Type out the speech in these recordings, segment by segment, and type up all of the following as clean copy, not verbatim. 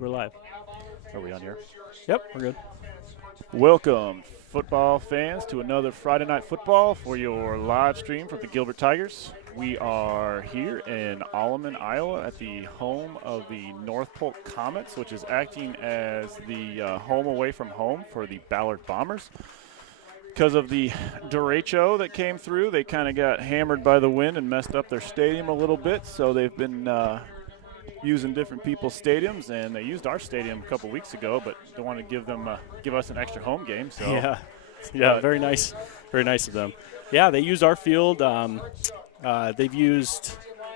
We're live. Are we on here? Yep, we're good. Welcome, football fans, to another Friday Night Football for your live stream from the Gilbert Tigers. We are here in Alleman, Iowa, at the home of the North Polk Comets, which is acting as the home away from home for the Ballard Bombers. Because of the derecho that came through, they kind of got hammered by the wind and messed up their stadium a little bit, so they've been using different people's stadiums, and they used our stadium a couple weeks ago, but they want to give us an extra home game. So yeah, very nice of them. Yeah, they used our field. They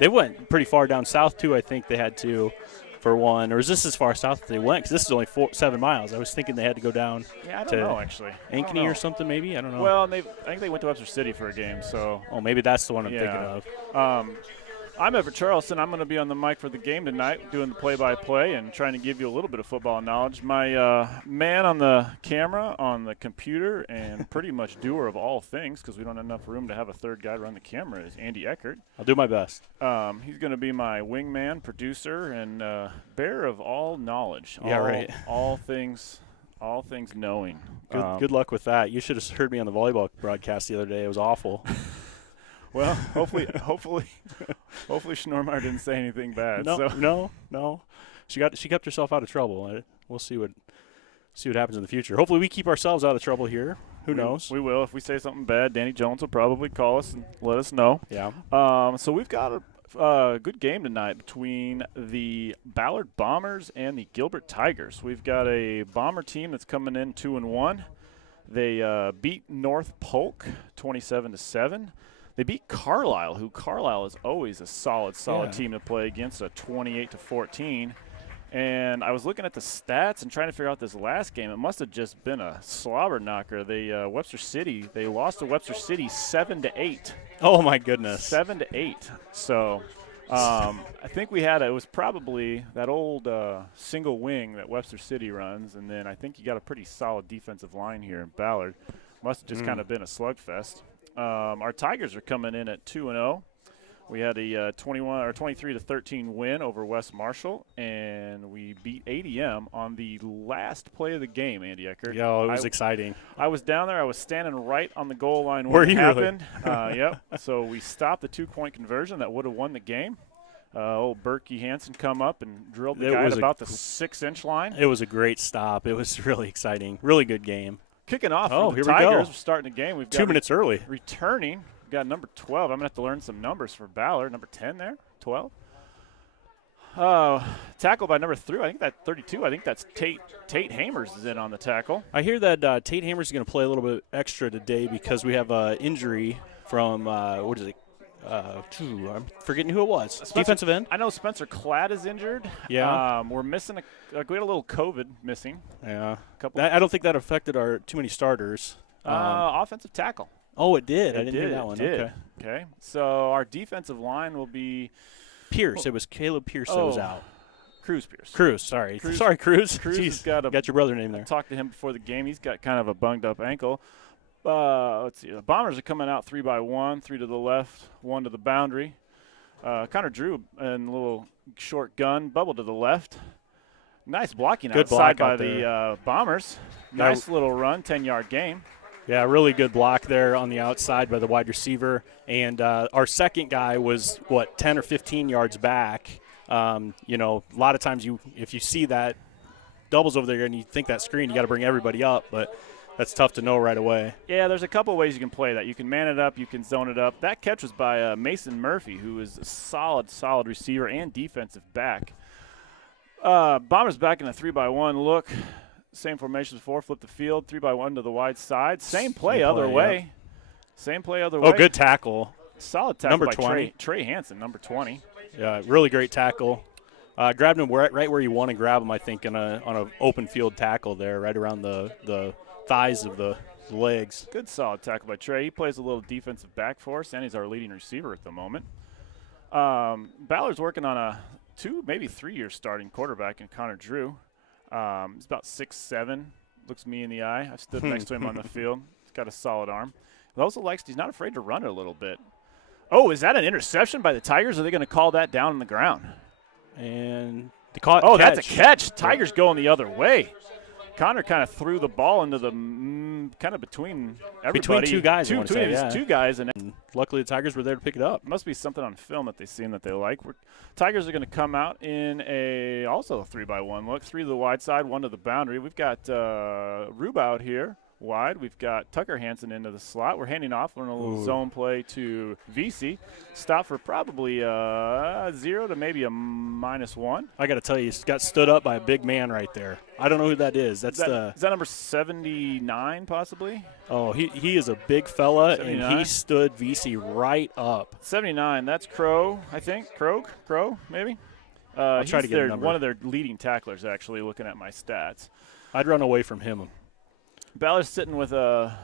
went pretty far down south too. I think they had to for one, or is this as far south as they went? Because this is only 7 miles. I was thinking they had to go down. Yeah, I don't know actually. Ankeny or something maybe. I don't know. Well, I think they went to Webster City for a game. So. Oh, maybe that's the one I'm thinking of. I'm Everett Charleston. I'm going to be on the mic for the game tonight, doing the play-by-play and trying to give you a little bit of football knowledge. My man on the camera, on the computer, and pretty much doer of all things, because we don't have enough room to have a third guy run the camera, is Andy Eckert. I'll do my best. He's going to be my wingman, producer, and bearer of all knowledge. All things knowing. Good luck with that. You should have heard me on the volleyball broadcast the other day. It was awful. Well, hopefully Schnormeyer didn't say anything bad. No. She kept herself out of trouble. We'll see what happens in the future. Hopefully, we keep ourselves out of trouble here. Who knows? We will. If we say something bad, Danny Jones will probably call us and let us know. Yeah. So we've got a good game tonight between the Ballard Bombers and the Gilbert Tigers. We've got a Bomber team that's coming in 2-1. They beat North Polk 27-7. They beat Carlisle, who Carlisle is always a solid team to play against, a 28-14. And I was looking at the stats and trying to figure out this last game. It must have just been a slobber knocker. They lost to Webster City 7-8. Oh my goodness. 7-8. So I think it was probably that old single wing that Webster City runs, and then I think you got a pretty solid defensive line here in Ballard. Must have just kind of been a slugfest. Our Tigers are coming in at 2-0. We had a 23-13 win over West Marshall, and we beat ADM on the last play of the game. Andy Eckert. Yo, it was exciting. I was down there. I was standing right on the goal line when it happened. Really? Yep. So we stopped the 2-point conversion that would have won the game. Old Berkey Hansen come up and drilled the guy at about the 6-inch line. It was a great stop. It was really exciting. Really good game. Kicking off for the Tigers. We're starting the game. We've got 2 minutes early. Returning. We've got number 12. I'm going to have to learn some numbers for Ballard. Number 10 there, 12. Tackle by number 3. I think that's 32. I think that's Tate Hamers is in on the tackle. I hear that Tate Hamers is going to play a little bit extra today because we have an injury from, what is it? I'm forgetting who it was. Defensive end. I know Spencer Cladd is injured. Yeah. We're missing we had a little COVID missing. Yeah. I don't think that affected our too many starters. Offensive tackle. Oh, it did. I didn't hear that one. Okay. So our defensive line will be Pierce. It was Caleb Pierce that was out. Cruz Pierce. Cruz. Sorry, Cruz. Cruz got your brother name there. I talked to him before the game. He's got kind of a bunged up ankle. Let's see. The Bombers are coming out 3-by-1, 3 to the left, 1 to the boundary. Connor Drew and a little short gun, bubble to the left. Nice blocking outside by the Bombers. Nice little run, 10-yard gain. Yeah, really good block there on the outside by the wide receiver. And our second guy was, 10 or 15 yards back. A lot of times if you see that doubles over there and you think that screen, you got to bring everybody up. But that's tough to know right away. Yeah, there's a couple ways you can play that. You can man it up, you can zone it up. That catch was by Mason Murphy, who is a solid receiver and defensive back. Bombers back in a 3-by-1 look. Same formation as before, flip the field, 3-by-1 to the wide side. Same play other way. Oh, good tackle. Solid tackle number by 20. Trey Hansen, number 20. Yeah, really great tackle. Grabbed him right where you want to grab him, I think, on an open field tackle there, right around the thighs of the legs. Good solid tackle by Trey. He plays a little defensive back for us, and he's our leading receiver at the moment. Ballard's working on a 2, maybe 3-year starting quarterback in Connor Drew. He's about 6'7", looks me in the eye. I've stood next to him on the field. He's got a solid arm. He also he's not afraid to run it a little bit. Oh, is that an interception by the Tigers? Or are they going to call that down on the ground? And Oh, that's a catch. Tigers going the other way. Connor kind of threw the ball into the kind of between everybody. Between two guys, Two guys, and luckily the Tigers were there to pick it up. Must be something on film that they've seen that they like. Tigers are going to come out in also a 3-by-1 look. 3 to the wide side, 1 to the boundary. We've got Rube out here wide. We've got Tucker Hansen into the slot. We're handing off on a little zone play to VC. Stop for probably 0 to maybe a -1. I got to tell you, he got stood up by a big man right there. I don't know who that is. Is that number 79 possibly? Oh, he is a big fella, 79? and he stood VC right up. 79, that's Crow, I think. Crow, maybe? I'll try to get a number. One of their leading tacklers, actually, looking at my stats. I'd run away from him. Ballard's sitting with a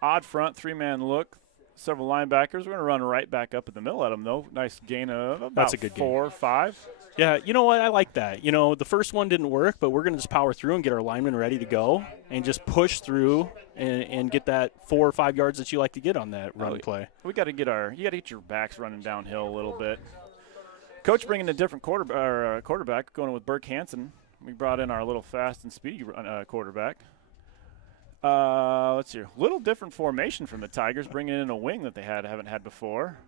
odd front 3-man look. Several linebackers. We're going to run right back up in the middle at them, though. Nice gain of about 4 or 5. Yeah, you know what? I like that. You know, the first one didn't work, but we're going to just power through and get our linemen ready to go and just push through and get that 4 or 5 yards that you like to get on that run play. We got to get you got to get your backs running downhill a little bit. Coach bringing a different quarterback, going with Burke Hansen. We brought in our little fast and speedy quarterback. Let's see. Little different formation from the Tigers, bringing in a wing that they haven't had before.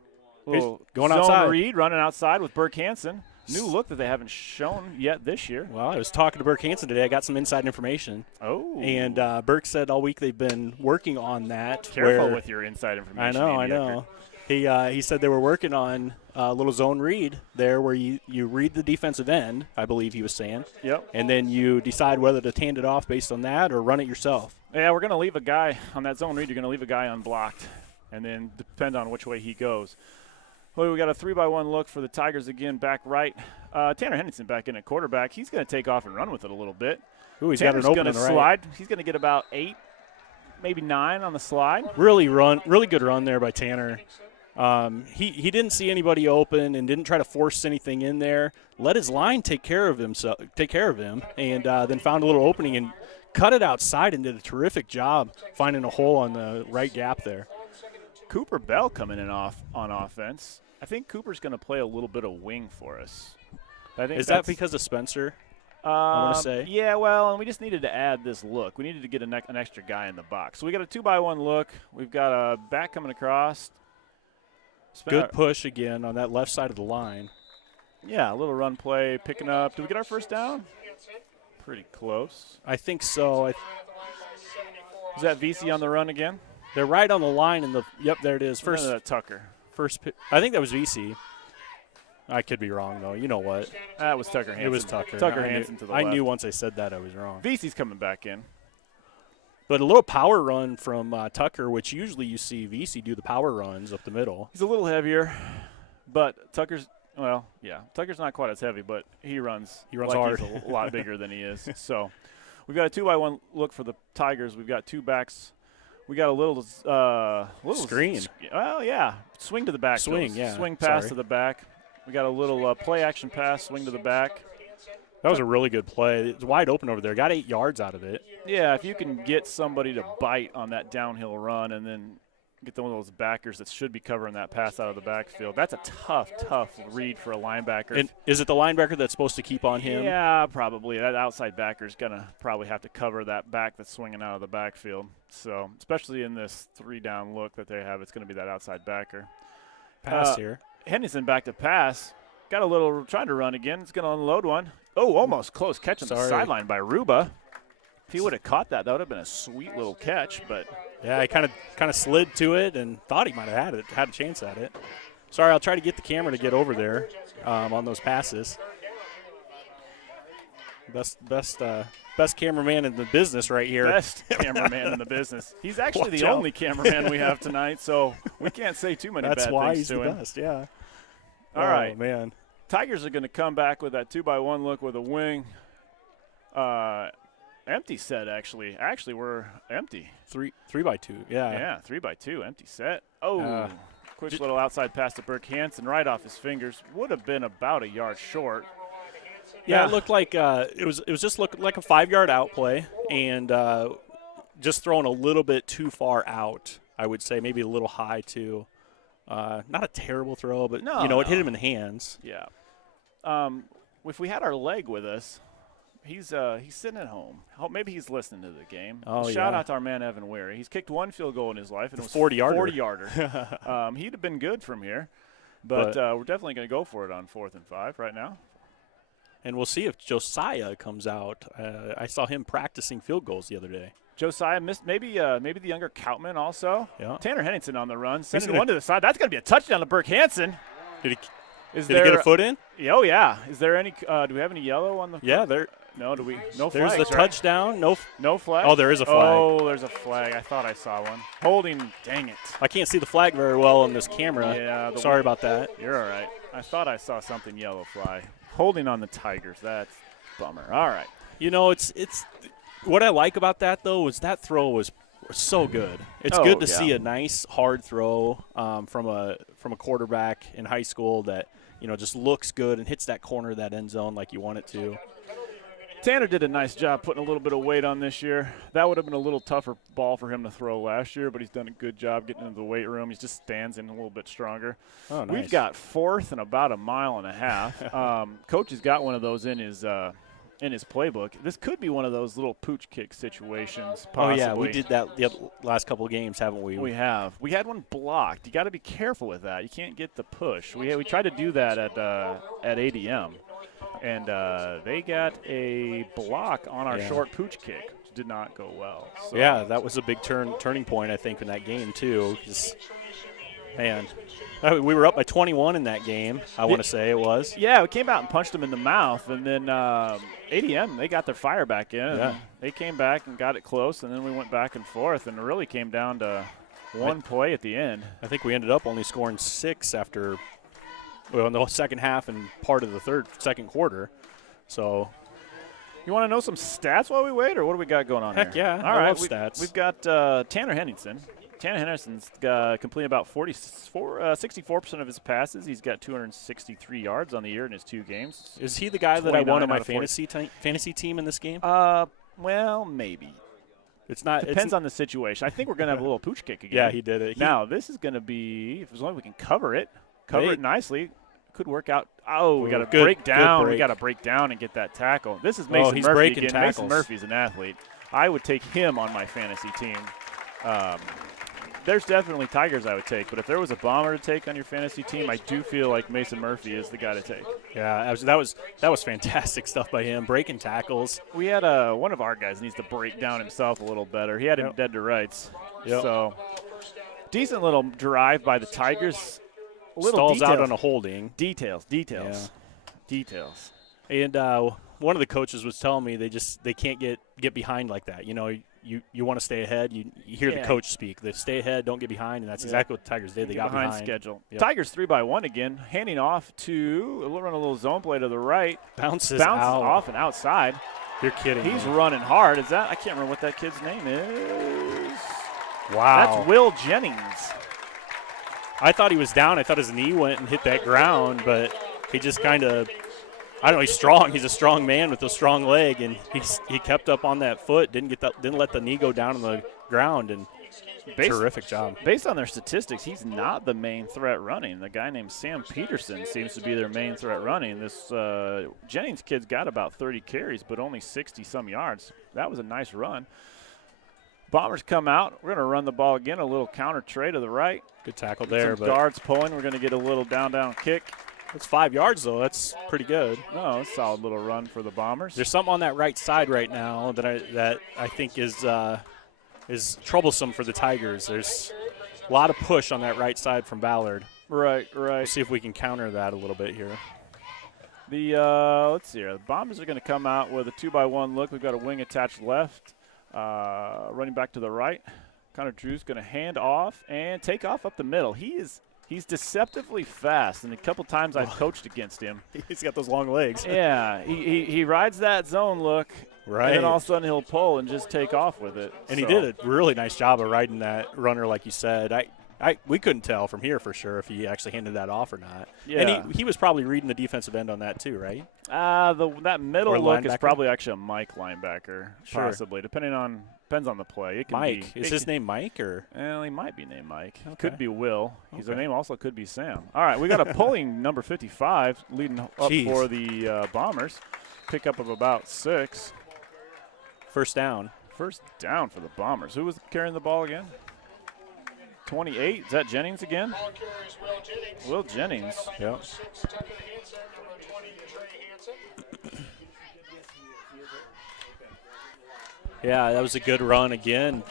Going zone outside. read, running outside with Burke Hansen. New look that they haven't shown yet this year. Well, I was talking to Burke Hansen today. I got some inside information. Oh. And Burke said all week they've been working on that. Careful with your inside information. I know. He said they were working on a little zone read there where you read the defensive end, I believe he was saying. Yep. And then you decide whether to hand it off based on that or run it yourself. Yeah, we're going to leave a guy on that zone read. You're going to leave a guy unblocked and then depend on which way he goes. Well, we got a 3-by-1 look for the Tigers again, back right. Tanner Henderson back in at quarterback. He's going to take off and run with it a little bit. Ooh, he's Tanner's got an open going to slide. He's going to get about 8, maybe 9 on the slide. Really good run there by Tanner. He didn't see anybody open and didn't try to force anything in there. Let his line take care of him, and then found a little opening and cut it outside and did a terrific job finding a hole on the right gap there. Cooper Bell coming in on offense. I think Cooper's going to play a little bit of wing for us. Is that because of Spencer? I want to say. Yeah, well, and we just needed to add this look. We needed to get an extra guy in the box. So we got a 2-by-1 look. We've got a back coming across. Good push again on that left side of the line. Yeah, a little run play, picking up. Did we get our first down? Pretty close. I think so. Is that VC on the run again? They're right on the line. Yep, there it is. First Tucker. I think that was VC. I could be wrong, though. You know what? That was Tucker Hansen. It was Tucker. Tucker Hansen to the left. I knew once I said that I was wrong. VC's coming back in. But a little power run from Tucker, which usually you see VC do the power runs up the middle. He's a little heavier, but Tucker's not quite as heavy, but he runs like hard. He's a lot bigger than he is. So we've got a 2-by-1 look for the Tigers. We've got 2 backs. We got a little screen. Well, yeah, swing to the back. Swing pass to the back. We got a little play action pass, swing to the back. That was a really good play. It's wide open over there. Got 8 yards out of it. Yeah, if you can get somebody to bite on that downhill run and then get one of those backers that should be covering that pass out of the backfield, that's a tough read for a linebacker. And is it the linebacker that's supposed to keep on him? Yeah, probably. That outside backer is going to probably have to cover that back that's swinging out of the backfield. So, especially in this 3-down look that they have, it's going to be that outside backer. Pass here. Henderson back to pass. Got a little trying to run again. It's going to unload one. Oh, almost close catch on the sideline by Ruba. If he would have caught that would have been a sweet little catch. But yeah, he kind of slid to it and thought he might have had a chance at it. Sorry, I'll try to get the camera to get over there on those passes. Best cameraman in the business right here. Best cameraman in the business. He's actually the only cameraman we have tonight, so we can't say too many bad things to him. That's why he's the best, yeah. All right, man. Tigers are going to come back with that 2-by-1 look with a wing. Empty set, actually. Actually, we're empty. 3-by-2, yeah. Yeah, 3-by-2, empty set. Oh, quick little outside pass to Burke Hansen right off his fingers. Would have been about a yard short. Yeah, it looked like it was just looked like a 5-yard out play and just thrown a little bit too far out, I would say. Maybe a little high, too. Not a terrible throw, but, it hit him in the hands. Yeah. if we had our leg with us, he's sitting at home. Maybe he's listening to the game. Oh, Shout out to our man Evan Weary. He's kicked one field goal in his life, and it was 40-yarder. 40-yarder. He'd have been good from here, but we're definitely going to go for it on 4th and 5 right now. And we'll see if Josiah comes out. I saw him practicing field goals the other day. Josiah missed maybe the younger Koutman also. Yeah. Tanner Henningsen on the run, sending one to the side. That's going to be a touchdown to Burke Hansen. Did he get a foot in? Oh yeah. Is there any? Do we have any yellow on the? Yeah, there. No, do we? No There's flags, the right? touchdown. No flag. Oh, there is a flag. Oh, there's a flag. I thought I saw one. Holding. Dang it. I can't see the flag very well on this camera. Yeah. Sorry about that. You're all right. I thought I saw something yellow fly. Holding on the Tigers. That's a bummer. All right. You know, it's what I like about that though is that throw was so good. It's good to see a nice hard throw from a quarterback in high school that just looks good and hits that corner of that end zone like you want it to. Tanner did a nice job putting a little bit of weight on this year. That would have been a little tougher ball for him to throw last year, but he's done a good job getting into the weight room. He just stands in a little bit stronger. Oh, nice. We've got 4th and about a mile and a half. Coach has got one of those in his playbook. This could be one of those little pooch kick situations, possibly. Oh, yeah, we did that the last couple of games, haven't we? We have. We had one blocked. You got to be careful with that. You can't get the push. We tried to do that at ADM, and they got a block on our short pooch kick, which did not go well. So. Yeah, that was a big turning point, I think, in that game, too. Man, we were up by 21 in that game, I want to say it was. Yeah, we came out and punched them in the mouth, and then ADM, they got their fire back in. Yeah. They came back and got it close, and then we went back and forth, and it really came down to one play at the end. I think we ended up only scoring 6 after in the second half and part of the second quarter. So you want to know some stats while we wait, or what do we got going on Heck here? yeah, All I right, love stats. We've got Tanner Henningsen. Tanner Henderson's completed about 64% of his passes. He's got 263 yards on the year in his 2 games. Is he the guy that I won on my fantasy team in this game? Well, maybe. It's not. Depends on the situation. I think we're going to have a little pooch kick again. Yeah, he did it. Now, this is going to be, as long as we can cover it nicely, could work out. Oh, we got to break down. We got to break down and get that tackle. This is Mason Murphy again. Tackles. Mason Murphy's an athlete. I would take him on my fantasy team. There's definitely Tigers I would take, but if there was a bomber to take on your fantasy team, I do feel like Mason Murphy is the guy to take. Yeah, that was fantastic stuff by him, breaking tackles. We had one of our guys needs to break down himself a little better. He had him dead to rights. Yep. So decent little drive by the Tigers. Stalls out on a holding. Details. Yeah. Details. And one of the coaches was telling me they can't get behind like that. You want to stay ahead. You hear the coach speak. They stay ahead, don't get behind, and that's exactly what the Tigers did. They got behind schedule. Yep. Tigers 3-by-1 again, handing off to a little zone play to the right. Bounces off and outside. You're kidding. He's running hard. I can't remember what that kid's name is. Wow. That's Will Jennings. I thought he was down. I thought his knee went and hit that ground, but he just kind of, I don't know, he's strong. He's a strong man with a strong leg, and he kept up on that foot, didn't let the knee go down on the ground, and terrific job. Based on their statistics, he's not the main threat running. The guy named Sam Peterson seems to be their main threat running. This Jennings kid's got about 30 carries, but only 60-some yards. That was a nice run. Bombers come out. We're going to run the ball again, a little counter tray to the right. Good tackle there. Some guards pulling. We're going to get a little down kick. That's 5 yards, though. That's pretty good. Oh, a solid little run for the Bombers. There's something on that right side right now that I think is troublesome for the Tigers. There's a lot of push on that right side from Ballard. Right. We'll see if we can counter that a little bit here. Let's see here. The Bombers are going to come out with a 2-by-1 look. We've got a wing attached left. Running back to the right. Connor Drew's going to hand off and take off up the middle. He's deceptively fast, and a couple times I've coached against him. He's got those long legs. Yeah, he rides that zone look, right, and then all of a sudden he'll pull and just take off with it. And he did a really nice job of riding that runner, like you said. We couldn't tell from here for sure if he actually handed that off or not. Yeah. And he was probably reading the defensive end on that too, right? That middle or look linebacker? is probably actually a Mike linebacker, possibly, depending on Depends on the play. It can Mike. be, Is his name Mike or? Well, he might be named Mike. Okay. Could be Will. His Okay. name also could be Sam. All right, we got a pulling number 55 leading up for the Bombers. Pickup of about 6. First down. First down for the Bombers. Who was carrying the ball again? 28. Is that Jennings again? Will Jennings. Yep. Yeah, that was a good run again.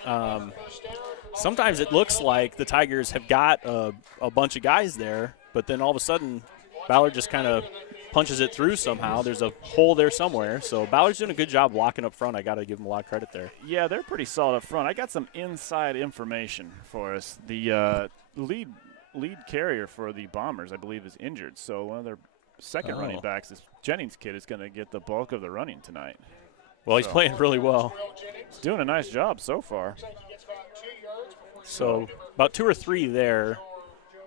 Sometimes it looks like the Tigers have got a bunch of guys there, but then all of a sudden Ballard just kind of punches it through somehow. There's a hole there somewhere. So Ballard's doing a good job blocking up front. I got to give him a lot of credit there. Yeah, they're pretty solid up front. I got some inside information for us. The lead carrier for the Bombers, I believe, is injured. So one of their second running backs, this Jennings kid, is going to get the bulk of the running tonight. Well, he's playing really well. He's doing a nice job so far. So about 2 or 3 there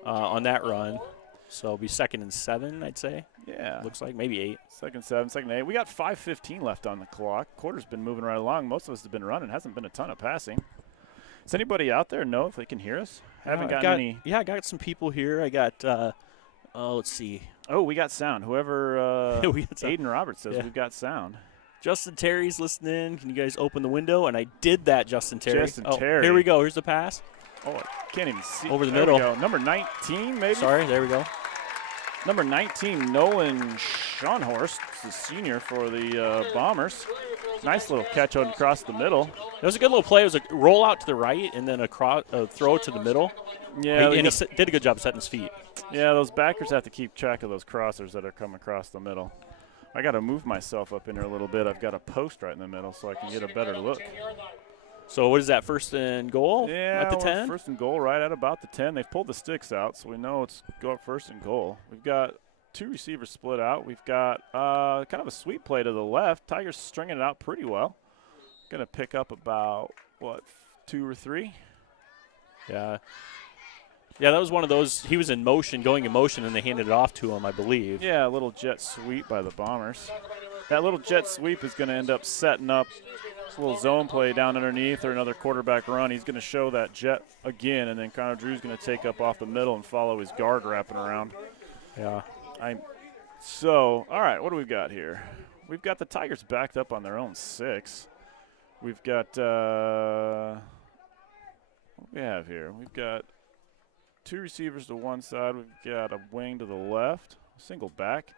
on that run. So it'll be 2nd and 7, I'd say. Yeah. Looks like maybe 8. 2nd, 7, 2nd, 8. We got 5:15 left on the clock. Quarter's been moving right along. Most of us have been running. Hasn't been a ton of passing. Does anybody out there know if they can hear us? Haven't gotten any. Yeah, I got some people here. I got, let's see. Oh, we got sound. Whoever We got sound. Aiden Roberts says Yeah. we've got sound. Justin Terry's listening. Can you guys open the window? And I did that, Justin Terry. Justin Terry. Here we go. Here's the pass. Oh, I can't even see. Over the There middle. we go. Number 19, maybe? Sorry, there we go. Number 19, Nolan Schonhorst, the senior for the Bombers. Nice little catch across the middle. It was a good little play. It was a roll out to the right and then a throw to the middle. Yeah, and he did a good job setting his feet. Yeah, those backers have to keep track of those crossers that are coming across the middle. I got to move myself up in here a little bit. I've got a post right in the middle so I can get a better look. So what is that, 1st and goal at the 10? 1st and goal right at about the 10. They've pulled the sticks out, so we know it's go up 1st and goal. We've got 2 receivers split out. We've got kind of a sweep play to the left. Tigers stringing it out pretty well. Going to pick up about, 2 or 3? Yeah. Yeah, that was one of those. He was in motion, going in motion, and they handed it off to him, I believe. Yeah, a little jet sweep by the Bombers. That little jet sweep is going to end up setting up a little zone play down underneath or another quarterback run. He's going to show that jet again, and then Connor Drew's going to take up off the middle and follow his guard wrapping around. Yeah. All right, what do we got here? We've got the Tigers backed up on their own 6. We've got what do we have here? We've got 2 receivers to one side. We've got a wing to the left, single back.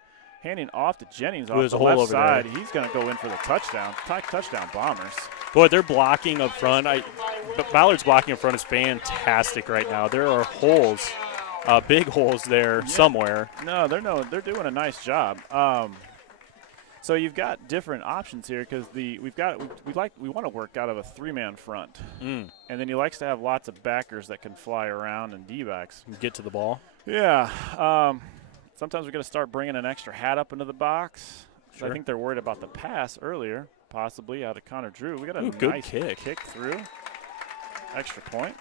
Handing off to Jennings off the left side. There. He's going to go in for the touchdown. Touchdown Bombers. Boy, they're blocking up front. Ballard's blocking up front is fantastic right now. There are holes, big holes there somewhere. No, they're doing a nice job. So you've got different options here because we want to work out of a 3-man front, and then he likes to have lots of backers that can fly around and D-backs Get to the ball. Yeah. Sometimes we're going to start bringing an extra hat up into the box. Sure. I think they're worried about the pass earlier, possibly out of Connor Drew. We got a good nice kick through. Extra point.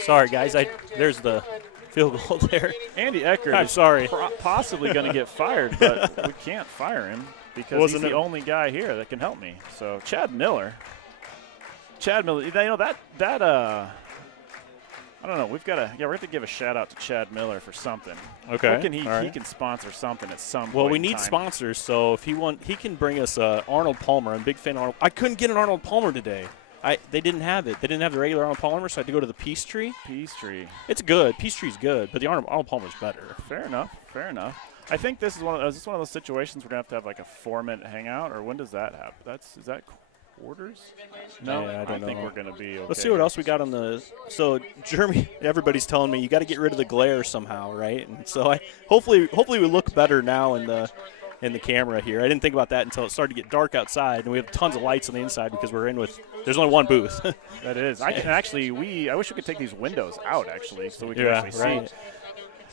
Sorry, guys. There's the field goal there. Andy Eckert I'm is sorry. Possibly going to get fired, but we can't fire him because he's the only guy here that can help me. So Chad Miller, you know that I don't know. We're going to give a shout out to Chad Miller for something. Okay. He can sponsor something at some point. Well, we need sponsors, so if he can bring us Arnold Palmer. I'm a big fan of Arnold. I couldn't get an Arnold Palmer today. They didn't have it. They didn't have the regular Arnold Palmer, so I had to go to the Peachtree. It's good. Peachtree's good, but the Arnold Palmer's better. Fair enough. I think this is one of those situations we're going to have like a 4-minute hangout, or when does that happen? Is that quarters? No, yeah, I think we're going to be okay. Let's see what else we got on the – so, Jeremy, everybody's telling me you got to get rid of the glare somehow, right? And so hopefully we look better now in the camera here. I didn't think about that until it started to get dark outside, and we have tons of lights on the inside because we're in with – there's only one booth. That is. I wish we could take these windows out, actually, so we can actually see.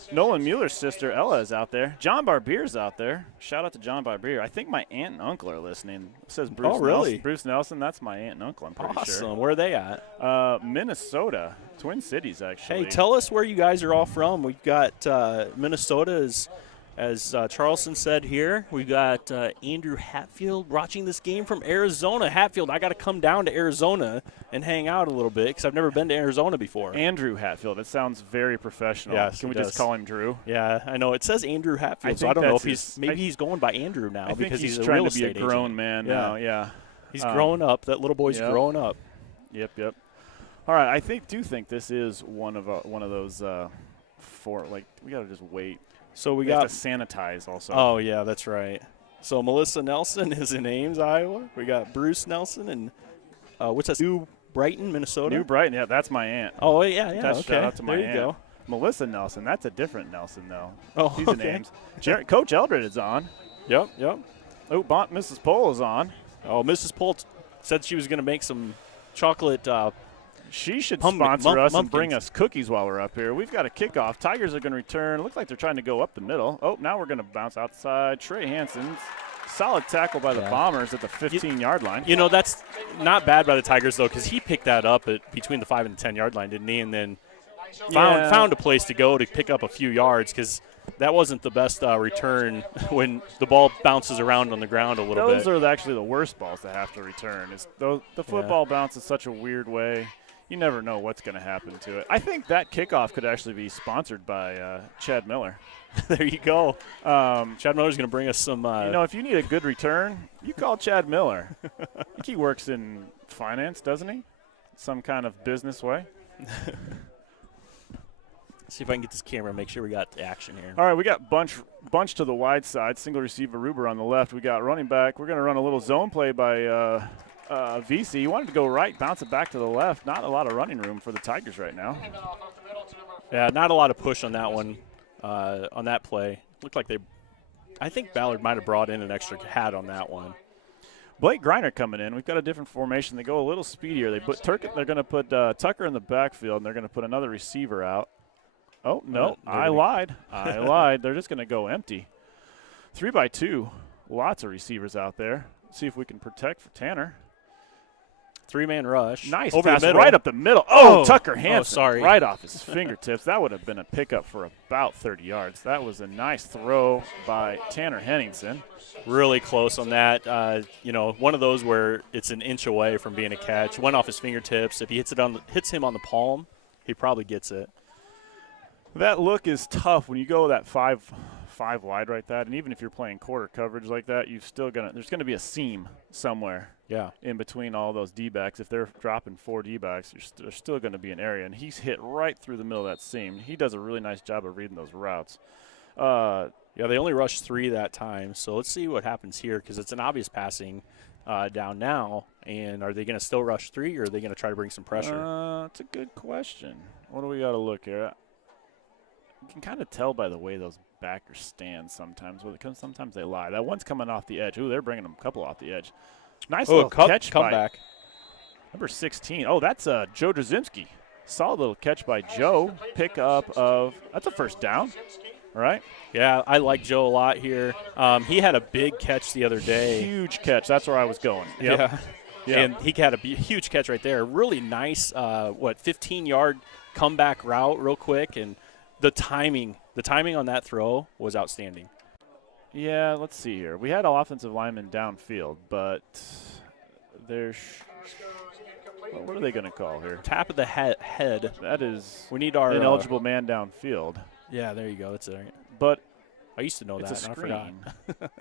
Nolan Mueller's sister, Ella, is out there. John Barbier's out there. Shout out to John Barbier. I think my aunt and uncle are listening. It says Bruce really? Nelson. Bruce Nelson, that's my aunt and uncle, I'm pretty sure. Awesome. Where are they at? Minnesota. Twin Cities, actually. Hey, tell us where you guys are all from. We've got Minnesota is As Charleston said here, we've got Andrew Hatfield watching this game from Arizona. Hatfield, I got to come down to Arizona and hang out a little bit because I've never been to Arizona before. Andrew Hatfield. It sounds very professional. Yes, Can we just call him Drew? Yeah, I know. It says Andrew Hatfield, so I don't know if he's going by Andrew now because he's a trying real to be a estate grown agent. man now. Yeah. He's growing up. That little boy's growing up. Yep. All right, I do think this is one of those we got to just wait. So we got got to sanitize also. Oh yeah, that's right. So Melissa Nelson is in Ames, Iowa. We got Bruce Nelson and what's that? New Brighton, Minnesota. New Brighton, yeah, that's my aunt. Oh yeah, Okay. okay. Shout out to my there you aunt. Go. Melissa Nelson, that's a different Nelson though. Oh, he's in Ames. Coach Eldred is on. Yep. Oh, Mrs. Pohl is on. Oh, Mrs. Pohl said she was going to make some chocolate. She should sponsor us and bring mumpkins. us cookies while we're up here. We've got a kickoff. Tigers are going to return. Looks like they're trying to go up the middle. Oh, now we're going to bounce outside. Trey Hansen's solid tackle by the Bombers at the 15-yard line. You know, that's not bad by the Tigers, though, because he picked that up between the 5 and 10-yard line, didn't he? And then found a place to go to pick up a few yards because that wasn't the best return when the ball bounces around on the ground a little bit. Those are actually the worst balls to have to return. The football bounces such a weird way. You never know what's going to happen to it. I think that kickoff could actually be sponsored by Chad Miller. There you go. Chad Miller's going to bring us some. If you need a good return, you call Chad Miller. I think he works in finance, doesn't he? Some kind of business way. See if I can get this camera and make sure we got the action here. All right, we got bunch to the wide side. Single receiver Ruber on the left. We got running back. We're going to run a little zone play by VC. He wanted to go right, bounce it back to the left. Not a lot of running room for the Tigers right now. Yeah, not a lot of push on that one, on that play. Looked like I think Ballard might have brought in an extra hat on that one. Blake Griner coming in. We've got a different formation. They go a little speedier. They're going to put Tucker in the backfield, and they're going to put another receiver out. Oh, no, I lied. They're just going to go empty. 3-by-2. Lots of receivers out there. Let's see if we can protect for Tanner. 3-man rush. Nice over pass the middle. Right up the middle. Oh, Tucker Hansen. Sorry. Right off his fingertips. That would have been a pickup for about 30 yards. That was a nice throw by Tanner Henningsen. Really close on that. One of those where it's an inch away from being a catch. Went off his fingertips. If he hits him on the palm, he probably gets it. That look is tough when you go that five wide like that, and even if you're playing quarter coverage like that, there's gonna be a seam somewhere. Yeah. In between all those D-backs, if they're dropping 4 D-backs, there's still going to be an area, and he's hit right through the middle of that seam. He does a really nice job of reading those routes. They only rushed 3 that time, so let's see what happens here because it's an obvious passing down now. And are they going to still rush 3, or are they going to try to bring some pressure? That's a good question. What do we got to look here? You can kind of tell by the way those backers stand sometimes. Sometimes they lie. That one's coming off the edge. Ooh, they're bringing them a couple off the edge. Nice little catch by back. Number 16. Oh, that's Joe Drzymski. Solid little catch by Joe. That's a first down. All right. Yeah, I like Joe a lot here. He had a big catch the other day. Huge catch. That's where I was going. Yep. Yeah. And he had a huge catch right there. Really nice, 15-yard comeback route real quick. And the timing on that throw was outstanding. Yeah, let's see here. We had an offensive lineman downfield, but there's what are they going to call here? Tap of the head. That is we need our ineligible man downfield. Yeah, there you go. That's it. But I used to know it's that. A and I forgot.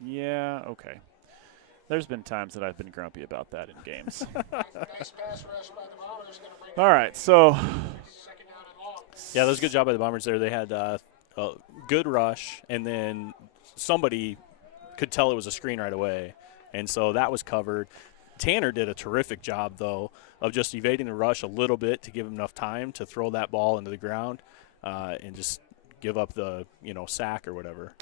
Yeah, okay. There's been times that I've been grumpy about that in games. All right, so. Yeah, that was a good job by the Bombers there. They had a good rush, and then somebody could tell it was a screen right away, and so that was covered. Tanner did a terrific job, though, of just evading the rush a little bit to give him enough time to throw that ball into the ground and just give up the sack or whatever.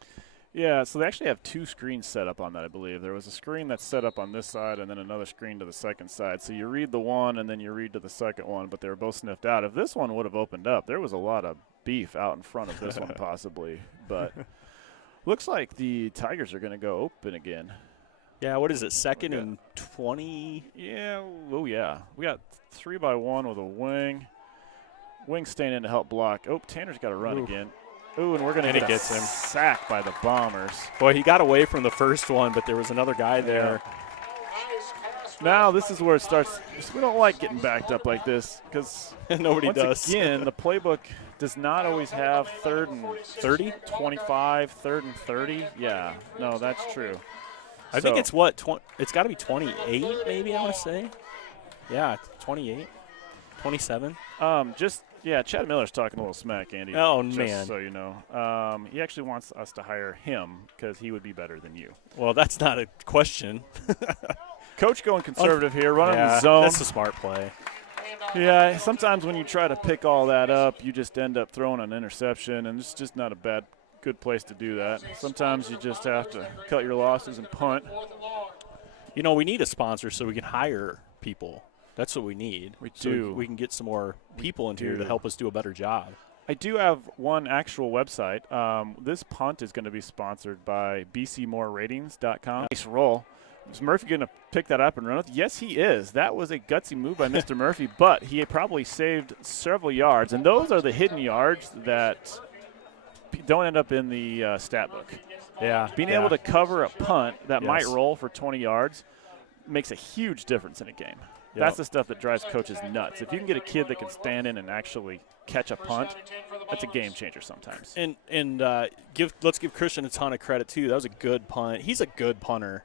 Yeah, so they actually have 2 screens set up on that, I believe. There was a screen that's set up on this side and then another screen to the second side. So you read the one and then you read to the second one, but they were both sniffed out. If this one would have opened up, there was a lot of beef out in front of this one possibly. But looks like the Tigers are going to go open again. Yeah, what is it, 2nd and 20? Yeah, oh yeah. We got 3-by-1 with a wing. Wing staying in to help block. Oh, Tanner's got to run again. Ooh, and we're going to get gets him. sacked by the Bombers. Boy, he got away from the first one, but there was another guy there. Now this is where it starts. We don't like getting backed up like this because Nobody does. Again, the playbook does not always have 3rd and 30, 25, 3rd and 30. Yeah, no, that's true. I think it's what? It's got to be 28, maybe, I want to say. Yeah, 28, 27. Chad Miller's talking a little smack, Andy. Oh, just man. So you know. He actually wants us to hire him because he would be better than you. Well, that's not a question. Coach going conservative here, running the zone. That's a smart play. Yeah, sometimes when you try to pick all that up, you just end up throwing an interception, and it's just not a good place to do that. Sometimes you just have to cut your losses and punt. You know, we need a sponsor so we can hire people. That's what we need. We so do. We can get some more people in here to help us do a better job. I do have one actual website. This punt is going to be sponsored by bcmoreratings.com. Nice roll. Is Murphy going to pick that up and run it? Yes, he is. That was a gutsy move by Mr. Murphy, but he probably saved several yards, and those are the hidden yards that don't end up in the stat book. Yeah. Being able to cover a punt that might roll for 20 yards makes a huge difference in a game. Yep. That's the stuff that drives coaches nuts. If you can get a kid that can stand in and actually catch a punt, that's a game changer sometimes. And let's give Christian a ton of credit, too. That was a good punt. He's a good punter.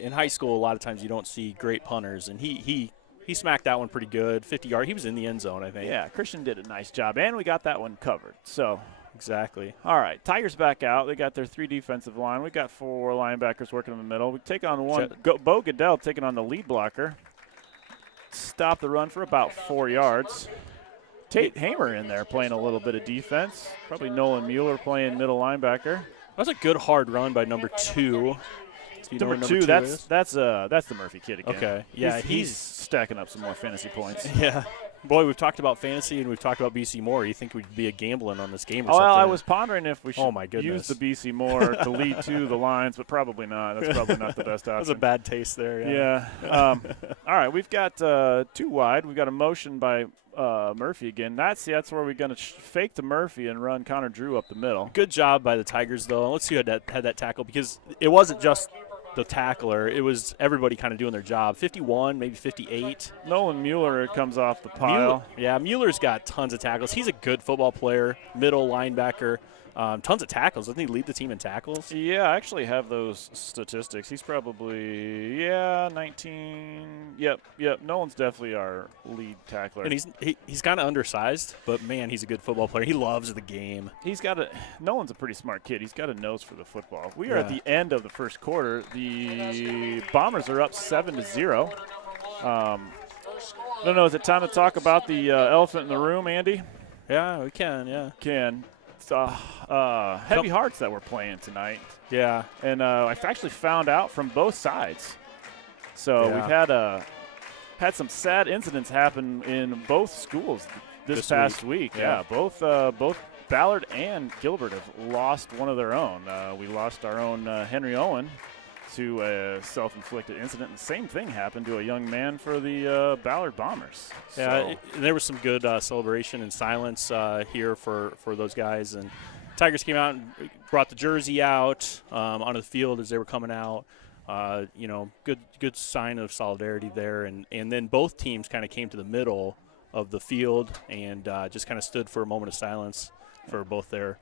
In high school, a lot of times you don't see great punters, and he smacked that one pretty good, 50-yard. He was in the end zone, I think. Yeah, Christian did a nice job, and we got that one covered. So exactly. All right, Tigers back out. They got their 3 defensive line. We got 4 linebackers working in the middle. We take on one. Bo Goodell taking on the lead blocker. Stop the run for about 4 yards. Tate Hamer in there playing a little bit of defense. Probably Nolan Mueller playing middle linebacker. That was a good hard run by number 2. Number two, that's the Murphy kid again. Okay. Yeah, he's stacking up some more fantasy points. Yeah. Boy, we've talked about fantasy and we've talked about BC Moore. You think we'd be a gambling on this game or something? Well, I was pondering if we should use the BC Moore to lead to the lines, but probably not. That's probably not the best option. That was a bad taste there. Yeah. All right, we've got 2 wide. We've got a motion by Murphy again. That's where we're going to fake to Murphy and run Connor Drew up the middle. Good job by the Tigers, though. Let's see who had that tackle, because it wasn't just the tackler. It was everybody kind of doing their job. 51, maybe 58. Nolan Mueller comes off the pile. Mueller's got tons of tackles. He's a good football player, middle linebacker. Tons of tackles. Doesn't he lead the team in tackles? Yeah, I actually have those statistics. He's probably, 19. Yep. Nolan's definitely our lead tackler. And he's kind of undersized, but, man, he's a good football player. He loves the game. Nolan's a pretty smart kid. He's got a nose for the football. We are at the end of the first quarter. The Bombers are up 7-0. I don't know, is it time to talk about the elephant in the room, Andy? Yeah, we can, Heavy hearts that we're playing tonight. Yeah. And I've actually found out from both sides. So we've had some sad incidents happen in both schools this past week. Yeah, both Ballard and Gilbert have lost one of their own. We lost our own Henry Owen to a self-inflicted incident. And the same thing happened to a young man for the Ballard Bombers. Yeah, there was some good celebration and silence here for those guys. And Tigers came out and brought the jersey out onto the field as they were coming out. Good sign of solidarity there. And then both teams kind of came to the middle of the field and just kind of stood for a moment of silence for both their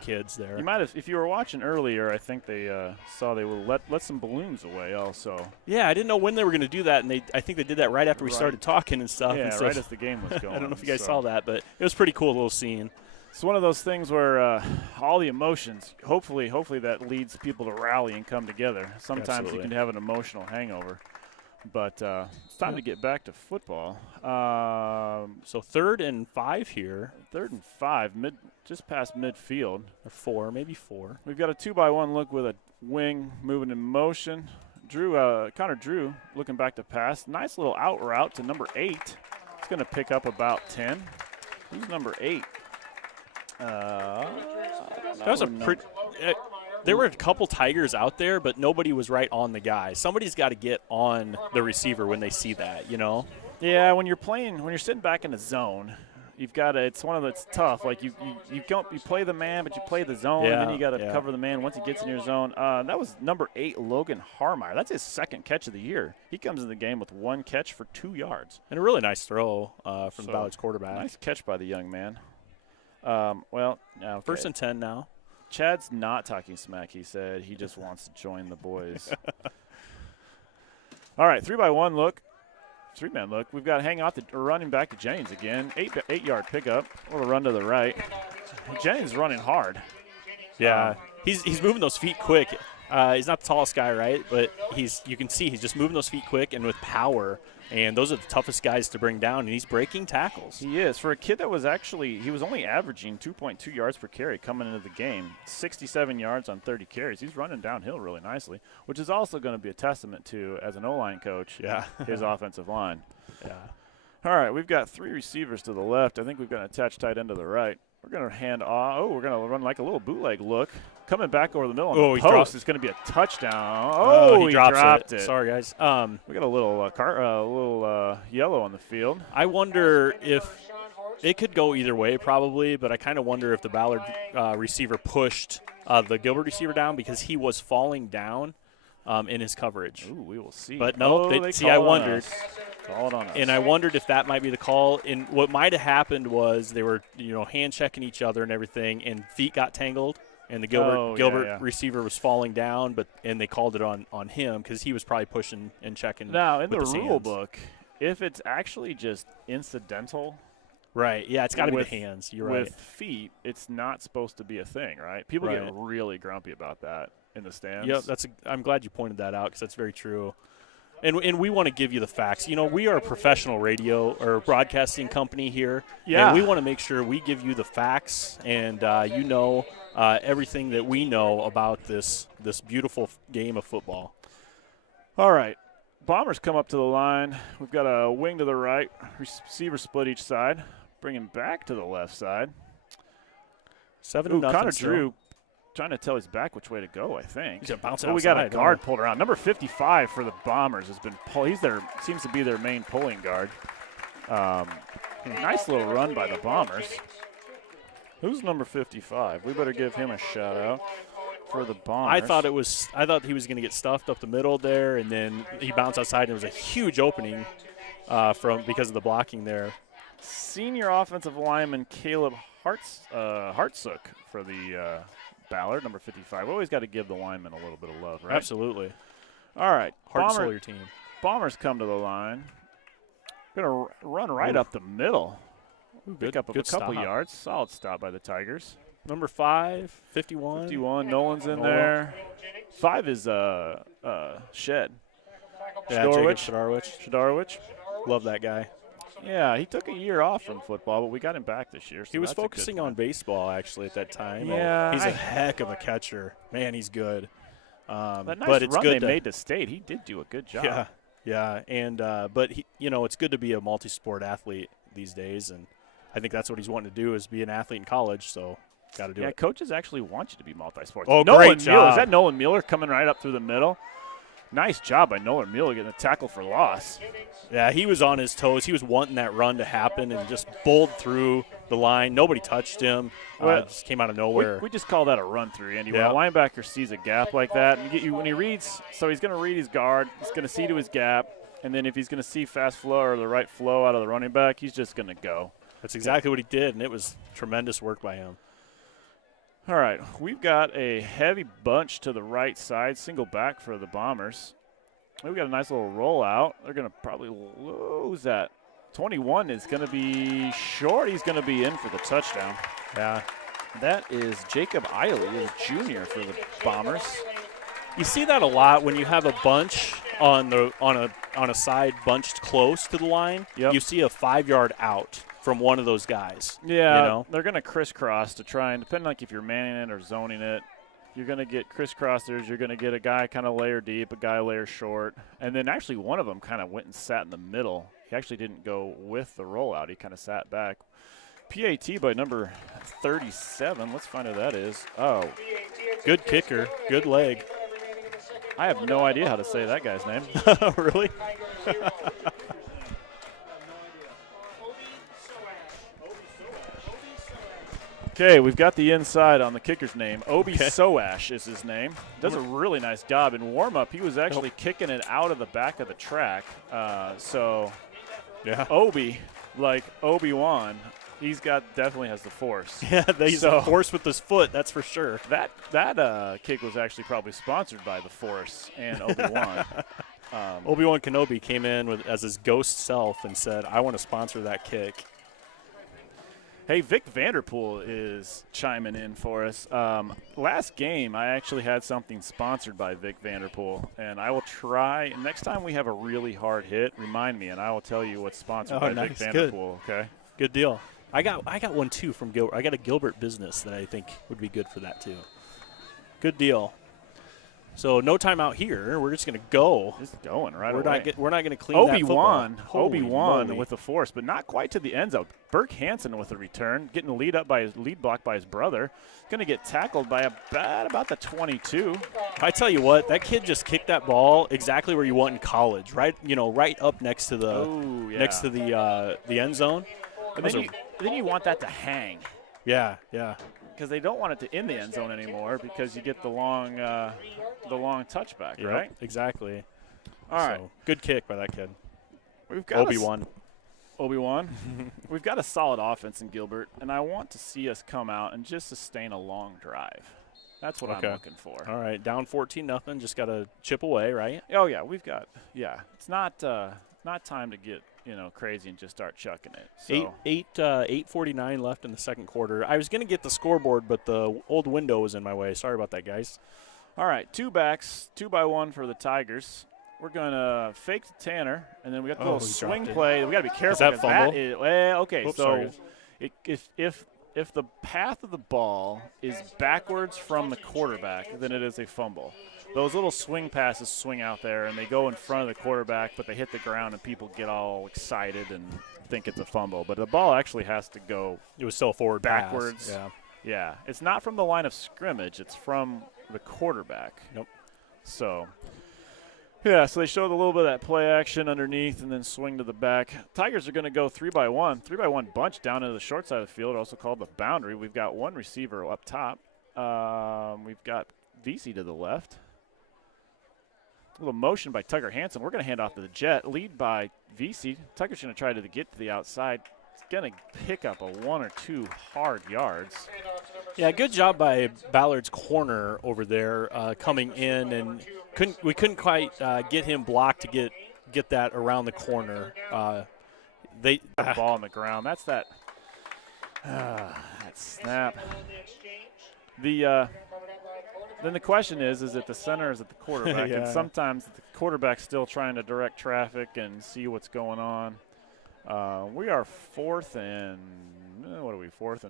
kids there. You might have, if you were watching earlier, I think they saw they will let some balloons away also. Yeah, I didn't know when they were going to do that, and I think they did that right after we started talking and stuff. Yeah, and so right as the game was going. I don't know if you guys saw that, but it was a pretty cool little scene. It's one of those things where all the emotions, hopefully that leads people to rally and come together. Sometimes you can have an emotional hangover. But it's time to get back to football. So 3rd and 5 here. 3rd and 5, just past midfield. Or 4, maybe 4. We've got a 2-by-1 look with a wing moving in motion. Connor Drew looking back to pass. Nice little out route to number 8. It's going to pick up about 10. Who's number 8? That was a pretty. There were a couple Tigers out there, but nobody was right on the guy. Somebody's got to get on the receiver when they see that, Yeah, when you're sitting back in the zone, You've got to. It's one of that's tough. Like you play the man, but you play the zone, and then you got to cover the man once he gets in your zone. That was number 8, Logan Harmeyer. That's his 2nd catch of the year. He comes in the game with 1 catch for 2 yards. And a really nice throw from the Ballard's quarterback. Nice catch by the young man. Well, now 1st and 10 now. Chad's not talking smack. He said he just wants to join the boys. All right, 3-by-1 look. 3-man look. We've got to hang off the running back to Jennings again. 8-yard pickup. A little run to the right. Jennings running hard. Yeah, he's moving those feet quick. He's not the tallest guy, right? But you can see he's just moving those feet quick and with power. And those are the toughest guys to bring down, and he's breaking tackles. He is. For a kid that was he was only averaging 2.2 yards per carry coming into the game, 67 yards on 30 carries. He's running downhill really nicely, which is also going to be a testament to, as an O-line coach, his offensive line. Yeah. All right, we've got 3 receivers to the left. I think we've got an attached tight end to the right. We're going to hand off. Oh, we're going to run like a little bootleg look. Coming back over the middle on the post. It's going to be a touchdown. Oh, he dropped it. Sorry, guys. We got a little yellow on the field. I wonder if it could go either way probably, but I kind of wonder if the Ballard receiver pushed the Gilbert receiver down because he was falling down in his coverage. Ooh, we will see. But no, I wondered. Call it on us. And I wondered if that might be the call. And what might have happened was they were, hand checking each other and everything, and feet got tangled, and the Gilbert receiver was falling down, and they called it on him because he was probably pushing and checking. Now in the rule book, if it's actually just incidental, right? Yeah, it's got to be the hands. You're right. With feet, it's not supposed to be a thing, right? People get really grumpy about that in the stands. Yep, I'm glad you pointed that out because that's very true. And we want to give you the facts. We are a professional radio or broadcasting company here. Yeah. And we want to make sure we give you the facts and everything that we know about this beautiful game of football. All right. Bombers come up to the line. We've got a wing to the right. Receiver split each side. Bring him back to the left side. 7-0. Connor Drew trying to tell his back which way to go, I think. He's bouncing outside. We got a guard pulled around. Number 55 for the Bombers has been pulled. Seems to be their main pulling guard. Nice little run by the Bombers. Who's number 55? We better give him a shout out for the Bombers. I thought he was going to get stuffed up the middle there, and then he bounced outside, and it was a huge opening because of the blocking there. Senior offensive lineman Caleb Hartsook for the Ballard, number 55. We always got to give the lineman a little bit of love, right? Absolutely. All right. Heart and soul of your team. Bombers come to the line. Going to run right up the middle. Pick up a couple yards. Solid stop by the Tigers. Number 5, 51. 51. Nolan's in there. 5 is Shed. Yeah, Shadorowicz. Love that guy. Yeah, he took a year off from football, but we got him back this year. So he was focusing on baseball, actually, at that time. Yeah. He's a heck of a catcher. Man, he's good. That nice but it's run good they made to State, he did do a good job. Yeah. And but it's good to be a multi-sport athlete these days, and I think that's what he's wanting to do is be an athlete in college. So got to do it. Yeah, coaches actually want you to be multi-sport. Oh, great job! Is that Nolan Mueller coming right up through the middle? Nice job by Nolan Mueller getting a tackle for loss. Yeah, he was on his toes. He was wanting that run to happen and just bowled through the line. Nobody touched him. Just came out of nowhere. We just call that a run through, Andy. Yeah. When a linebacker sees a gap like that, and when he reads, so he's going to read his guard, he's going to see to his gap, and then if he's going to see fast flow or the right flow out of the running back, he's just going to go. That's exactly what he did, and it was tremendous work by him. All right, we've got a heavy bunch to the right side, single back for the Bombers. We've got a nice little rollout. They're going to probably lose that. 21 is going to be short. He's going to be in for the touchdown. Yeah. That is Jacob Eiley, a junior for the Bombers. You see that a lot when you have a bunch on a side bunched close to the line. Yep. You see a 5-yard out from one of those guys. Yeah, they're going to crisscross to try and, depending like if you're manning it or zoning it, you're going to get crisscrossers. You're going to get a guy kind of layer deep, a guy layer short. And then actually one of them kind of went and sat in the middle. He actually didn't go with the rollout. He kind of sat back. PAT by number 37. Let's find out who that is. Oh. Good kicker. Good leg. I have no idea how to say that guy's name. Really? Okay, we've got the inside on the kicker's name. Obi Soash is his name. Does a really nice job. In warm-up, he was actually kicking it out of the back of the track. Obi, like Obi-Wan, definitely has the force. Yeah, he's the force with his foot, that's for sure. That kick was actually probably sponsored by the Force and Obi-Wan. Obi-Wan Kenobi came in as his ghost self and said, I want to sponsor that kick. Hey, Vic Vanderpool is chiming in for us. Last game, I actually had something sponsored by Vic Vanderpool, and I will try. Next time we have a really hard hit, remind me, and I will tell you what's sponsored by Vic Vanderpool. Good. Okay, good deal. I got one too from Gilbert. I got a Gilbert business that I think would be good for that too. Good deal. So no timeout here. We're just going to go. Just going right away. We're not going to clean Obi-Wan. that football. Obi-Wan with the force, but not quite to the end zone. Burke Hansen with a return, getting the lead block by his brother. Going to get tackled by about the 22. I tell you what, that kid just kicked that ball exactly where you want in college, right? Right up next to the end zone. And then you want that to hang. Yeah. Because they don't want it to in the end zone anymore because you get the long touchback, right? Exactly. All right. Good kick by that kid. We've got Obi-Wan. We've got a solid offense in Gilbert, and I want to see us come out and just sustain a long drive. That's what I'm looking for. All right, down 14-0. Just got to chip away, right? Oh yeah, It's not time to get crazy and just start chucking it. So 8:49 left in the second quarter. I was going to get the scoreboard, but the old window was in my way. Sorry about that, guys. All right, 2 backs, 2-by-1 for the Tigers. We're going to fake to Tanner, and then we got the little swing play. We got to be careful. Is that fumble? Oops, so if the path of the ball is backwards from the quarterback, then it is a fumble. Those little swing passes swing out there, and they go in front of the quarterback, but they hit the ground, and people get all excited and think it's a fumble. But the ball actually has to go. It was still forward backwards. Pass. Yeah. It's not from the line of scrimmage. It's from the quarterback. Nope. So they showed a little bit of that play action underneath and then swing to the back. Tigers are going to go 3-by-1. 3-by-1 bunch down into the short side of the field, also called the boundary. We've got one receiver up top. We've got VC to the left. A little motion by Tucker Hansen. We're going to hand off to the Jet. Lead by VC. Tucker's going to try to get to the outside. He's going to pick up a 1 or 2 hard yards. Yeah, good job by Ballard's corner over there coming in, and we couldn't quite get him blocked to get that around the corner. The ball on the ground. That's that snap. Then the question is it the center or is it the quarterback? Yeah. And sometimes the quarterback's still trying to direct traffic and see what's going on. We are 4th and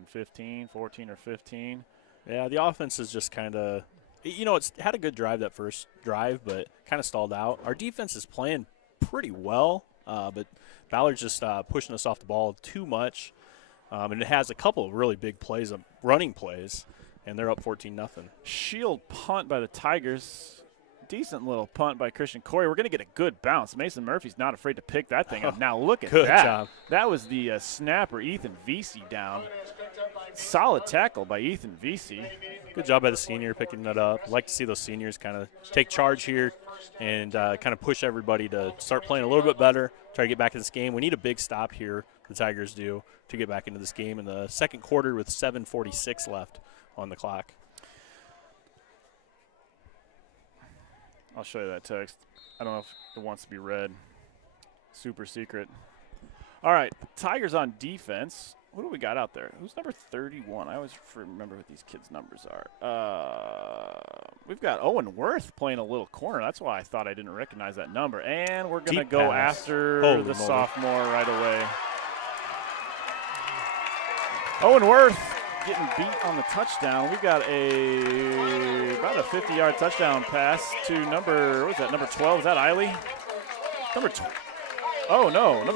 15, 14 or 15. Yeah, the offense is just kind of, it's had a good drive that first drive, but kind of stalled out. Our defense is playing pretty well, but Ballard's just pushing us off the ball too much. And it has a couple of really big plays, running plays, and they're up 14-0. Shield punt by the Tigers. Decent little punt by Christian Corey. We're going to get a good bounce. Mason Murphy's not afraid to pick that thing up. Now look at good that. Job. That was the snapper, Ethan Vesey, down. Solid tackle by Ethan Vesey. Good job by the senior picking that up. I'd like to see those seniors kind of take charge here and kind of push everybody to start playing a little bit better, try to get back in this game. We need a big stop here, the Tigers do, to get back into this game in the second quarter with 7:46 left on the clock. I'll show you that text. I don't know if it wants to be read. Super secret. All right, Tigers on defense. What do we got out there? Who's number 31? I always remember what these kids' numbers are. We've got Owen Worth playing a little corner. That's why I thought I didn't recognize that number. And we're going to go after the sophomore right away. Owen Worth getting beat on the touchdown. We got about a 50-yard touchdown pass to number 12? Is that Eiley? Number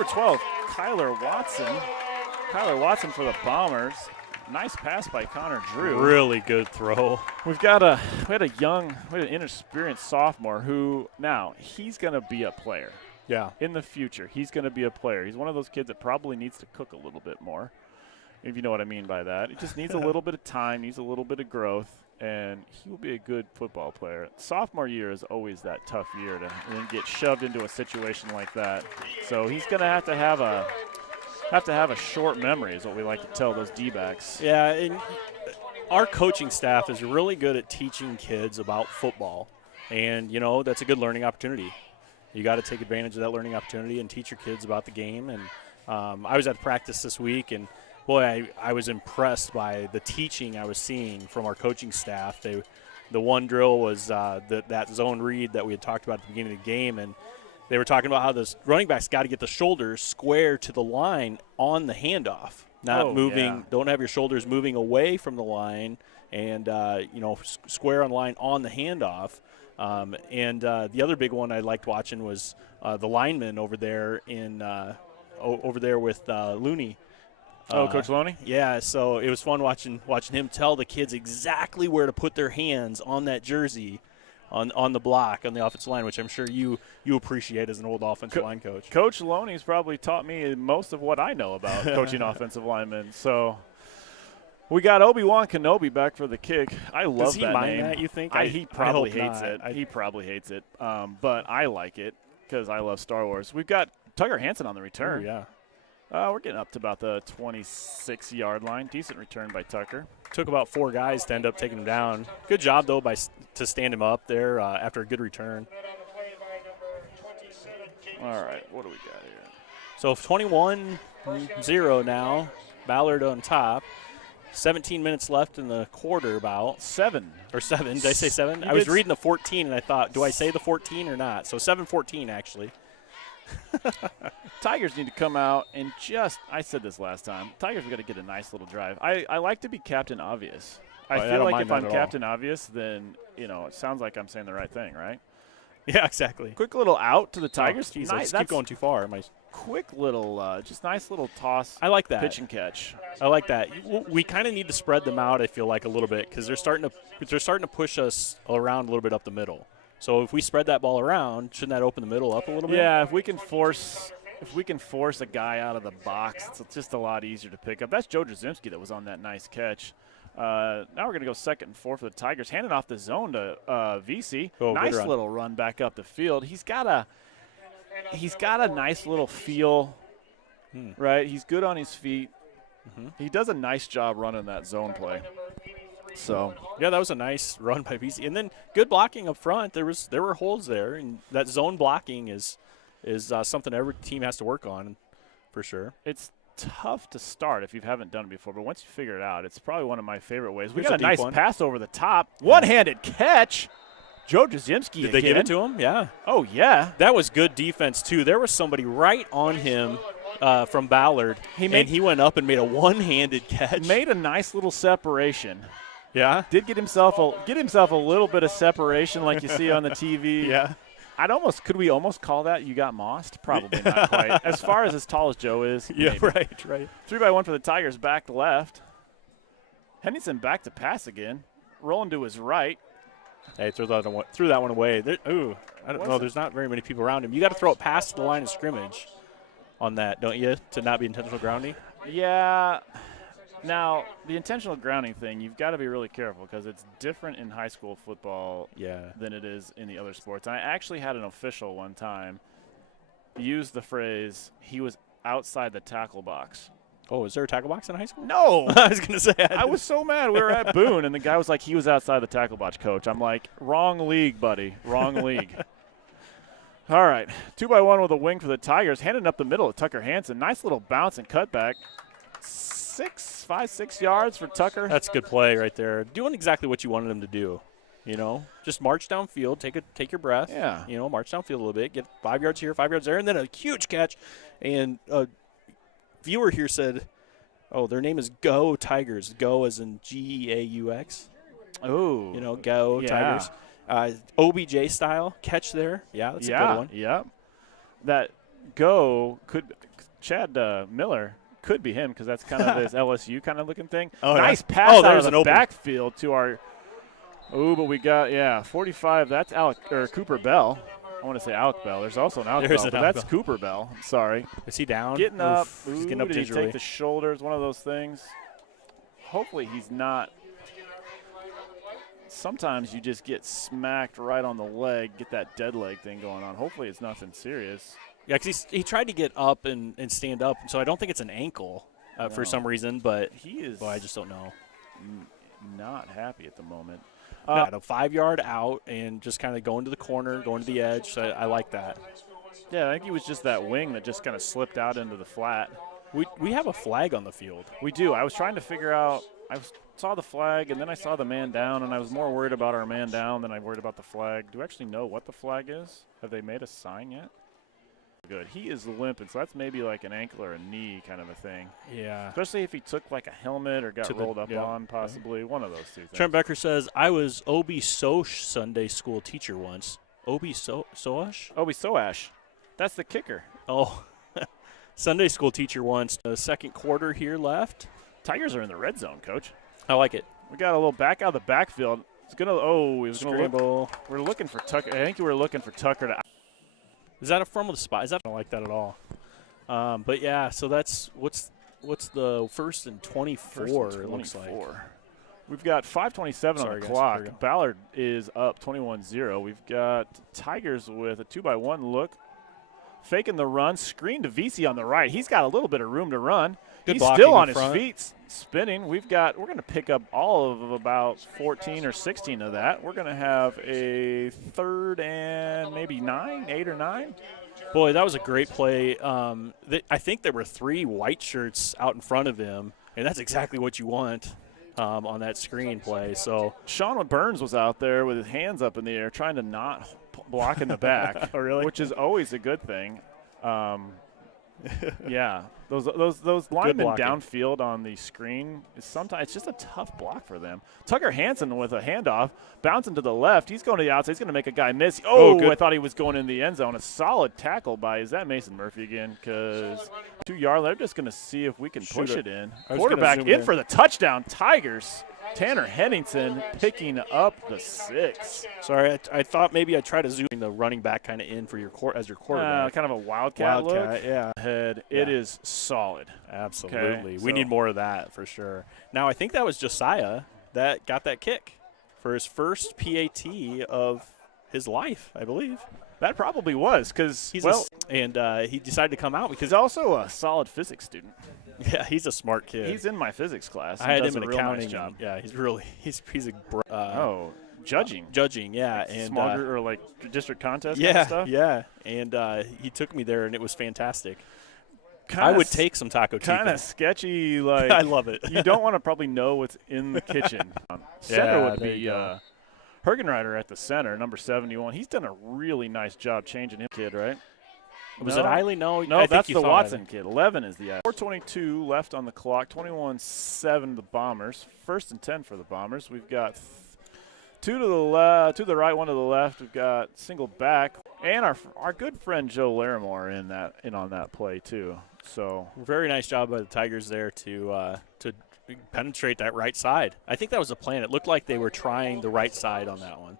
12, Kyler Watson. Kyler Watson for the Bombers. Nice pass by Connor Drew. Really good throw. We had an inexperienced sophomore who now he's going to be a player. Yeah. In the future, he's going to be a player. He's one of those kids that probably needs to cook a little bit more. if you know what I mean by that. It just needs a little bit of time, needs a little bit of growth, and he will be a good football player. Sophomore year is always that tough year to then get shoved into a situation like that. So he's going to have a short memory is what we like to tell those D-backs. Yeah, and our coaching staff is really good at teaching kids about football. And, that's a good learning opportunity. You got to take advantage of that learning opportunity and teach your kids about the game. And I was at practice this week, and, boy, I was impressed by the teaching I was seeing from our coaching staff. The one drill was that zone read that we had talked about at the beginning of the game, and they were talking about how the running backs got to get the shoulders square to the line on the handoff, not moving. Yeah. Don't have your shoulders moving away from the line, and square on line on the handoff. The other big one I liked watching was the lineman over there with Looney. Coach Loney? Yeah, so it was fun watching him tell the kids exactly where to put their hands on that jersey. On the block, on the offensive line, which I'm sure you appreciate as an old offensive line coach. Coach Loney's probably taught me most of what I know about coaching offensive linemen. So we got Obi-Wan Kenobi back for the kick. I love that name. Does he mind that, you think? He probably hates not. it. He probably hates it. But I like it because I love Star Wars. We've got Tucker Hansen on the return. Ooh, yeah. We're getting up to about the 26-yard line. Decent return by Tucker. Took about 4 guys to end up taking him down. Good job, though, to stand him up there after a good return. All right, what do we got here? So 21-0 now. Ballard on top. 17 minutes left in the quarter about. 7. Or 7. Did I say 7? I was reading the 14, and I thought, do I say the 14 or not? So 7-14, actually. Tigers need to come out and I said this last time, Tigers have got to get a nice little drive. I like to be Captain Obvious. I feel like if I'm Captain Obvious, then, it sounds like I'm saying the right thing, right? Yeah, exactly. Quick little out to the Tigers. Geez, nice. Keep going too far. Quick little, just nice little toss. I like that. Pitch and catch. I like that. We kind of need to spread them out, I feel like, a little bit, because they're starting to push us around a little bit up the middle. So if we spread that ball around, shouldn't that open the middle up a little bit? Yeah, if we can force a guy out of the box, it's just a lot easier to pick up. That's Joe Drzymski that was on that nice catch. Now we're going to go 2nd and 4 for the Tigers. Handing off the zone to VC. Nice little run back up the field. He's got a nice little feel, right? He's good on his feet. Mm-hmm. He does a nice job running that zone play. So yeah, that was a nice run by VC, and then good blocking up front. There were holes there, and that zone blocking is something every team has to work on, for sure. It's tough to start if you haven't done it before, but once you figure it out, it's probably one of my favorite ways. We got a nice pass over the top, one-handed catch. Joe Drzymski. Did they give it to him? Yeah. Oh yeah, that was good defense too. There was somebody right on him. From Ballard, and he went up and made a one-handed catch. Made a nice little separation. Yeah, did get himself a little bit of separation like you see on the TV. Yeah, could we almost call that you got mossed? Probably not quite. As far as tall as Joe is. Yeah, maybe. Right. 3-by-1 for the Tigers, back left. Henningsen back to pass again, rolling to his right. Hey, threw that one away. I don't know. There's not very many people around him. You got to throw it past the line of scrimmage on that, don't you, to not be intentional grounding? Yeah. Now, the intentional grounding thing, you've got to be really careful because it's different in high school football than it is in the other sports. And I actually had an official one time use the phrase, he was outside the tackle box. Oh, is there a tackle box in high school? No. I was going to say. I was so mad. We were at Boone, and the guy was like, he was outside the tackle box, coach. I'm like, wrong league, buddy. Wrong league. All right, 2-by-1 with a wing for the Tigers. Handing up the middle of Tucker Hansen. Nice little bounce and cutback. 5-6 yards for Tucker. That's a good play right there. Doing exactly what you wanted him to do. Just march downfield, take your breath. Yeah. March downfield a little bit, get 5 yards here, 5 yards there, and then a huge catch. And a viewer here said, oh, their name is Go Tigers. Go as in G-E-A-U-X. Oh. Go Tigers. OBJ style catch there. Yeah, that's a good one. Yeah. That Go Chad Miller could be him because that's kind of his LSU kind of looking thing. Oh, nice pass out of the backfield to our – but we got, 45. That's Cooper Bell. I want to say Alec Bell. There's also an Alec There's Bell, an but Alec that's Bell. Cooper Bell. Sorry. Is he down? Getting up. Oof, he's Ooh, getting up did he gingerly. take the shoulders? One of those things. Hopefully he's not. Sometimes you just get smacked right on the leg, get that dead leg thing going on. Hopefully it's nothing serious. Yeah, because he tried to get up and stand up, so I don't think it's an ankle for some reason, but He is I just don't know. not happy at the moment. At a 5-yard out and just kind of going to the corner, going to the edge. So I like that. Yeah, I think he was just that wing that just kind of slipped out into the flat. We have a flag on the field. We do. I was trying to figure out. Saw the flag, and then I saw the man down, and I was more worried about our man down than I worried about the flag. Do we actually know what the flag is? Have they made a sign yet? Good. He is limping, so that's maybe like an ankle or a knee kind of a thing. Yeah. Especially if he took like a helmet or got rolled up on, possibly. One of those two things. Trent Becker says, I was Obi Sosh Sunday school teacher once. Obi Soash? Obi Soash. That's the kicker. Oh, Sunday school teacher once. The second quarter here left. Tigers are in the red zone, Coach. I like it. We got a little back out of the backfield. It's gonna. Oh, he was gonna look. Scramble. We're looking for Tucker. I think we were looking for Tucker to. Is that a from the spot? Is that I don't like that at all. But yeah, so that's what's the first and 24. It looks like. We've got 5:27 on the guys. clock. Ballard is up 21-0. We've got Tigers with a 2-by-1 look, faking the run, screen to VC on the right. He's got a little bit of room to run. Good He's blocking still on in his front. feet, spinning. We're going to pick up all of about 14 or 16 of that. We're going to have a third and maybe 8 or 9. Boy, that was a great play. I think there were 3 white shirts out in front of him, and that's exactly what you want on that screen play. So Sean Burns was out there with his hands up in the air trying to not block in the back, Oh, really? which is always a good thing. Yeah, those linemen blocking. downfield on the screen is sometimes it's just a tough block for them. Tucker Hansen with a handoff, bouncing to the left. He's going to the outside. He's going to make a guy miss. Oh, good. I thought he was going in the end zone. A solid tackle by, is that Mason Murphy again? Because 2-yard. They're just going to see if we can push it in. I was gonna Quarterback zoom in in. for the touchdown. Tigers. Tanner Henningsen picking up the 6. sorry, I thought maybe I'd try to zoom the running back kind of in for your as your quarterback. Kind of a wildcat look. yeah. Head. Yeah. It is solid. Absolutely. Okay, We so- need more of that for sure. Now, I think that was Josiah that got that kick for his first PAT of his life, I believe. That probably was because, well, he decided to come out because he's also a solid physics student. yeah, he's a smart kid. He's in my physics class. I had does him a in real accounting. Nice job. Yeah, he's a Judging. judging, yeah, and Smarter or like district contest yeah, kind of stuff? yeah, and he took me there and it was fantastic. Kinda I would take some taco Kind chicken. of sketchy, like. I love it. You don't want to probably know what's in the kitchen. Center Yeah, would there be you go. Hergenreiter at the center, number 71. He's done a really nice job changing him, kid, right? Was it Eiley? No, No, I think that's you the thought Watson kid. 11 is the 4:22 left on the clock. 21-7 the Bombers. First and 10 for the Bombers. We've got 2 to the right, 1 to the left. We've got single back, and our good friend Joe Larimore in on that play too. So Very nice job by the Tigers there to penetrate that right side. I think that was the plan. It looked like they were trying the right side on that one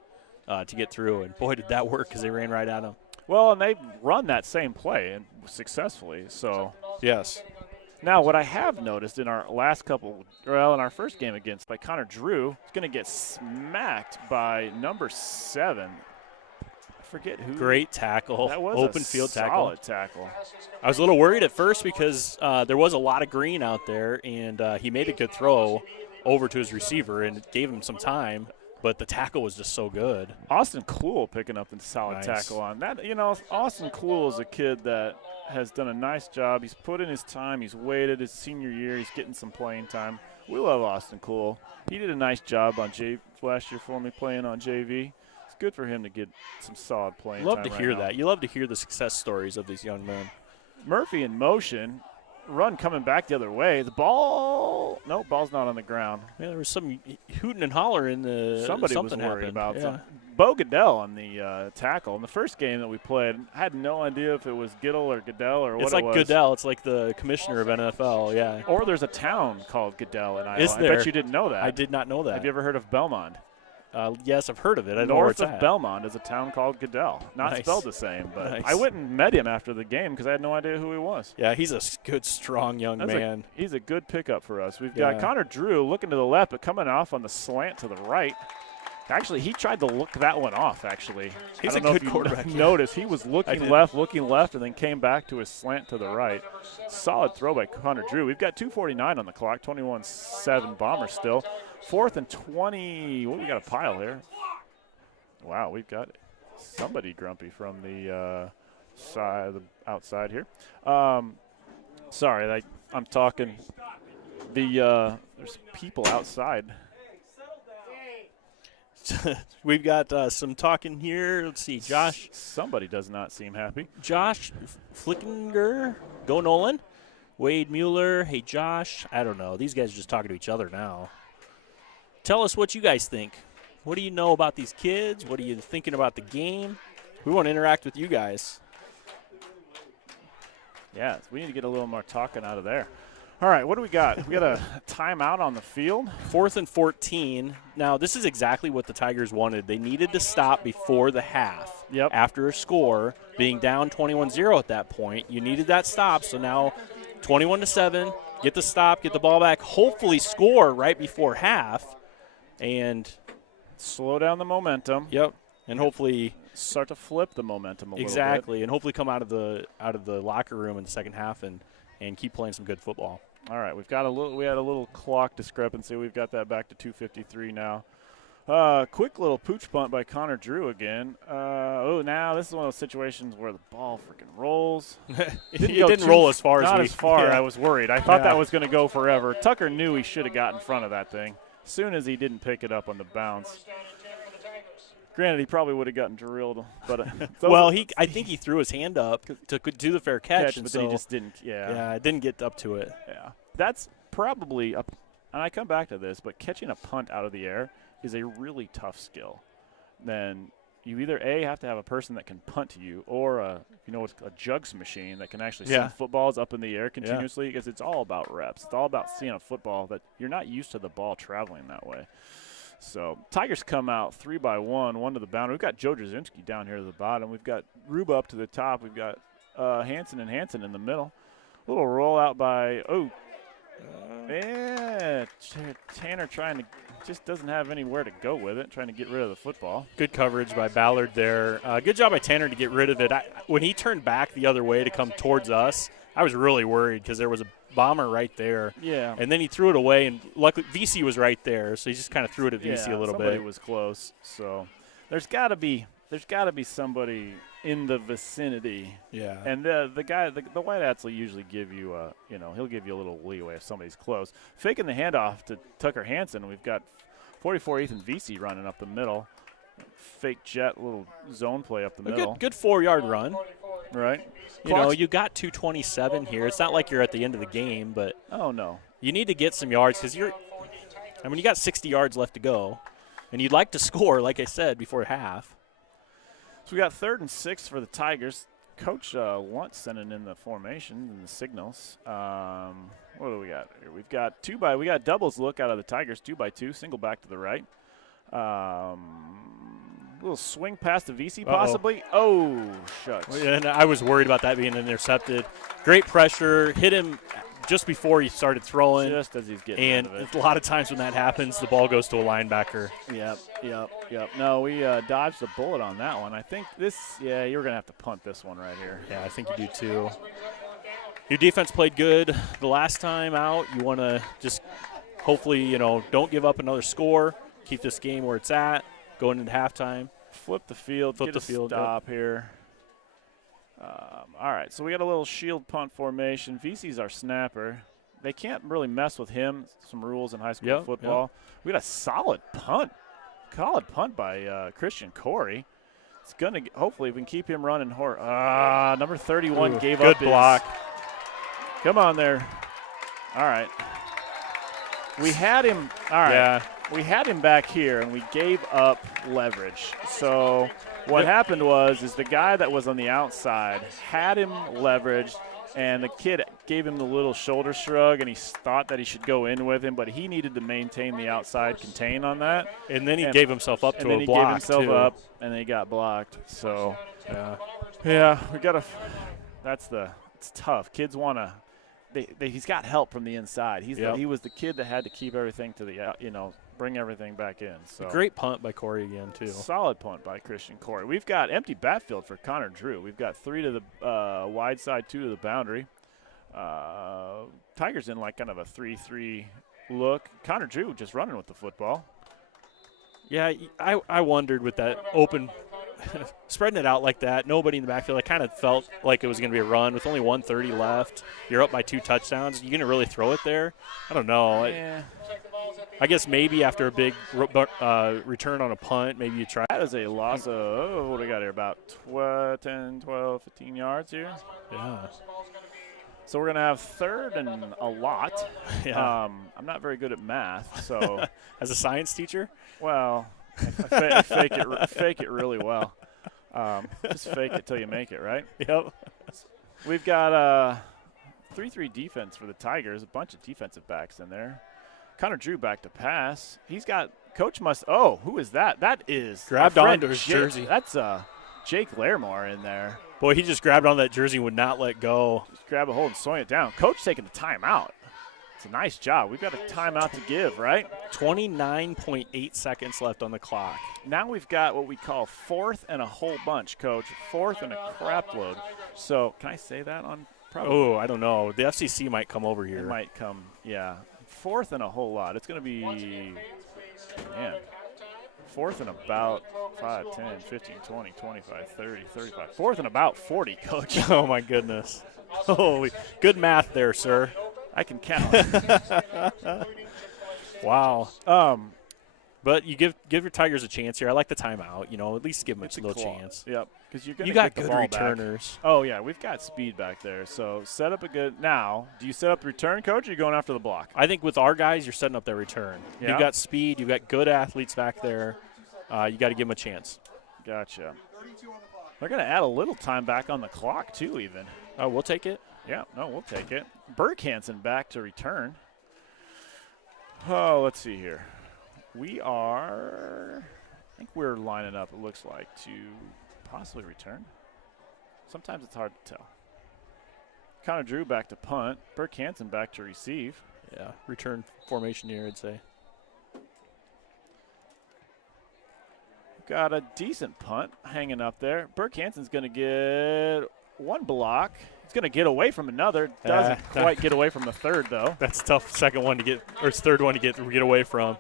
to get through, and boy, did that work because they ran right at him. well, and they've run that same play and successfully. So Yes. now what I have noticed in our in our first game against by Connor Drew, is going to get smacked by number 7. I forget who. Great tackle. That was Open a field tackle. solid tackle. I was a little worried at first because there was a lot of green out there, and he made a good throw over to his receiver and it gave him some time, but the tackle was just so good. Austin Kluhl picking up the solid Nice. tackle on that. Austin Kluhl is a kid that has done a nice job. He's put in his time. He's waited his senior year. He's getting some playing time. We love Austin Kluhl. He did a nice job on last year for me playing on JV. It's good for him to get some solid playing Love time to right hear now. that. You love to hear the success stories of these young men. Murphy in motion. Run coming back the other way. The ball. No, ball's not on the ground. Yeah, there was some hooting and hollering. Somebody was something worried happened. about yeah. something. Bo Goodell on the tackle. In the first game that we played, I had no idea if it was Giddle or Goodell or what It's it like was. Goodell. It's like the commissioner of NFL, yeah. Or there's a town called Goodell in Iowa. Is I there? bet you didn't know that. I did not know that. Have you ever heard of Belmont? Yes, I've heard of it. I know where North it's of at. Belmont is a town called Goodell. Not Nice. spelled the same, but Nice. I went and met him after the game because I had no idea who he was. Yeah, he's a good, strong young man. He's a good pickup for us. We've got Connor Drew looking to the left, but coming off on the slant to the right. Actually, he tried to look that one off, actually. He's I don't a know good if you quarterback. Notice he was looking left, and then came back to his slant to the right. Solid throw by Connor Drew. We've got 2:49 on the clock, 21-7 Bombers still. 4th and 20. What, we got a pile here. Wow, we've got somebody grumpy from the outside here. Sorry, I'm talking. There's people outside. We've got some talking here. Let's see, Josh. Somebody does not seem happy. Josh Flickinger, go Nolan. Wade Mueller, hey Josh. I don't know. These guys are just talking to each other now. Tell us what you guys think. What do you know about these kids? What are you thinking about the game? We want to interact with you guys. Yeah, we need to get a little more talking out of there. All right, what do we got? We got a timeout on the field. 4th and 14. Now, this is exactly what the Tigers wanted. They needed to stop before the half. Yep. After a score, being down 21-0 at that point, you needed that stop. So now 21-7, get the stop, get the ball back, hopefully score right before half, and slow down the momentum. Yep, and hopefully start to flip the momentum a little bit. Exactly, and hopefully come out of the locker room in the second half and keep playing some good football. All right, we had a little clock discrepancy. We've got that back to 2:53 now. Quick little pooch punt by Connor Drew again. Now this is one of those situations where the ball freaking rolls. It didn't roll as far as not we. as far. Yeah. I was worried. I thought that was going to go forever. Tucker knew he should have got in front of that thing. As soon as he didn't pick it up on the bounce. Granted, he probably would have gotten drilled, but I think he threw his hand up to do the fair catch, but then he just didn't. Yeah, it didn't get up to it. Yeah, that's probably and I come back to this, but catching a punt out of the air is a really tough skill. Then you either have to have a person that can punt to you, or a jugs machine that can actually send footballs up in the air continuously, because it's all about reps. It's all about seeing a football that you're not used to the ball traveling that way. So Tigers come out 3-1, one to the boundary. We've got Joe Drzezinski down here at the bottom. We've got Ruba up to the top. We've got Hansen in the middle. A little rollout by Tanner just doesn't have anywhere to go with it, trying to get rid of the football. Good coverage by Ballard there. Good job by Tanner to get rid of it. When he turned back the other way to come towards us, I was really worried because there was a bomber right there. Yeah. And then he threw it away, and luckily VC was right there, so he just kind of threw it at VC a little bit. Somebody was close. So there's got to be somebody in the vicinity. Yeah. And the guy, the white hats will usually give you he'll give you a little leeway if somebody's close. Faking the handoff to Tucker Hansen. We've got 44 Ethan VC running up the middle. Fake jet, little zone play up the middle. Good 4-yard run. Right. You got 2:27 here. It's not like you're at the end of the game, but you need to get some yards because you got 60 yards left to go, and you'd like to score, like I said, before half. So we got 3rd and 6 for the Tigers. Coach Luntz sending in the formation and the signals. What do we got here? We've got we got doubles look out of the Tigers, 2x2, single back to the right. Little swing pass to VC possibly. Oh, shucks. And I was worried about that being intercepted. Great pressure. Hit him just before he started throwing. Just as he's getting and rid of it. A lot of times when that happens, the ball goes to a linebacker. Yep. No, we dodged a bullet on that one. I think you're going to have to punt this one right here. Yeah, I think you do too. Your defense played good the last time out. You want to just hopefully, don't give up another score. Keep this game where it's at. Going into halftime. Flip the field. Stop here. All right, so we got a little shield punt formation. VC's our snapper. They can't really mess with him. Some rules in high school football. Yep. We got a solid punt. Solid punt by Christian Corey. It's going to hopefully we can keep him running. Number 31 gave up good block. Come on there. All right. We had him. All right. Yeah. We had him back here, and we gave up leverage. So what happened was the guy that was on the outside had him leveraged, And the kid gave him the little shoulder shrug, and he thought that he should go in with him, but he needed to maintain the outside contain on that. And then he gave himself up to a block, and then he gave himself up, and then he got blocked. So, yeah, we got to – it's tough. Kids want to – he's got help from the inside. He was the kid that had to keep everything to the bring everything back in. So a great punt by Corey again, too. Solid punt by Christian Corey. We've got empty backfield for Connor Drew. We've got 3 to the wide side, 2 to the boundary. Tigers in like kind of a 3-3 look. Connor Drew just running with the football. Yeah, I wondered with that open – spreading it out like that, nobody in the backfield, I kind of felt like it was going to be a run with only 1:30 left. You're up by 2 touchdowns. You going to really throw it there? I don't know. Yeah. I guess maybe after a big return on a punt, maybe you try. That is a loss of, what do we got here, about 10, 12, 15 yards here. Yeah. So we're going to have 3rd and a lot. Yeah. I'm not very good at math, so. As a science teacher? Well, I fake it really well. Just fake it till you make it, right? Yep. We've got 3-3 defense for the Tigers, a bunch of defensive backs in there. Connor Drew back to pass. He's got Coach must. Oh, who is that? That is grabbed onto his jersey. That's Jake Larimore in there. Boy, he just grabbed on that jersey and would not let go. Just grab a hold and swing it down. Coach taking the timeout. It's a nice job. We've got a timeout to give, right? 29.8 seconds left on the clock. Now we've got what we call 4th and a whole bunch, Coach. 4th and a crap load. So can I say that on? Probably. Oh, I don't know. The FCC might come over here. It might come, yeah. 4th and a whole lot. It's going to be, man, 4th and about 5, 10, 15, 20, 25, 30, 35. 4th and about 40, Coach. Oh, my goodness. Holy, good math there, sir. I can count. Wow. But you give your Tigers a chance here. I like the timeout. At least give them a little chance. Yep. Because you got good returners. Back. Oh, yeah. We've got speed back there. So set up a good – now, do you set up the return, Coach, or are you going after the block? I think with our guys, you're setting up their return. Yeah. You've got speed. You've got good athletes back there. You got to give them a chance. Gotcha. They're going to add a little time back on the clock, too, even. Oh, we'll take it. Yeah, no, we'll take it. Hansen back to return. Oh, let's see here. I think we're lining up, it looks like, to possibly return. Sometimes it's hard to tell. Connor Drew back to punt. Hansen back to receive. Yeah, return formation here, I'd say. Got a decent punt hanging up there. Hansen's going to get one block. He's going to get away from another. Doesn't quite get away from the third, though. That's a tough third one to get away from.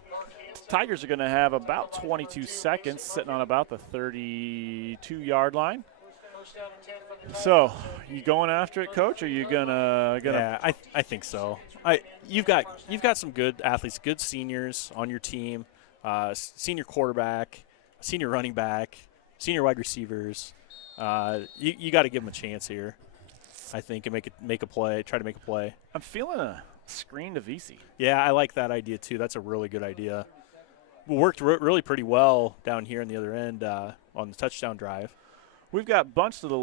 Tigers are going to have about 22 seconds, sitting on about the 32-yard line. So, you going after it, Coach? Or are you gonna? Yeah, I think so. You've got some good athletes, good seniors on your team, senior quarterback, senior running back, senior wide receivers. You got to give them a chance here, I think, and make a play. Try to make a play. I'm feeling a screen to VC. Yeah, I like that idea too. That's a really good idea. Worked really pretty well down here on the other end on the touchdown drive. We've got bunch to the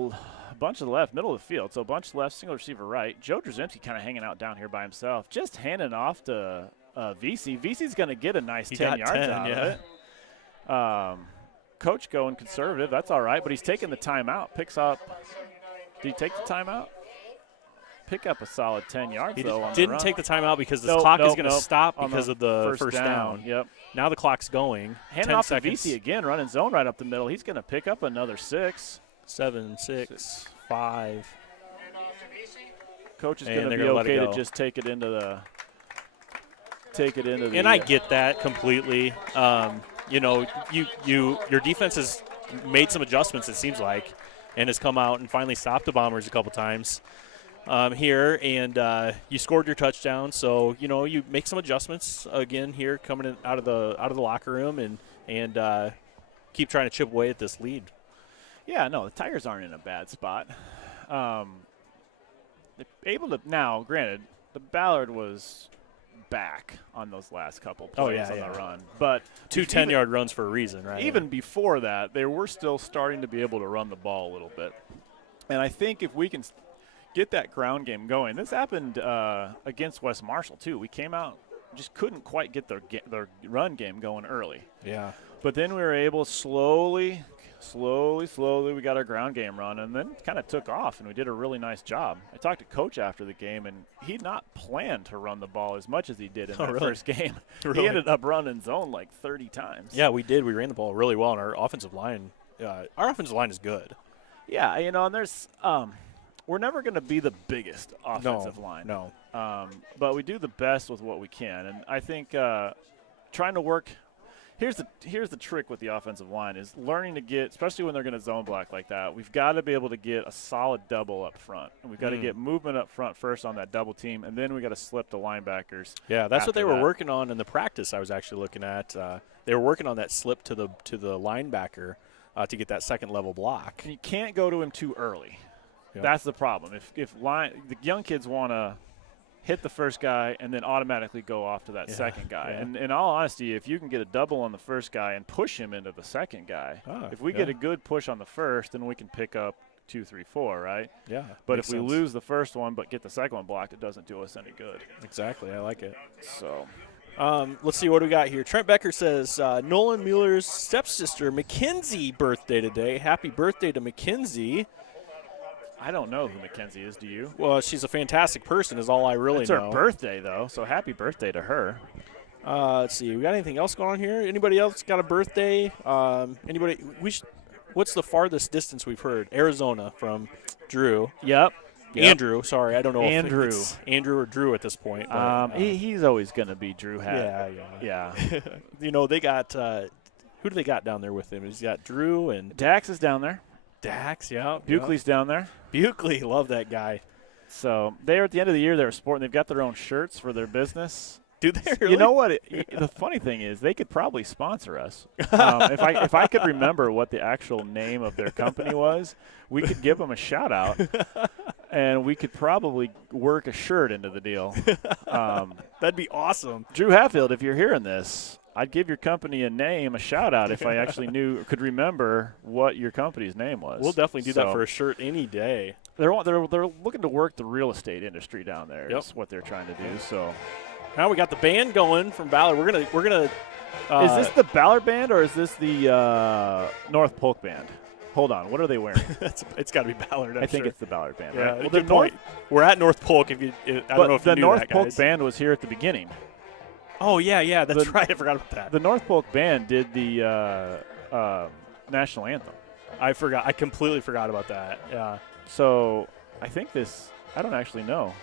left, middle of the field. So bunch left, single receiver right. Joe Drzymski kind of hanging out down here by himself, just handing off to VC. VC's going to get a nice 10 yards out of it. Coach going conservative. That's all right, but he's taking the timeout. Picks up. Did he take the timeout? Pick up a solid 10 yards, he though. Didn't take the timeout because the clock is going to stop because of the first down. Yep. Now the clock's going. Handing off to VC again, running zone right up the middle. He's going to pick up another 6. 7, 6, 5. Coach is going to be okay to just take it into the. And I get that completely. Your defense has made some adjustments, it seems like, and has come out and finally stopped the Bombers a couple times here, and you scored your touchdown. So you make some adjustments again here, coming out of the locker room, and keep trying to chip away at this lead. Yeah, no, the Tigers aren't in a bad spot. They're able to now. Granted, the Ballard was back on those last couple plays on the run. But 2 10-yard runs for a reason, right? Even before that, they were still starting to be able to run the ball a little bit. And I think if we can get that ground game going. This happened against West Marshall, too. We came out, just couldn't quite get their run game going early. Yeah. But then we were able slowly, we got our ground game run, and then kind of took off, and we did a really nice job. I talked to Coach after the game, and he'd not planned to run the ball as much as he did in that first game. Really? He ended up running zone like 30 times. Yeah, we did. We ran the ball really well, and our offensive line is good. Yeah, and there's we're never going to be the biggest offensive line. No. But we do the best with what we can, and I think trying to work. Here's the trick with the offensive line is learning to get, especially when they're going to zone block like that, we've got to be able to get a solid double up front. And we've got to get movement up front first on that double team, and then we got to slip the linebackers. Yeah, that's what they were working on in the practice I was actually looking at. They were working on that slip to the linebacker to get that second level block. And you can't go to him too early. Yep. That's the problem. If the young kids want to hit the first guy and then automatically go off to that second guy. Yeah. And in all honesty, if you can get a double on the first guy and push him into the second guy, if we get a good push on the first, then we can pick up 2, 3, 4, right? Yeah. But if we lose the first one but get the second one blocked, it doesn't do us any good. Exactly. I like it. So let's see what we got here. Trent Becker says, Nolan Mueller's stepsister, Mackenzie, birthday today. Happy birthday to Mackenzie. I don't know who Mackenzie is. Do you? Well, she's a fantastic person is all I really know. It's her birthday, though, so happy birthday to her. Let's see. We got anything else going on here? Anybody else got a birthday? Anybody? What's the farthest distance we've heard? Arizona from Drew. Yep. Andrew. Sorry, I don't know Andrew. if it's Andrew or Drew at this point. But, he's always going to be Drew Hatt. Yeah. They got who do they got down there with him? He's got Drew and Dax is down there. Dax, yeah. Buckley's down there. Buckley, love that guy. So they're at the end of the year. They're sporting. They've got their own shirts for their business. Do they really? You know what? The funny thing is, they could probably sponsor us. If I could remember what the actual name of their company was, we could give them a shout out, and we could probably work a shirt into the deal. That'd be awesome. Drew Hatfield, if you're hearing this, I'd give your company a shout out if I actually could remember what your company's name was. We'll definitely do that for a shirt any day. They're looking to work the real estate industry down there. Yep. Is what they're trying to do. So now we got the band going from Ballard. We're gonna. Is this the Ballard band or is this the North Polk band? Hold on, what are they wearing? It's got to be Ballard. I think it's the Ballard band. Yeah, Right? well, good point. We're at North Polk. I don't know if you knew that, the North Polk guys. band was here at the beginning. Oh yeah, that's right. I forgot about that. The North Polk band did the national anthem. I forgot. I completely forgot about that. Yeah. So I think this. I don't actually know.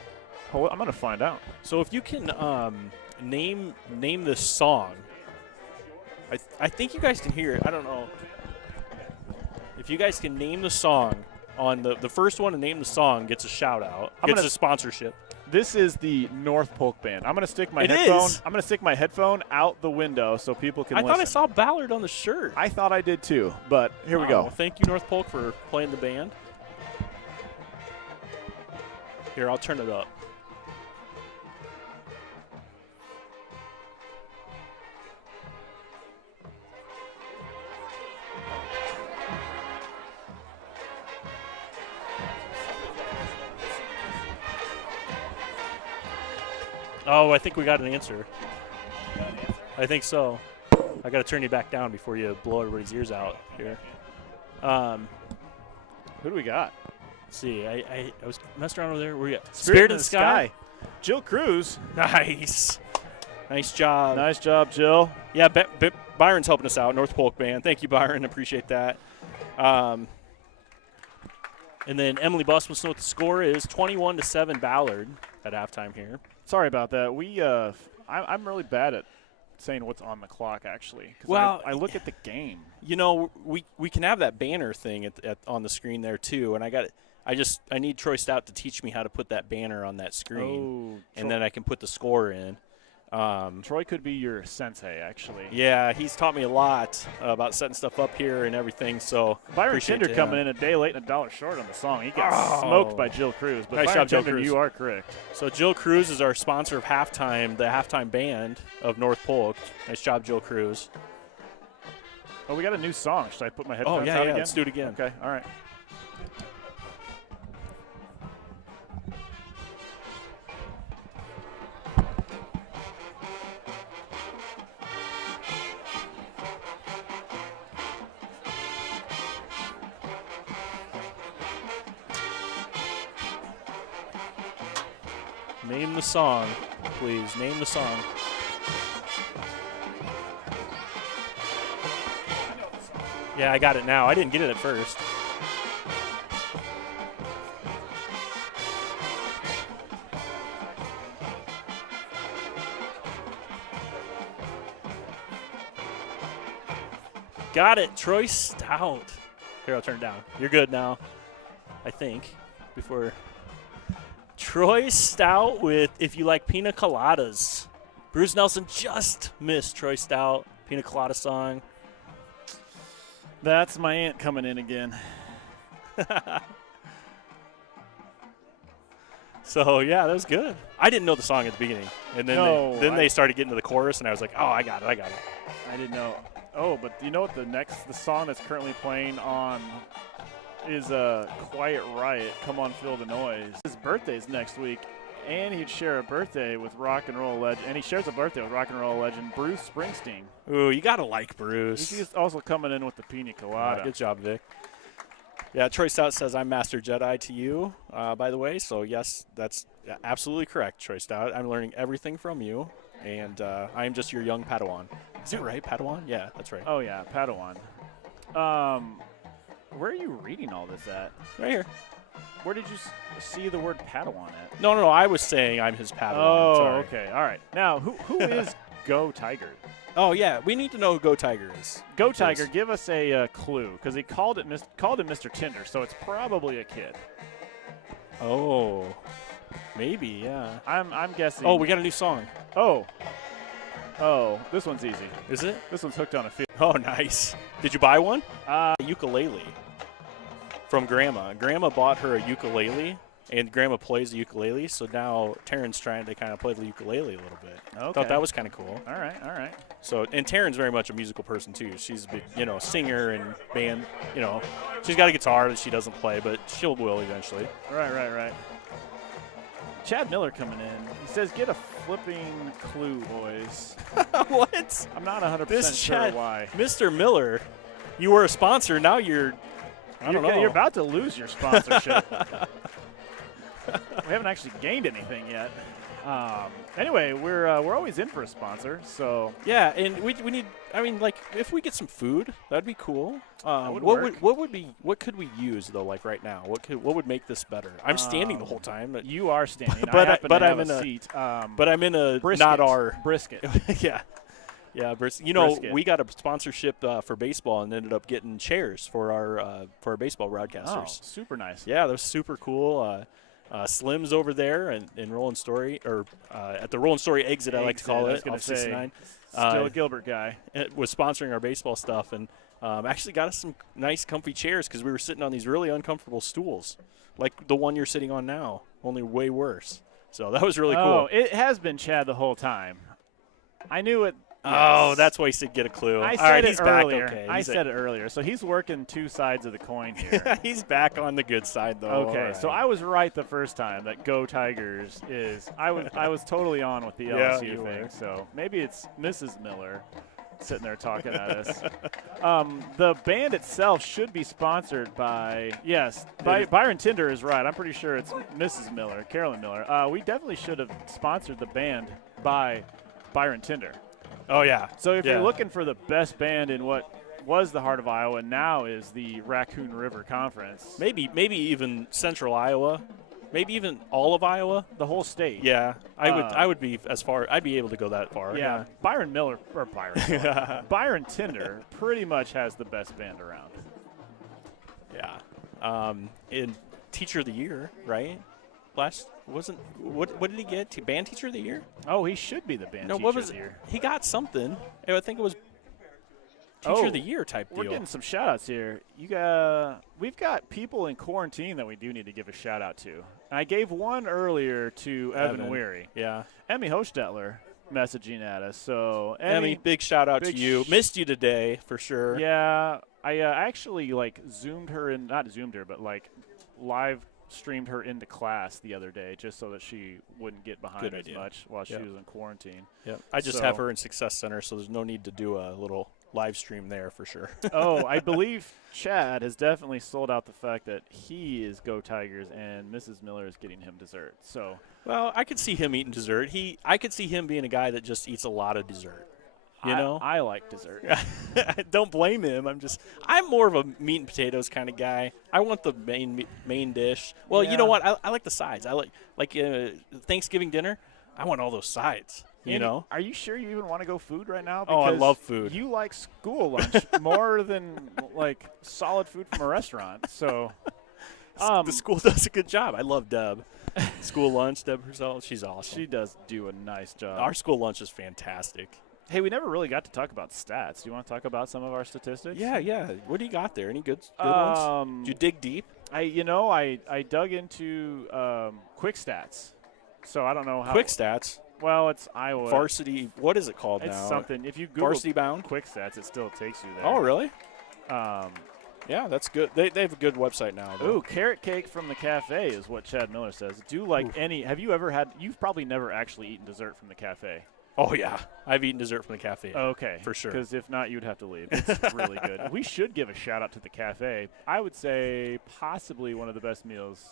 I'm going to find out. So if you can name this song, I think you guys can hear it. I don't know. If you guys can name the song on the first one and name the song gets a shout out. Gets a sponsorship. This is the North Polk band. I'm going to stick my headphone out the window so people can listen. I thought I saw Ballard on the shirt. I thought I did too, but here we go. Well, thank you, North Polk, for playing the band. Here, I'll turn it up. Oh, I think we got an answer. I think so. I got to turn you back down before you blow everybody's ears out here. Who do we got? Let's see. I was messing around over there. Where you at? Spirit in the Sky. Jill Cruz. Nice. Nice job. Nice job, Jill. Yeah, Byron's helping us out. North Polk band. Thank you, Byron. Appreciate that. And then Emily Buss wants to know what the score is. 21-7 Ballard at halftime here. Sorry about that. I'm really bad at saying what's on the clock, actually. Well, I look at the game. You know, we can have that banner thing on the screen there too, and I need Troy Stout to teach me how to put that banner on that screen, and then I can put the score in. Troy could be your sensei, actually. Yeah, he's taught me a lot about setting stuff up here and everything. So Byron Tinder coming in a day late and $1 short on the song. He got smoked by Jill Cruz. But nice Byron job, Jill Tinder, Cruz. you are correct. So Jill Cruz is our sponsor of halftime, the halftime band of North Polk. Nice job, Jill Cruz. Oh, we got a new song. Should I put my headphones out again? Let's do it again. Okay, all right. Name the song, please. Name the song. Yeah, I got it now. I didn't get it at first. Got it, Troy Stout. Here, I'll turn it down. You're good now, I think. Before Troy Stout with If You Like Pina Coladas. Bruce Nelson just missed Troy Stout, Pina Colada song. That's my aunt coming in again. So, yeah, that was good. I didn't know the song at the beginning. And then they started getting to the chorus, and I was like, oh, I got it. I didn't know. Oh, but you know what the song that's currently playing on is Quiet Riot, Come On Feel the Noise. His birthday's next week, and he'd share a birthday with rock and roll legend, and he shares a birthday with rock and roll legend Bruce Springsteen. Ooh, you got to like Bruce. He's also coming in with the Pina Colada. Good job, Vic. Yeah, Troy Stout says, I'm Master Jedi to you, by the way. So, yes, that's absolutely correct, Troy Stout. I'm learning everything from you, and I am just your young Padawan. Is it right, Padawan? Yeah, that's right. Oh, yeah, Padawan. Where are you reading all this at? Right here. Where did you see the word Padawan at? No, I was saying I'm his Padawan. Oh, Sorry. okay. All right. Now, who is Go Tiger? Oh, yeah, we need to know who Go Tiger is. Go Tiger, give us a clue, because he called him Mr. Tinder, so it's probably a kid. Oh, maybe, yeah. I'm guessing. Oh, we got a new song. Oh, this one's easy. Is it? This one's Hooked on a Feeling. Oh, nice. Did you buy one? Ukulele from Grandma. Grandma bought her a ukulele, and Grandma plays the ukulele, so now Taryn's trying to kind of play the ukulele a little bit. Okay. Thought that was kind of cool. All right. So, and Taryn's very much a musical person, too. She's a big, singer and band, She's got a guitar that she doesn't play, but she'll will eventually. Right. Chad Miller coming in. He says, get a flipping clue, boys. What? I'm not 100% sure why. Mr. Miller, you were a sponsor. Now I don't know. You're about to lose your sponsorship. We haven't actually gained anything yet. Anyway, we're always in for a sponsor, so yeah, and we need. I mean, like, if we get some food, that'd be cool. What could we use though? Like right now, what would make this better? I'm standing the whole time. You are standing, but I'm in a seat. But I'm in a brisket. Not our brisket. Yeah, brisket. Brisket. We got a sponsorship for baseball and ended up getting chairs for our baseball broadcasters. Oh, super nice. Yeah, that was super cool. Slim's over there and Rolling Story, or at the Rolling Story exit, I like to call it, off 69. Still a Gilbert guy. It was sponsoring our baseball stuff, and actually got us some nice comfy chairs because we were sitting on these really uncomfortable stools, like the one you're sitting on now, only way worse. So that was really cool. Oh, it has been Chad the whole time. I knew it. Oh, yes. that's why he said get a clue. I said it earlier. Okay. I said it earlier. So he's working two sides of the coin here. He's back on the good side, though. Okay, right. so I was right the first time that Go Tigers is. I was totally on with the LSU thing. So maybe it's Mrs. Miller sitting there talking at us. The band itself should be sponsored by Byron Tinder is right. I'm pretty sure it's Mrs. Miller, Carolyn Miller. We definitely should have sponsored the band by Byron Tinder. Oh, yeah. So if you're looking for the best band in what was the heart of Iowa, now is the Raccoon River Conference. Maybe even Central Iowa. Maybe even all of Iowa. The whole state. Yeah. I would be as far. I'd be able to go that far. Yeah. Byron Tinder pretty much has the best band around. Yeah. In Teacher of the Year, right? What did he get? Band Teacher of the Year? Oh, he should be the band teacher of the year. He got something. I think it was Teacher of the Year type deal. We're getting some shout-outs here. We've got people in quarantine that we do need to give a shout-out to. And I gave one earlier to Evan Weary. Yeah. Emmy Hostetler messaging at us. So Emmy, big shout-out to you. Missed you today for sure. Yeah. I actually, Zoomed her in – not Zoomed her, but, live – streamed her into class the other day just so that she wouldn't get behind as much while she was in quarantine. Yep. I just have her in Success Center, so there's no need to do a little live stream there for sure. Oh, I believe Chad has definitely sold out the fact that he is Go Tigers and Mrs. Miller is getting him dessert. So, well, I could see him eating dessert. I could see him being a guy that just eats a lot of dessert. You know, I like dessert. Don't blame him. I'm more of a meat and potatoes kind of guy. I want the main dish. Well, Yeah. you know what? I like the sides. I like Thanksgiving dinner. I want all those sides. You know. Are you sure you even want to go food right now? Oh, I Because love food. You like school lunch more than like solid food from a restaurant. So, the school does a good job. I love Deb. School lunch, Deb herself. She's awesome. she does do a nice job. Our school lunch is fantastic. Hey, we never really got to talk about stats. Do you want to talk about some of our statistics? Yeah. What do you got there? Any good ones? Did you dig deep? I dug into quick stats. So I don't know how. Quick stats. Well, it's Iowa. Varsity. What is it called It's now? something. If you Google Varsity Bound. quick stats, it still takes you there. Oh, really? Um, Yeah, that's good. They have a good website now. Though. Ooh, carrot cake from the cafe is what Chad Miller says. Have you ever had, you've probably never actually eaten dessert from the cafe. Oh, yeah. I've eaten dessert from the cafe. Okay. For sure. Because if not, you'd have to leave. It's really good. We should give a shout out to the cafe. I would say possibly one of the best meals.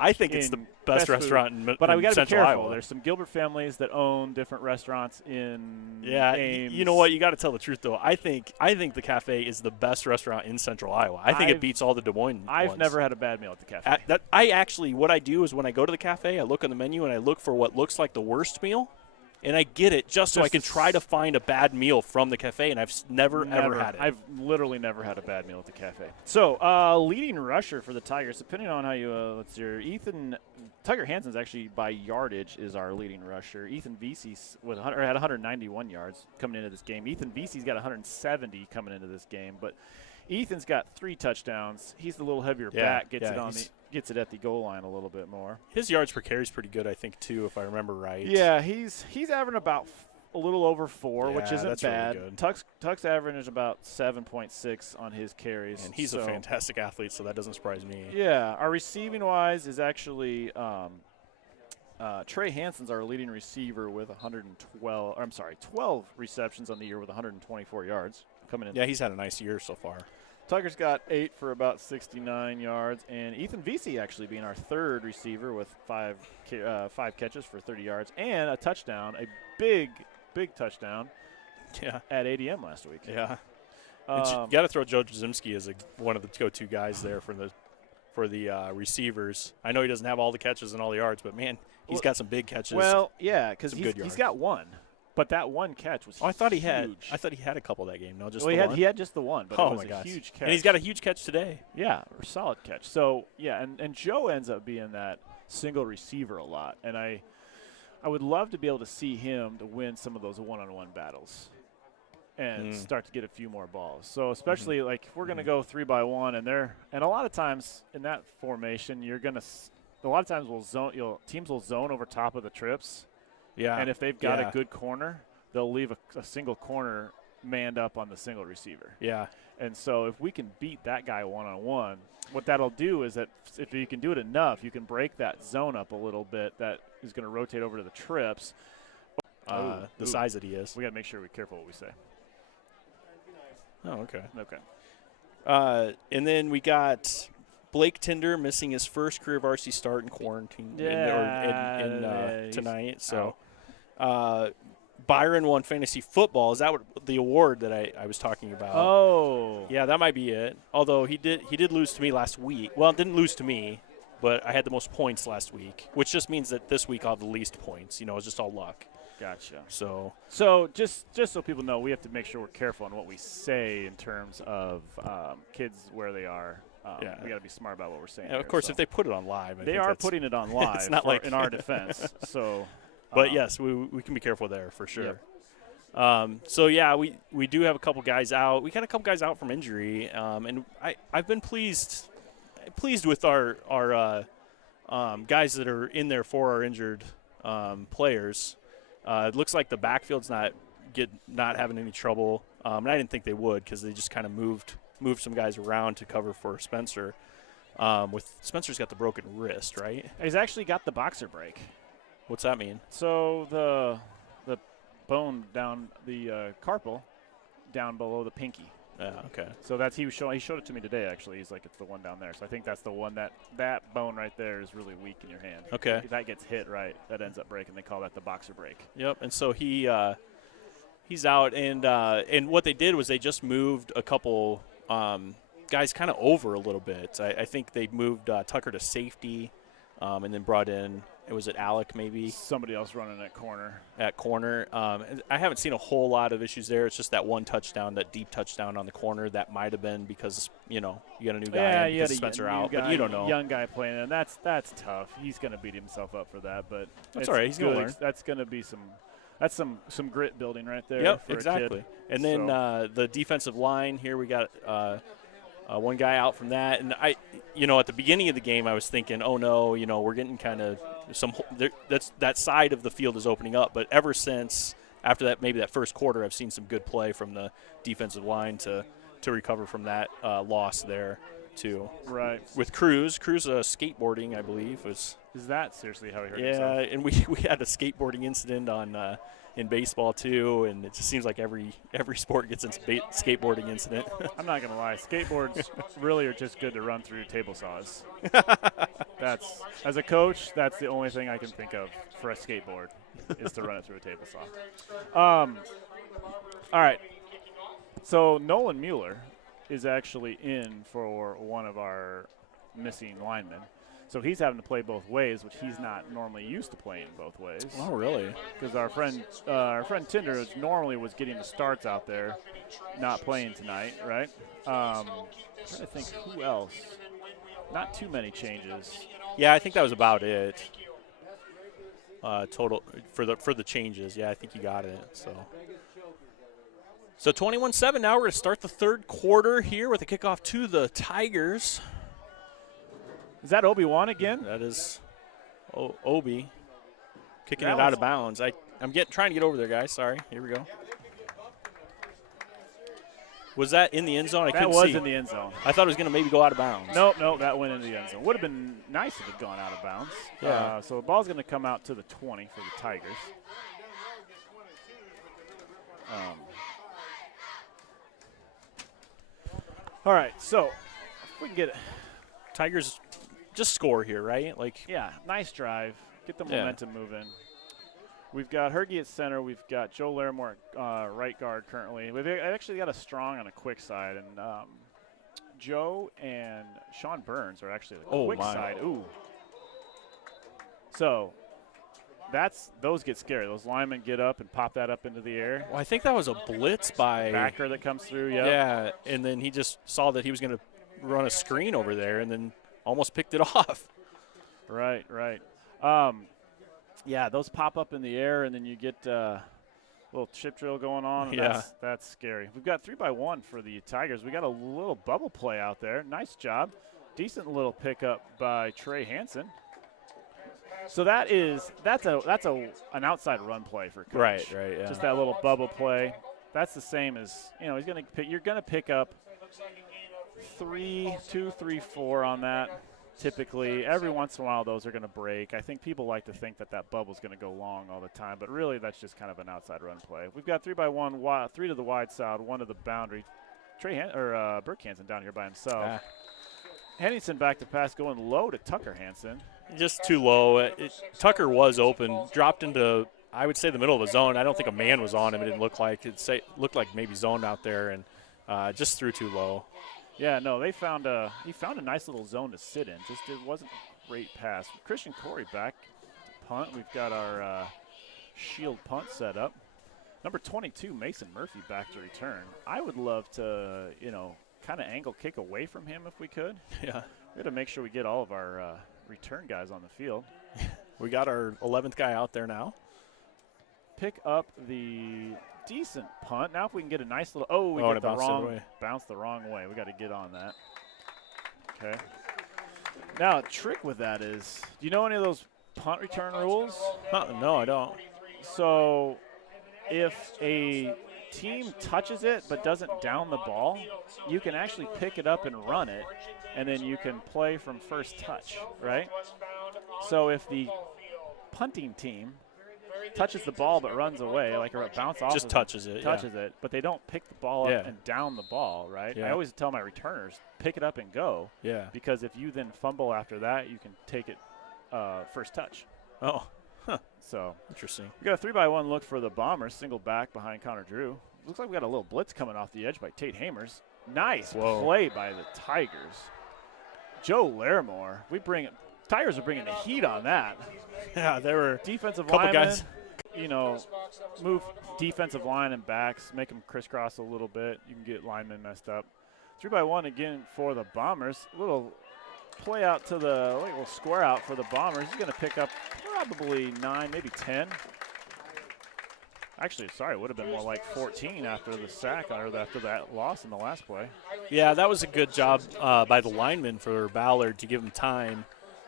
I think it's the best restaurant in But we got to be Central careful. Iowa. There's some Gilbert families that own different restaurants in Ames. You know what? You got to tell the truth, though. I think the cafe is the best restaurant in Central Iowa. I think it beats all the Des Moines I've ones. never had a bad meal at the cafe. What I do is when I go to the cafe, I look on the menu and I look for what looks like the worst meal, and I get it just so I can try to find a bad meal from the cafe, and I've never ever had it. I've literally never had a bad meal at the cafe. So, leading rusher for the Tigers, depending on how you, Tiger Hansen's actually by yardage is our leading rusher. Ethan Vesey's had 191 yards coming into this game. Ethan Vesey's got 170 coming into this game, but Ethan's got 3 touchdowns. He's the little heavier back, gets it at the goal line a little bit more. His yards per carry is pretty good, I think, too, if I remember right. Yeah, he's averaging about a little over 4, which isn't that's bad. really good. Tuck's average is about 7.6 on his carries. And he's a fantastic athlete, so that doesn't surprise me. Yeah, our receiving-wise is actually Trey Hansen's our leading receiver with 12 receptions on the year with 124 yards coming in. Yeah, he's had a nice year so far. Tucker's got 8 for about 69 yards, and Ethan Vesey actually being our third receiver with 5 catches for 30 yards and a touchdown, a big touchdown at ADM last week. Yeah. You got to throw Joe Jazimski as one of the go-to guys there for the receivers. I know he doesn't have all the catches and all the yards, but, man, he's got some big catches. Well, yeah, because he's got one. But that one catch was huge. I thought he had a couple that game. No, just the one. He had just the one, but it was a huge catch. And he's got a huge catch today. Yeah, a solid catch. So, yeah, and Joe ends up being that single receiver a lot. And I would love to be able to see him to win some of those one-on-one battles and start to get a few more balls. So, especially like if we're going to go 3-by-1 and a lot of times in that formation, teams will zone over top of the trips. Yeah. And if they've got a good corner, they'll leave a single corner manned up on the single receiver. Yeah. And so if we can beat that guy one-on-one, what that'll do is that if you can do it enough, you can break that zone up a little bit that is going to rotate over to the trips. The size that he is. We got to make sure we're careful what we say. Oh, okay. Okay. And then we got Blake Tinder missing his first career varsity start in quarantine tonight. So Byron won fantasy football. Is that the award that I was talking about? Oh. Yeah, that might be it. Although he did lose to me last week. Well, didn't lose to me, but I had the most points last week, which just means that this week I'll have the least points. It's just all luck. Gotcha. So just so people know, we have to make sure we're careful on what we say in terms of kids where they are. We got to be smart about what we're saying. Of course, if they put it on live, they are putting it on live. It's not like in our defense. So, but yes, we can be careful there for sure. Yep. We do have a couple guys out. We got a couple guys out from injury, and I've been pleased with our guys that are in there for our injured players. It looks like the backfield's not having any trouble, and I didn't think they would because they just kind of moved some guys around to cover for Spencer. Spencer's got the broken wrist, right? He's actually got the boxer break. What's that mean? So the bone down the carpal down below the pinky. Yeah, okay. So that's he showed it to me today. Actually, he's like, it's the one down there. So I think that's the one that bone right there is really weak in your hand. Okay. If that gets hit right, that ends up breaking. They call that the boxer break. Yep. And so he's out, and what they did was they just moved a couple guys kind of over a little bit. I think they moved Tucker to safety, and then brought in. Was it Alec maybe? Somebody else running at corner. At corner. I haven't seen a whole lot of issues there. It's just that one touchdown, that deep touchdown on the corner. That might have been because, you got a new guy and you had Spencer a out. guy, but you don't know. Young guy playing, and that's tough. He's going to beat himself up for that. But that's all right. He's going to learn. That's going to be some grit building right there. Yep, for exactly. A kid. And then the defensive line here, we got one guy out from that. And at the beginning of the game, I was thinking, oh, no, we're getting kind of that side of the field is opening up. But ever since after that, maybe that first quarter, I've seen some good play from the defensive line to recover from that loss there too. Right. With Cruz skateboarding, I believe, was. Is that seriously how he hurt himself? Yeah, and we had a skateboarding incident in baseball too, and it just seems like every sport gets a skateboarding incident. I'm not gonna lie, skateboards really are just good to run through table saws. As a coach, that's the only thing I can think of for a skateboard is to run it through a table saw. All right, so Nolan Mueller is actually in for one of our missing linemen. So he's having to play both ways, which he's not normally used to playing both ways. Oh, really? Because our friend Tinder normally was getting the starts out there, not playing tonight, right? I'm trying to think who else. Not too many changes. Yeah, I think that was about it. Total for the changes. Yeah, I think you got it. So 21-7. Now we're going to start the third quarter here with a kickoff to the Tigers. Is that Obi-Wan again? That is Obi kicking it out of bounds. I'm trying to get over there, guys. Sorry. Here we go. Was that in the end zone? That was in the end zone. I thought it was going to maybe go out of bounds. Nope, that went into the end zone. Would have been nice if it had gone out of bounds. Yeah. So the ball's going to come out to the 20 for the Tigers. All right, so if we can get it. Tigers just score here, right? Yeah, nice drive. Get the momentum moving. We've got Hergy at center. We've got Joe Larimore at right guard currently. We've actually got a strong on a quick side. And Joe and Sean Burns are actually the quick side. Ooh. So those get scary. Those linemen get up and pop that up into the air. Well, I think that was a blitz by backer that comes through, Yeah, and then he just saw that he was going to run a screen over there and then almost picked it off. Right. Yeah, those pop up in the air, and then you get a little chip drill going on. Yeah. That's scary. We've got 3-by-1 for the Tigers. We got a little bubble play out there. Nice job. Decent little pickup by Trey Hansen. So that's an outside run play for Coach. Right, yeah. Just that little bubble play. That's the same as, you're going to pick up 3, 4 on that. Typically, every once in a while, those are going to break. I think people like to think that bubble's going to go long all the time, but really that's just kind of an outside run play. We've got 3-by-1, 3 to the wide side, 1 to the boundary. Burke Hansen down here by himself. Henningsen back to pass, going low to Tucker Hansen. Just too low. Tucker was open, dropped into, I would say, the middle of the zone. I don't think a man was on him. It didn't look like. It looked like maybe zoned out there, and just threw too low. Yeah, no, he found a nice little zone to sit in. Just it wasn't a great pass. Christian Corey back punt. We've got our shield punt set up. Number 22, Mason Murphy back to return. I would love to, kind of angle kick away from him if we could. Yeah. We got to make sure we get all of our return guys on the field. We got our 11th guy out there now. Pick up the decent punt. Now if we can get a nice little, we get bounced the wrong way. We got to get on that. Okay. Now a trick with that is, do you know any of those punt return rules? No, I don't. So if a team touches it but doesn't down the ball, you can actually pick it up and run it, and then you can play from first touch, right? So if the punting team touches the ball but runs away, like or bounce off. Just touches it. Touches it, but they don't pick the ball up and down the ball, right? Yeah. I always tell my returners, pick it up and go. Yeah. Because if you then fumble after that, you can take it first touch. Oh. Huh. So interesting. We got a 3-by-1 look for the Bombers, single back behind Connor Drew. Looks like we got a little blitz coming off the edge by Tate Hamers. Nice play by the Tigers. Joe Larimore, Tigers are bringing the heat on that. Yeah, there were defensive a couple linemen, guys. Move defensive line and backs, make them crisscross a little bit. You can get linemen messed up. 3-by-1 again for the Bombers. Little play out to the little square out for the Bombers. He's going to pick up probably 9, maybe 10. Actually, sorry, it would have been more like 14 after the sack or after that loss in the last play. Yeah, that was a good job by the lineman for Ballard to give him time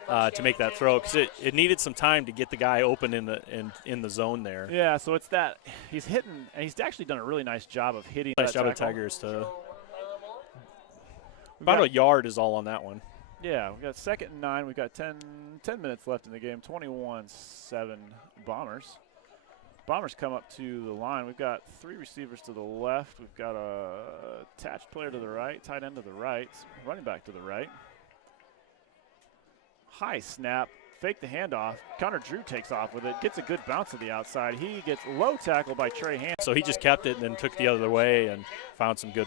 to make that throw, because it needed some time to get the guy open in the zone there. Yeah, so it's that he's hitting, and he's actually done a really nice job of hitting. Nice job of Tigers to about a yard is all on that one. Yeah, we got 2nd and 9. We've got 10 minutes left in the game. 21-7 Bombers. Bombers come up to the line. We've got 3 receivers to the left. We've got a attached player to the right, tight end to the right, running back to the right. High snap, fake the handoff. Connor Drew takes off with it, gets a good bounce to the outside. He gets low tackle by Trey Hansen. So he just kept it and then took the other way and found some good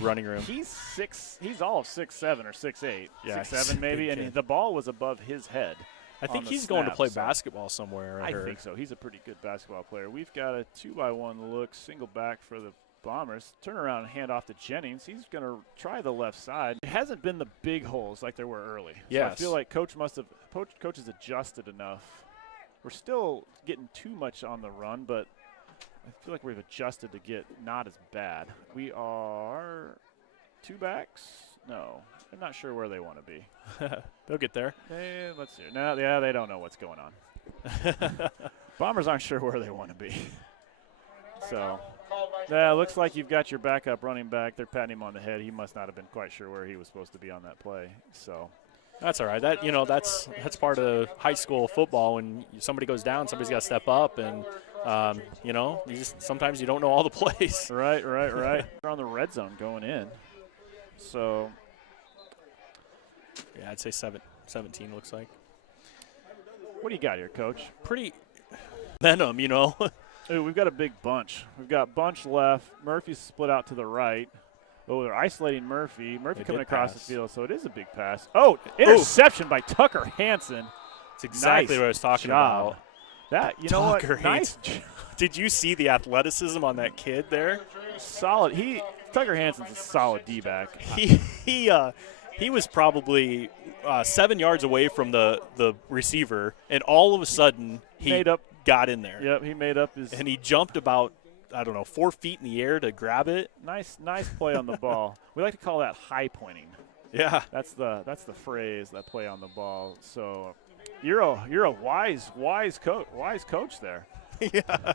running room. He's all of 6'7" or 6'8", yeah, 6'7" maybe, and the ball was above his head. I think he's going to play basketball somewhere. I think so. He's a pretty good basketball player. We've got a 2-by-1 look, single back for the Bombers. Turn around and hand off to Jennings. He's going to try the left side. It hasn't been the big holes like there were early. Yes. So I feel like coach has adjusted enough. We're still getting too much on the run, but I feel like we've adjusted to get not as bad. We are 2 backs. No, I'm not sure where they want to be. They'll get there. Let's see. No, yeah, they don't know what's going on. Bombers aren't sure where they want to be. So, yeah, looks like you've got your backup running back. They're patting him on the head. He must not have been quite sure where he was supposed to be on that play. So, that's all right. That's part of high school football. When somebody goes down, somebody's got to step up, and sometimes you don't know all the plays. Right. They're on the red zone going in. So, yeah, I'd say 17 looks like. What do you got here, Coach? Pretty venom, Ooh, we've got a big bunch. We've got bunch left. Murphy's split out to the right. Oh, they're isolating Murphy. Murphy coming across the field, so it is a big pass. Oh, interception by Tucker Hansen. That's exactly what I was talking about. That, you know what? Nice. Did you see the athleticism on that kid there? Solid. Tucker Hansen's a solid D-back. He was probably 7 yards away from the receiver, and all of a sudden he got in there. Yep, he made up his. And he jumped about, 4 feet in the air to grab it. Nice play on the ball. We like to call that high pointing. Yeah, that's the phrase, that play on the ball. So you're a wise coach there. Yeah.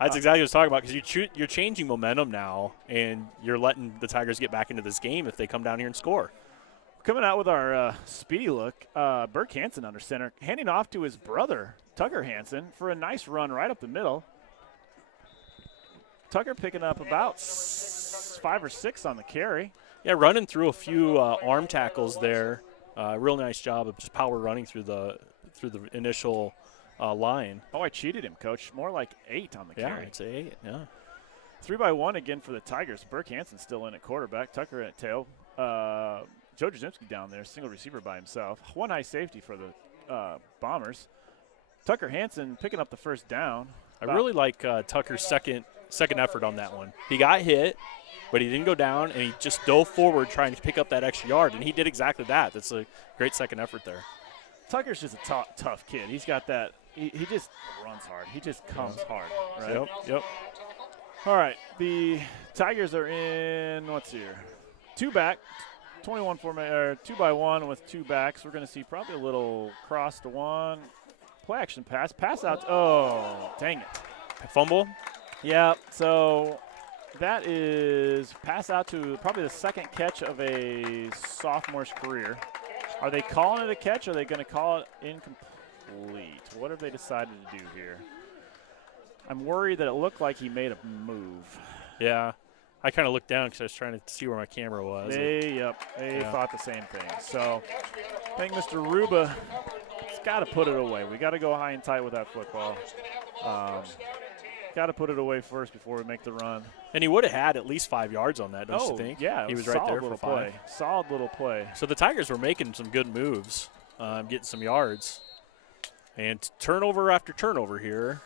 That's exactly what I was talking about, because you're changing momentum now, and you're letting the Tigers get back into this game if they come down here and score. Coming out with our speedy look, Burke Hansen under center, handing off to his brother, Tucker Hansen, for a nice run right up the middle. Tucker picking up about 5 or 6 on the carry. Yeah, running through a few arm tackles there. Real nice job of just power running through the initial line. Oh, I cheated him, Coach. More like 8 on the carry. Yeah, I'd say 8, yeah. 3-by-1 again for the Tigers. Burke Hansen still in at quarterback. Tucker at tail. Joe Jarzymski down there, single receiver by himself. 1 high safety for the Bombers. Tucker Hansen picking up the first down. I really like Tucker's second effort on that one. He got hit, but he didn't go down, and he just dove forward trying to pick up that extra yard, and he did exactly that. That's a great second effort there. Tucker's just a tough kid. He's got that. He just runs hard. He just comes hard, right? Yep. All right, the Tigers are in, what's here? 2 back, 21 formation, or 2-by-1 with 2 backs. We're going to see probably a little cross to 1. Play action pass out. Oh, dang it. Fumble? Yeah, so that is pass out to probably the second catch of a sophomore's career. Are they calling it a catch, or are they going to call it incomplete? What have they decided to do here? I'm worried that it looked like he made a move. Yeah. I kind of looked down because I was trying to see where my camera was. They thought the same thing. So I think Mr. Ruba has got to put it away. We got to go high and tight with that football. Got to put it away first before we make the run. And he would have had at least 5 yards on that, don't you think? Yeah, he was right there for 5. Play. Solid little play. So the Tigers were making some good moves, getting some yards. And turnover after turnover here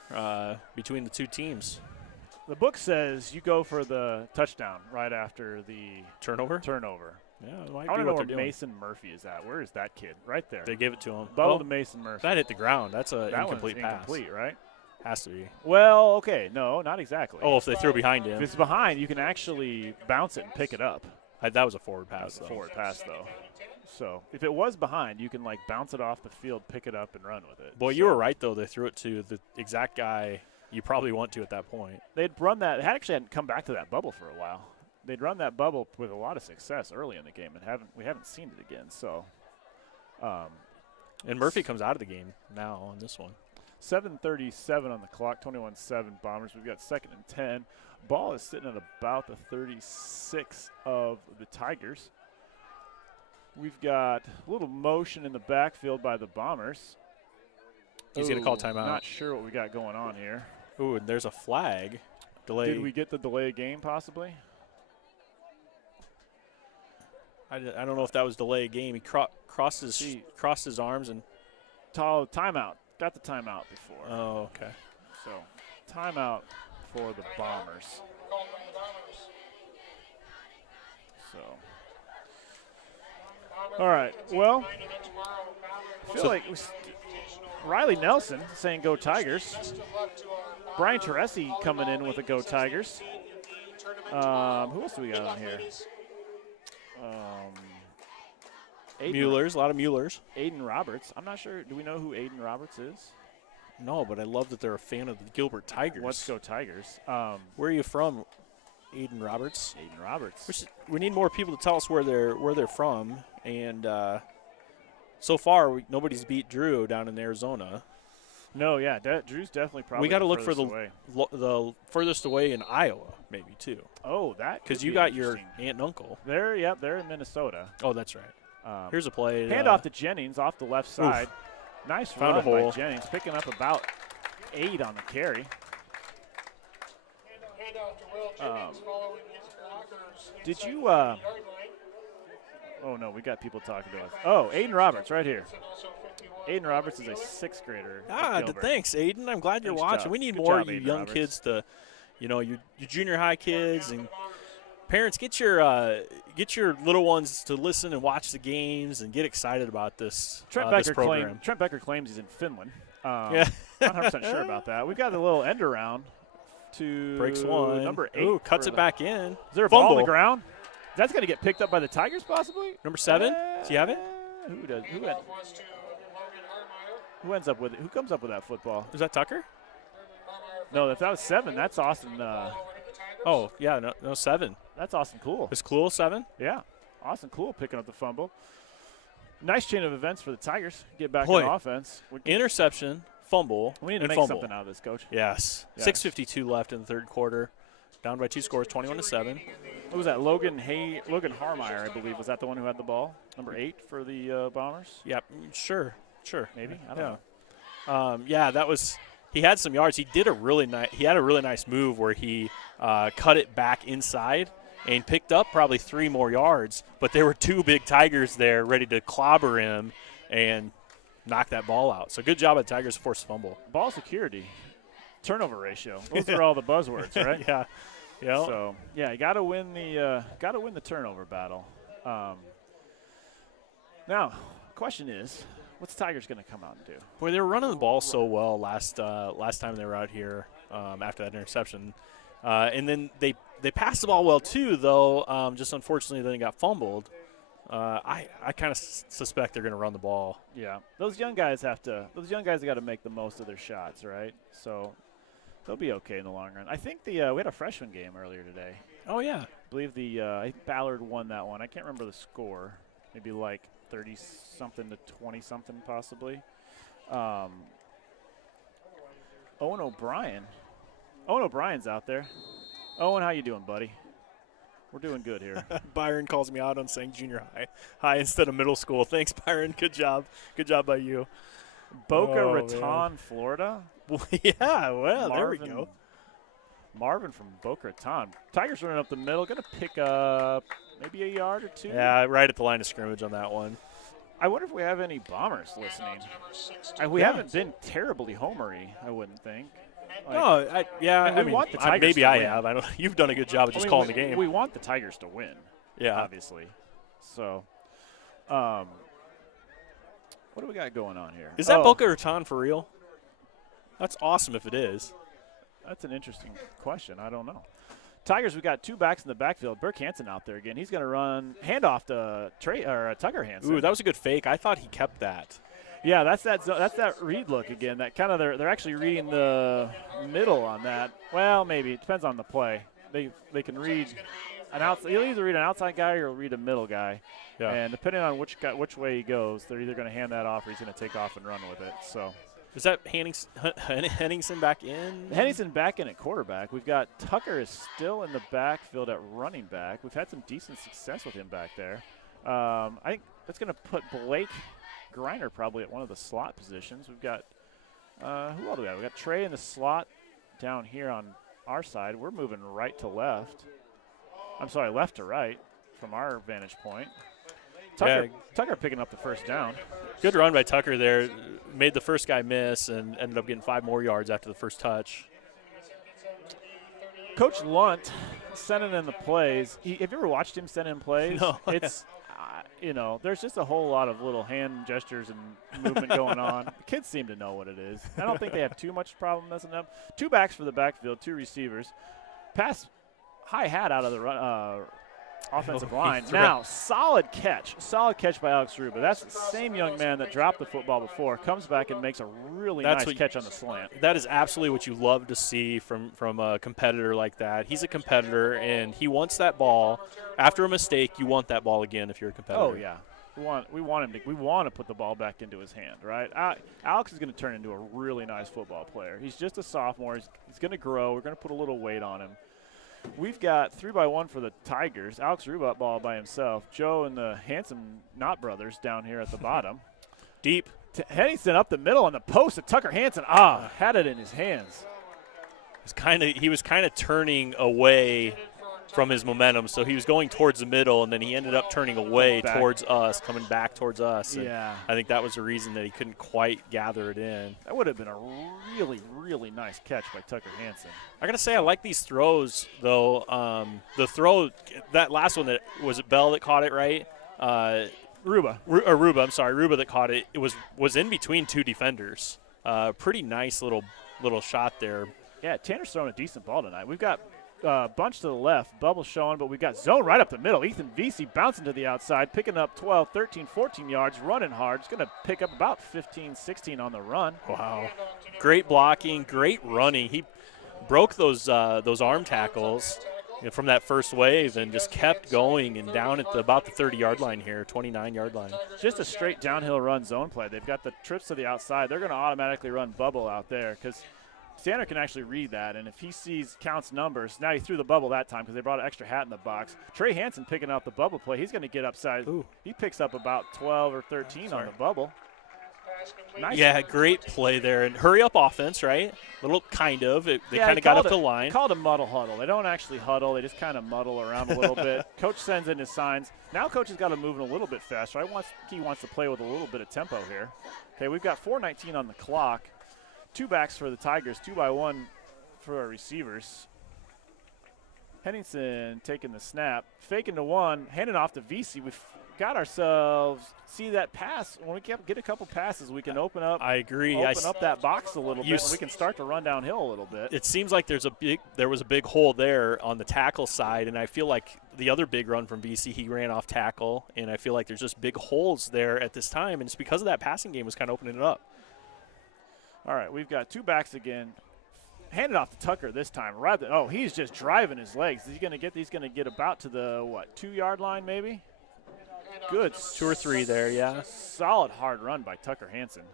between the two teams. The book says you go for the touchdown right after the turnover. Yeah, I want to know where Mason Murphy is at. Where is that kid? Right there. They gave it to him. Bubble to Mason Murphy. That hit the ground. That's an that incomplete one's pass. Incomplete, right? Has to be. Well, okay. No, not exactly. Oh, if they throw behind him. If it's behind, you can actually bounce it and pick it up. That was a forward pass, though. Forward pass, though. So if it was behind, you can, like, bounce it off the field, pick it up, and run with it. Boy, you were right, though. They threw it to the exact guy you probably want to at that point. They'd run that. They hadn't come back to that bubble for a while. They'd run that bubble with a lot of success early in the game, and we haven't seen it again. So, and Murphy comes out of the game now on this one. 7:37 on the clock, 21-7 Bombers. We've got 2nd and 10. Ball is sitting at about the 36 of the Tigers. We've got a little motion in the backfield by the Bombers. He's going to call timeout. Not sure what we got going on here. Ooh, and there's a flag. Delay. Did we get the delay game possibly? I don't know if that was delay game. He crossed his arms and timeout. Got the timeout before. Oh, okay. So timeout for the Bombers. So, all right. Well, I feel like Riley Nelson saying "Go Tigers." Brian Teresi coming in with a "Go Tigers." Who else do we got on here? Muellers, a lot of Muellers. Aiden Roberts. I'm not sure. Do we know who Aiden Roberts is? No, but I love that they're a fan of the Gilbert Tigers. Let's go Tigers. Where are you from, Aiden Roberts? Aiden Roberts. We need more people to tell us where they're from. And so far, nobody's beat Drew down in Arizona. No, yeah, Drew's definitely probably. We got to look for the furthest away in Iowa, maybe too. Oh, that because you got your aunt and uncle. They're in Minnesota. Oh, that's right. Here's a play. Handoff to Jennings off the left side. Oof. Nice Found run by Jennings, picking up about 8 on the carry. Did you? Oh no, we got people talking to us. Oh, Aiden Roberts right here. Aiden Roberts is a 6th grader. Thanks, Aiden. I'm glad you're watching. Job. We need Good more job, you Aiden young Roberts. kids to, your junior high kids and parents get your little ones to listen and watch the games and get excited about this. Trent Becker claims he's in Finland. Yeah, not 100% sure about that. We've got a little end around to breaks one. Number 8. Ooh, cuts it back in. Is there a ball on the ground? That's going to get picked up by the Tigers, possibly. Number 7. Do you have it? Who does? Who ends up with it? Who comes up with that football? Is that Tucker? No, if that was 7, that's Austin. Oh yeah, no 7. That's Austin Cool. Is Cool 7? Yeah, Austin Cool picking up the fumble. Nice chain of events for the Tigers. Get back on offense. Interception, fumble, we need to and make fumble. something out of this, Coach. Yes. 6:52 left in the third quarter. Down by 2 scores, 21-7. What was that? Logan Harmeyer, I believe. Was that the one who had the ball? Number 8 for the Bombers? Yeah, sure. Maybe. I don't know. That was. He had some yards. He had a really nice move where he cut it back inside and picked up probably 3 more yards. But there were 2 big Tigers there ready to clobber him and knock that ball out. So good job by the Tigers to force a fumble. Ball security, turnover ratio. Those are all the buzzwords, right? Yeah. So you got to win the turnover battle. Now, question is, what's the Tigers going to come out and do? Boy, they were running the ball so well last time they were out here after that interception. And then they passed the ball well too, though. Just unfortunately, then it got fumbled. I kind of suspect they're going to run the ball. Yeah, those young guys have got to make the most of their shots, right? So they'll be okay in the long run. I think we had a freshman game earlier today. Oh yeah, I believe I think Ballard won that one. I can't remember the score. Maybe like 30-something to 20-something possibly. Owen O'Brien Owen O'Brien's out there. Owen, how you doing, buddy? We're doing good here. Byron calls me out on saying junior high instead of middle school. Thanks, Byron. Good job. Good job by you. Boca Raton, Florida. Yeah, well, there we go. Marvin from Boca Raton. Tigers running up the middle. Going to pick up maybe a yard or two. Yeah, right at the line of scrimmage on that one. I wonder if we have any Bombers listening. We haven't been terribly homery, I wouldn't think. I mean, want the Tigers maybe to I win. have. I don't. You've done a good job of just calling the game. We want the Tigers to win. Yeah, obviously. So, what do we got going on here? Is that Boca Raton for real? That's awesome if it is. That's an interesting question. I don't know. Tigers, we got 2 backs in the backfield. Burke Hansen out there again. He's going to run handoff to Tucker Hansen. Ooh, that was a good fake. I thought he kept that. Yeah, that's that read look again. That kind of they're actually reading the middle on that. Well, maybe it depends on the play. They can read an outside. You'll either read an outside guy or you'll read a middle guy. Yeah. And depending on which way he goes, they're either going to hand that off or he's going to take off and run with it. So. Is that Henningsen back in? Henningsen back in at quarterback. We've got Tucker is still in the backfield at running back. We've had some decent success with him back there. I think that's going to put Blake Griner probably at one of the slot positions. We've got who all do we have? We've got Trey in the slot down here on our side. We're moving right to left. I'm sorry, left to right from our vantage point. Tucker picking up the first down. Good run by Tucker there. Made the first guy miss and ended up getting 5 more yards after the first touch. Coach Lunt sending in the plays. Have you ever watched him send in plays? No. It's, there's just a whole lot of little hand gestures and movement going on. The kids seem to know what it is. I don't think they have too much problem messing up. 2 backs for the backfield, 2 receivers. Pass high hat out of the offensive line. Now, solid catch by Alex Ruba. That's the same young man that dropped the football before. Comes back and makes a really nice catch on the slant. That is absolutely what you love to see from a competitor like that. He's a competitor, and he wants that ball. After a mistake, you want that ball again if you're a competitor. Oh, yeah. We want to put the ball back into his hand, right? Alex is going to turn into a really nice football player. He's just a sophomore. He's going to grow. We're going to put a little weight on him. We've got 3-by-1 for the Tigers. Alex Ruba ball by himself. Joe and the Handsome Knott brothers down here at the bottom. Deep. Henningsen up the middle on the post to Tucker Hansen. Had it in his hands. He was kind of turning away from his momentum, so he was going towards the middle, and then he ended up turning away towards us, coming back towards us. Yeah. I think that was the reason that he couldn't quite gather it in. That would have been a really, really nice catch by Tucker Hansen. I got to say, I like these throws, though. The throw, that last one, was it Bell that caught it, right? Ruba that caught it. It was in between 2 defenders. Pretty nice little shot there. Yeah, Tanner's throwing a decent ball tonight. We've got bunch to the left, bubble showing, but we've got zone right up the middle. Ethan Vesey bouncing to the outside, picking up 12, 13, 14 yards, running hard. He's going to pick up about 15, 16 on the run. Wow. Great blocking, great running. He broke those arm tackles from that first wave and just kept going and down at about the 30-yard line here, 29-yard line. Just a straight downhill run zone play. They've got the trips to the outside. They're going to automatically run bubble out there because Tanner can actually read that, and if he counts numbers, now he threw the bubble that time because they brought an extra hat in the box. Trey Hansen picking out the bubble play. He's going to get upside. Ooh. He picks up about 12 or 13 on the bubble. Nice. Yeah, great play there. And hurry up offense, right? Little kind of. They kind of got up the line. Called a muddle huddle. They don't actually huddle. They just kind of muddle around a little bit. Coach sends in his signs. Now Coach has got to move in a little bit faster. He wants to play with a little bit of tempo here. Okay, we've got 4:19 on the clock. 2 backs for the Tigers, 2-by-1 for our receivers. Henningsen taking the snap, faking to one, handing off to Vesey. We've got ourselves, see that pass. When we get a couple passes, we can open up. I agree. Open up that box a little bit, and we can start to run downhill a little bit. It seems like there was a big hole there on the tackle side, and I feel like the other big run from Vesey, he ran off tackle, and I feel like there's just big holes there at this time, and it's because of that passing game was kind of opening it up. All right, we've got 2 backs again. Handed off to Tucker this time. He's just driving his legs. He's going to get about to the 2-yard line maybe. Good. 2 or 3 there, yeah. Solid hard run by Tucker Hansen.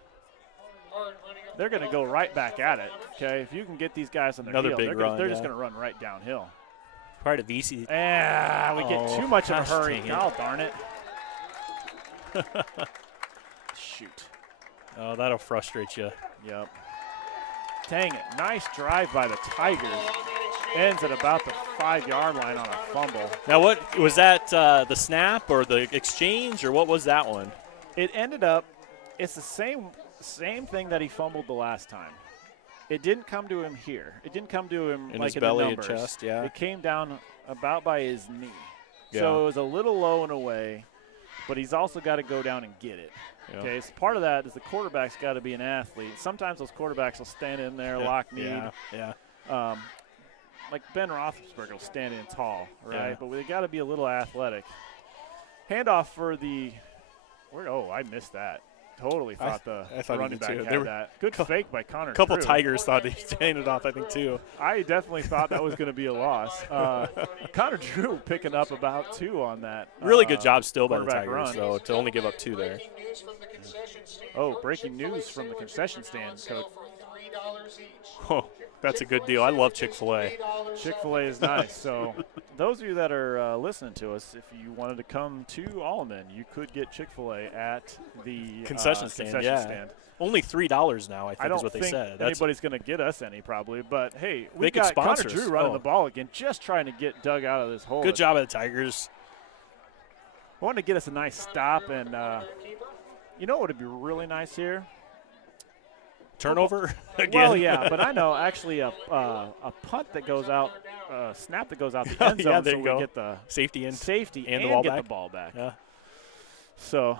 they're going to go right back at it. Okay, if you can get these guys on their Another heel, big run, they're just going to run right downhill. Prior to VC. And we get too much of a gosh, hurry. dang it. Oh, darn it. Shoot. Oh, that'll frustrate you. Yep. Dang it. Nice drive by the Tigers. Ends at about the 5-yard line on a fumble. Now, what was that? The snap or the exchange, or what was that one? It ended up, it's the same thing that he fumbled the last time. It didn't come to him here. It didn't come to him In like his in belly the and numbers. chest, yeah. It came down about by his knee. Yeah. So it was a little low and away, but he's also got to go down and get it. Yeah. Okay, so part of that is the quarterback's got to be an athlete. Sometimes those quarterbacks will stand in there, lock need. Yeah. Like Ben Roethlisberger will stand in tall, right? Yeah. But they got to be a little athletic. Handoff for the I missed that. Totally thought I thought running he back did too. had that. Good fake by Connor. A couple Drew. Tigers thought he handed off, I think, too. I definitely thought that was going to be a loss. Connor Drew picking up about 2 on that. Really good job still by the quarterback Tigers, run. though, to only give up 2 there. Oh, breaking news from the concession stand, Coach. Oh, that's a good deal. I love Chick-fil-A. Chick-fil-A is nice. So those of you that are listening to us, if you wanted to come to Alleman, you could get Chick-fil-A at the Concession stand. Only $3 now, I think, don't is what they think said. anybody's going to get us any probably. But, hey, we They could got Connor sponsor us. Drew running Oh. the ball again, just trying to get Doug out of this hole. Good job of the Tigers. Wanted to get us a nice stop. And, you know what would be really nice here? Turnover again. Well, yeah, but I know actually a punt that goes out, snap that goes out the end zone, Yeah, there so you we go. get the Safety and and the ball get back. the ball back. Yeah. So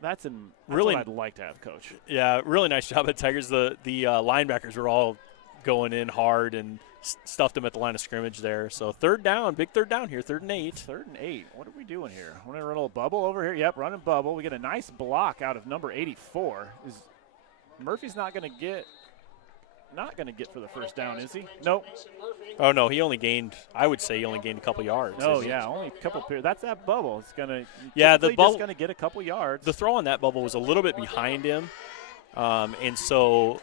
that's Really- what I'd like to have, Coach. Yeah, really nice job at Tigers. The linebackers were all going in hard and stuffed them at the line of scrimmage there. So third down, big third down here, 3rd and 8. 3rd and 8. What are we doing here? We're going to run a little bubble over here. Yep, running bubble. We get a nice block out of number 84. Murphy's not going to get for the first down, is he? Nope. Oh, no, he only gained, I would say he only gained a couple yards. No, yeah, only a couple periods. That's that bubble. It's going to the bubble just going to get a couple yards. The throw on that bubble was a little bit behind him, and so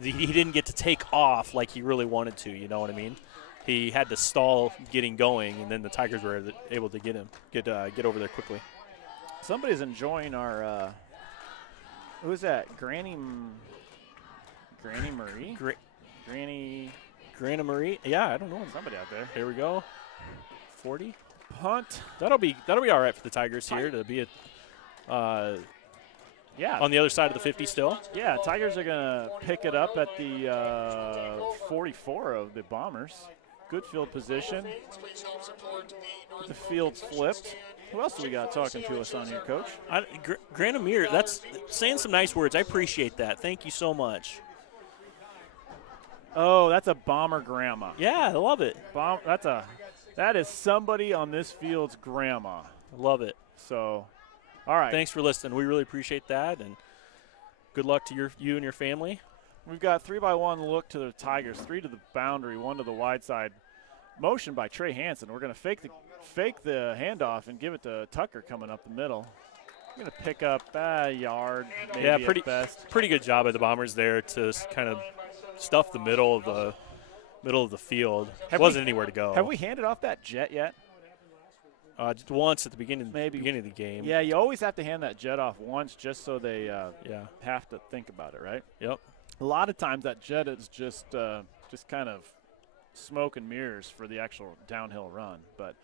he didn't get to take off like he really wanted to, you know what I mean? He had to stall getting going, and then the Tigers were able to get over there quickly. Somebody's enjoying our who's that? Granny Marie? Granny Marie? Yeah, I don't know. Somebody out there. Here we go. 40. Punt. That'll be all right for the Tigers here to be Yeah. on the other side of the 50 still. Yeah, Tigers are going to pick it up at the 44 of the Bombers. Good field position. The field's flipped. Who else do we got talking to us on here, Coach? Grant Amir, that's saying some nice words. I appreciate that. Thank you so much. Oh, that's a Bomber grandma. Yeah, I love it. That is somebody on this field's grandma. I love it. So, all right. Thanks for listening. We really appreciate that, and good luck to you and your family. We've got 3-by-1 look to the Tigers, 3 to the boundary, 1 to the wide side. Motion by Trey Hansen. We're going to fake the handoff and give it to Tucker coming up the middle. We're going to pick up a yard, maybe at best. Pretty good job by the Bombers there to kind of stuff the middle of the field. Wasn't anywhere to go. Have we handed off that jet yet? Just once at the beginning of the game. Yeah, you always have to hand that jet off once just so they have to think about it, right? Yep. A lot of times that jet is just kind of smoke and mirrors for the actual downhill run. But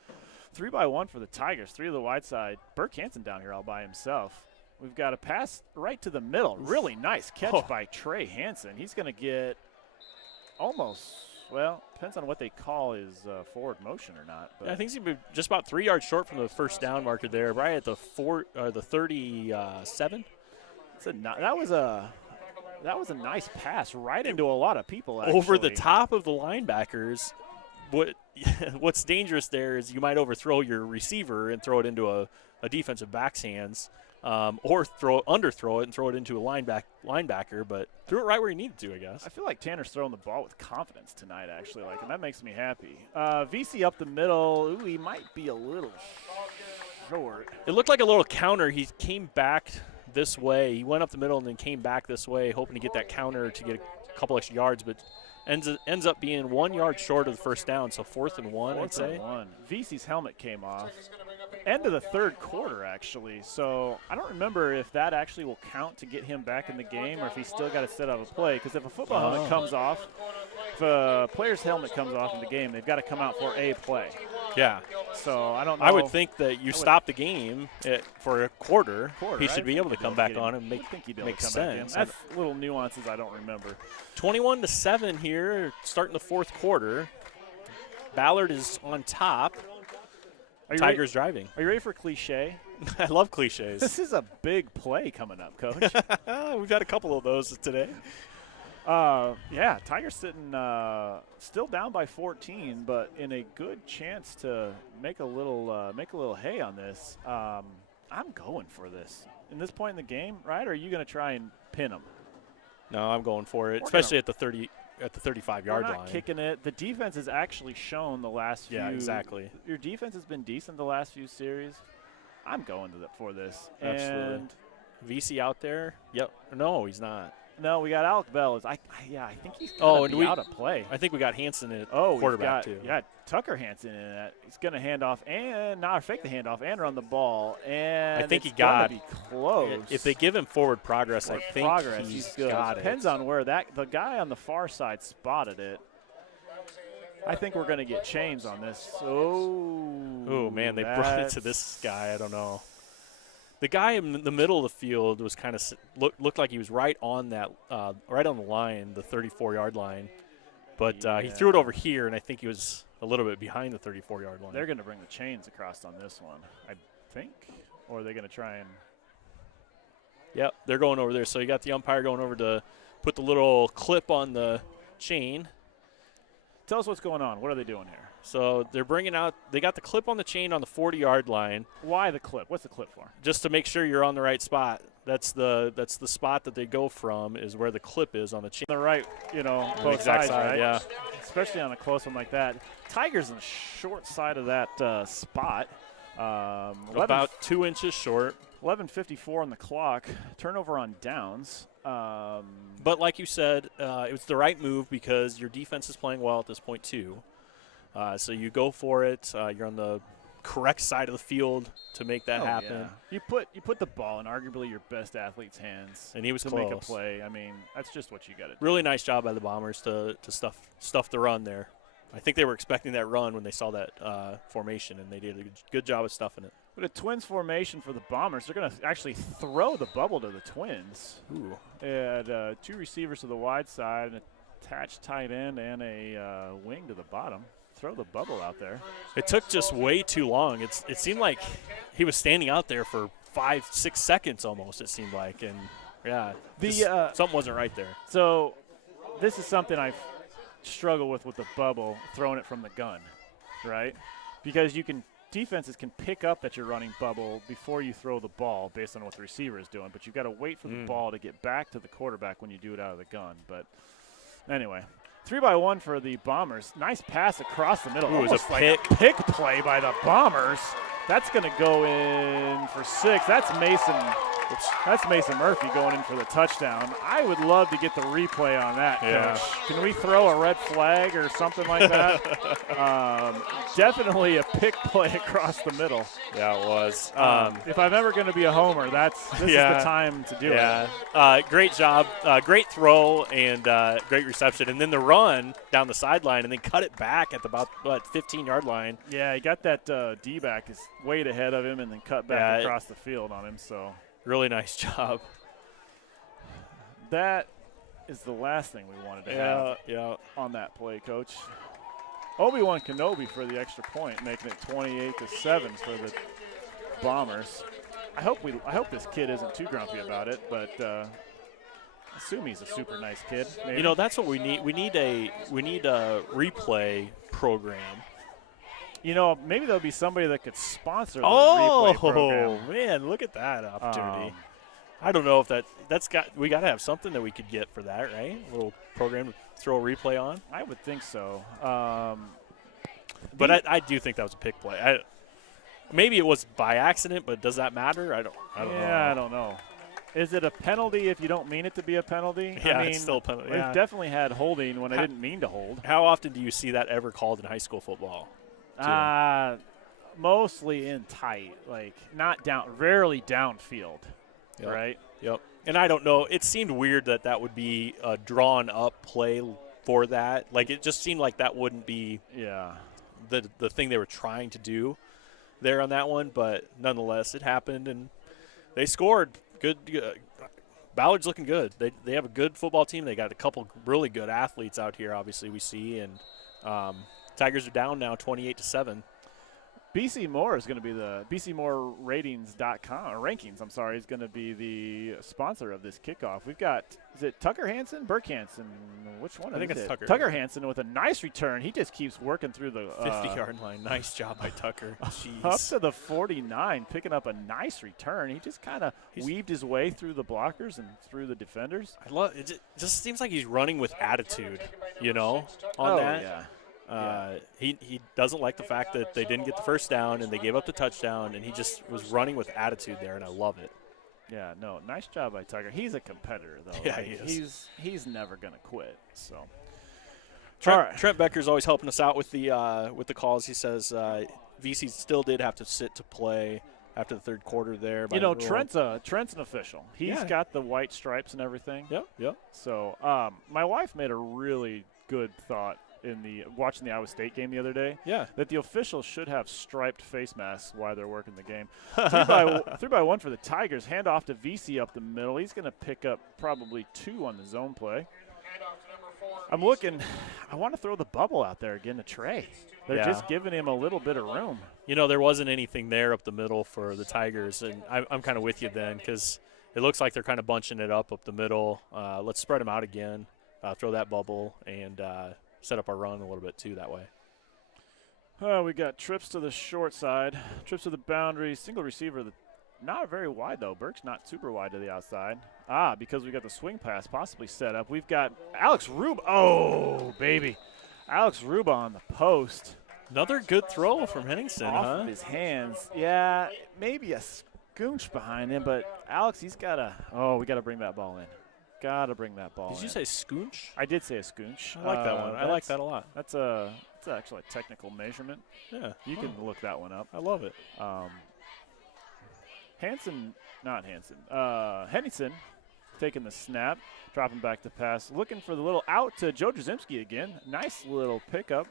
3-by-1 for the Tigers, 3 to the wide side. Burke Hansen down here all by himself. We've got a pass right to the middle. Really nice catch by Trey Hansen. He's going to get almost, well, depends on what they call his forward motion or not. But Yeah, I think he's gonna be just about 3 yards short from the first down marker there, right at the 37. That was a nice pass right into a lot of people, actually. Over the top of the linebackers. What's dangerous there is you might overthrow your receiver and throw it into a defensive back's hands, or underthrow it and throw it into a linebacker, but threw it right where he needed to, I guess. I feel like Tanner's throwing the ball with confidence tonight, actually, and that makes me happy. VC up the middle. Ooh, he might be a little short. It looked like a little counter. He came back this way. He went up the middle and then came back this way, hoping to get that counter to get a couple extra yards, but ends up being 1 yard short of the first down, so 4th and 1, I'd say. 4th and 1. VC's helmet came off. End of the 3rd quarter, actually. So I don't remember if that actually will count to get him back in the game or if he's still got to set out a play. Because if a football helmet comes off, if a player's helmet comes off in the game, they've got to come out for a play. Yeah. So I don't know. I would think that you stop the game for a quarter. He should be able to come back on and make sense. That's little nuances I don't remember. 21-7 here, starting the 4th quarter. Ballard is on top. Tigers driving. Are you ready for cliche? I love cliches. This is a big play coming up, Coach. We've had a couple of those today. Yeah, Tigers sitting still down by 14, but in a good chance to make a little hay on this. I'm going for this. In this point in the game, right? Or are you going to try and pin them? No, I'm going for it, especially at the 35-yard line. We're not kicking it. The defense has actually shown the last few. Yeah, exactly. Your defense has been decent the last few series. I'm going for this. Absolutely. And VC out there? Yep. No, he's not. No, we got Alec Bell. I think he's going to be out of play. I think we got Hansen at quarterback quarterback too. Yeah, Tucker Hansen in that. He's going to hand off and not fake the handoff and run the ball. And I think he got to be close. If they give him forward progress, I think he's good. Got Depends on where the guy on the far side spotted it. I think we're going to get chains on this. Oh man, they brought it to this guy. I don't know. The guy in the middle of the field was kind of looked like he was right on that, right on the line, the 34-yard line. But he threw it over here, and I think he was a little bit behind the 34-yard line. They're going to bring the chains across on this one, I think. Or are they going to try and? Yep, they're going over there. So you got the umpire going over to put the little clip on the chain. Tell us what's going on. What are they doing here? So they're bringing out – they got the clip on the chain on the 40-yard line. Why the clip? What's the clip for? Just to make sure you're on the right spot. That's the spot that they go from is where the clip is on the chain. The right, both sides, right? Yeah. Especially on a close one like that. Tigers on the short side of that spot. About 2 inches short. 11:54 on the clock. Turnover on downs. But like you said, it was the right move because your defense is playing well at this point too. So you go for it. You're on the correct side of the field to make that happen. Yeah. You put the ball in arguably your best athlete's hands, and he was to close. make a play. I mean, that's just what you got to do. Really nice job by the Bombers to stuff the run there. I think they were expecting that run when they saw that formation, and they did a good job of stuffing it. With a Twins formation for the Bombers, they're going to actually throw the bubble to the Twins. Ooh. They had 2 receivers to the wide side, an attached tight end, and a wing to the bottom. Throw the bubble out there. It took just way too long. It seemed like he was standing out there for 5-6 seconds almost, it seemed like. And, yeah, something wasn't right there. So this is something I've struggled with the bubble, throwing it from the gun, right? Because defenses can pick up that you're running bubble before you throw the ball based on what the receiver is doing. But you've got to wait for the ball to get back to the quarterback when you do it out of the gun. But anyway. 3-by-1 for the Bombers. Nice pass across the middle. It was a pick play by the Bombers. That's going to go in for 6. That's Mason Murphy going in for the touchdown. I would love to get the replay on that, Coach. Can we throw a red flag or something like that? Definitely a pick play across the middle. Yeah, it was. If I'm ever going to be a homer, this is the time to do it. Yeah, great job. Great throw and great reception. And then the run down the sideline and then cut it back at about 15-yard line. Yeah, he got that D-back is way ahead of him and then cut back across the field on him. So really nice job. That is the last thing we wanted to have on that play, Coach. Obi-Wan Kenobi for the extra point, making it 28-7 for the Bombers. I hope this kid isn't too grumpy about it, but I assume he's a super nice kid. Maybe. That's what we need. We need a replay program. Maybe there'll be somebody that could sponsor the replay program. Oh, man, look at that opportunity. I don't know if we got to have something that we could get for that, right? A little program to throw a replay on. I would think so. But I do think that was a pick play. Maybe it was by accident, but does that matter? I don't know. Yeah, I don't know. Is it a penalty if you don't mean it to be a penalty? Yeah, I mean, it's still a penalty. We've Yeah. definitely had holding when I didn't mean to hold. How often do you see that ever called in high school football? Mostly in tight, like not down, rarely downfield, Yep. right? Yep. And I don't know. It seemed weird that would be a drawn-up play for that. Like, it just seemed like that wouldn't be the thing they were trying to do there on that one. But nonetheless, it happened, and they scored. Good. Ballard's looking good. They have a good football team. They got a couple really good athletes out here, obviously, we see. And Tigers are down now 28-7. BC Moore is going to be the BCMoreRatings.com or rankings. I'm sorry, is going to be the sponsor of this kickoff. We've got, is it Tucker Hansen, Burke Hansen? Which one? I think it's Tucker. Tucker Hansen with a nice return. He just keeps working through the 50-yard line. Nice job by Tucker. Jeez. Up to the 49, picking up a nice return. He just kind of weaved his way through the blockers and through the defenders. I love it. Just seems like he's running with attitude, on that. Yeah. He doesn't like the fact that they didn't get the first down and they gave up the touchdown, and he just was running with attitude there, and I love it. Yeah, no, nice job by Tucker. He's a competitor, though. Yeah, like, he is. He's never going to quit. So Trent Becker's always helping us out with the calls. He says VC still did have to sit to play after the third quarter there. Trent's an official. He's got the white stripes and everything. Yep. So my wife made a really good thought in watching the Iowa State game the other day. Yeah. That the officials should have striped face masks while they're working the game. 3-by-1 for the Tigers. Hand off to VC up the middle. He's going to pick up probably 2 on the zone play. I'm looking. I want to throw the bubble out there again to Trey. They're just giving him a little bit of room. There wasn't anything there up the middle for the Tigers, and I'm kind of with you then because it looks like they're kind of bunching it up the middle. Let's spread them out again, throw that bubble, and set up our run a little bit too that way. We got trips to the short side, trips to the boundary, single receiver. Not very wide, though. Burke's not super wide to the outside. Because we got the swing pass possibly set up. We've got Alex Ruba. Oh, baby. Alex Ruba on the post. Another good throw from Henningsen, Off of his hands. Yeah, maybe a scoonch behind him, but Alex, he's got to – we got to bring that ball in. Got to bring that ball in. Did you say scoonch? I did say a scoonch. I like that one. I like that a lot. That's actually a technical measurement. Yeah. You can look that one up. I love it. Henningsen taking the snap, dropping back to pass, looking for the little out to Joe Drzymski again. Nice little pickup,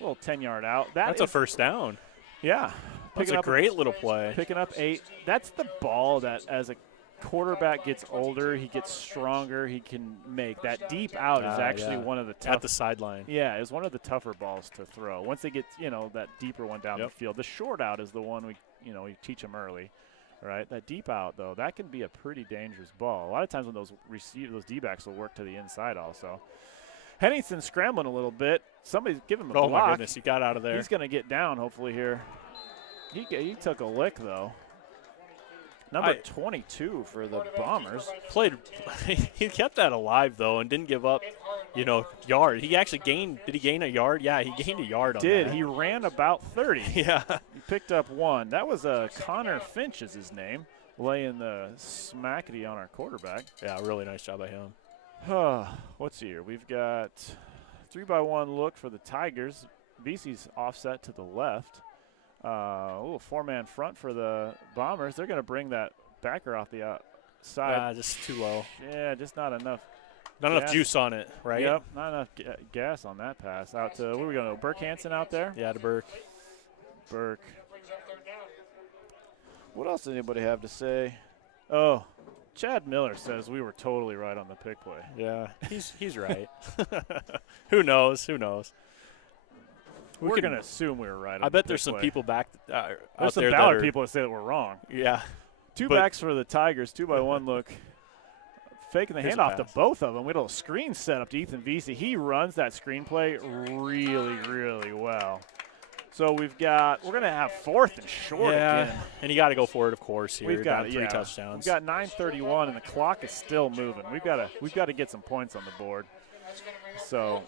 little 10-yard out. That's a first down. Yeah. That's a great little play. Picking up 8. That's the ball that as a quarterback gets older, he gets stronger, he can make. That deep out is actually one of the tough. At the sideline. Yeah, it's one of the tougher balls to throw. Once they get, that deeper one down the field. The short out is the one we teach them early. Right, that deep out though, that can be a pretty dangerous ball. A lot of times when those D-backs will work to the inside also. Henningsen scrambling a little bit. Somebody's giving him a block. Oh my goodness, he got out of there. He's going to get down hopefully here. He took a lick though. Number 22 for the Bombers. He kept that alive though and didn't give up, yard. He actually gained. Did he gain a yard? Yeah, he gained a yard on that. He ran about 30. Yeah. He picked up 1. That was Connor Finch is his name, laying the smackety on our quarterback. Yeah, really nice job by him. What's here? We've got 3-by-1 look for the Tigers. VC's offset to the left. A little 4-man front for the Bombers. They're going to bring that backer off the outside. Just too low. Yeah, just not enough. Not enough juice on it, right? Yep, not enough gas on that pass. Out to, where are we going to, Burke Hansen out there? Yeah, to Burke. What else does anybody have to say? Oh, Chad Miller says we were totally right on the pick play. Yeah, he's right. Who knows? We're going to assume we were right. I bet there's some people back out there. There's some Ballard people that say that we're wrong. Yeah. 2 backs for the Tigers, 2-by-1 look. Faking the handoff to both of them. We had a little screen set up to Ethan Vesey. He runs that screenplay really, really well. So we're going to have 4th and short again. And you got to go for it, of course. Here, we've got 3 touchdowns. We've got 9:31, and the clock is still moving. We've got to get some points on the board. So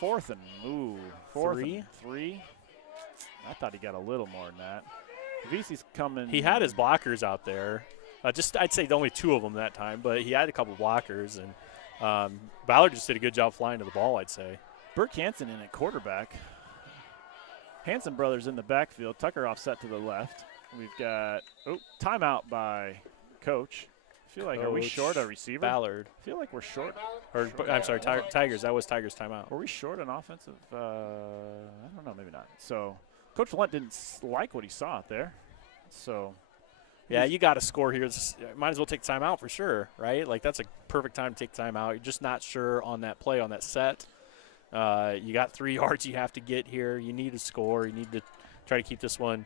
4th and 3. I thought he got a little more than that. Vesey's coming. He had his blockers out there. I'd say only 2 of them that time, but he had a couple blockers, and Ballard just did a good job flying to the ball, I'd say. Burke Hansen in at quarterback. Hansen brothers in the backfield. Tucker offset to the left. We've got timeout by Coach. I feel like, are we short a receiver? Ballard. I feel like we're short. I'm sorry, Tigers. That was Tigers timeout. Were we short an offensive? I don't know, maybe not. So Coach Lunt didn't like what he saw out there. So yeah, you got to score here. Might as well take timeout for sure, right? Like that's a perfect time to take timeout. You're just not sure on that play, on that set. You got 3 yards you have to get here. You need to score. You need to try to keep this one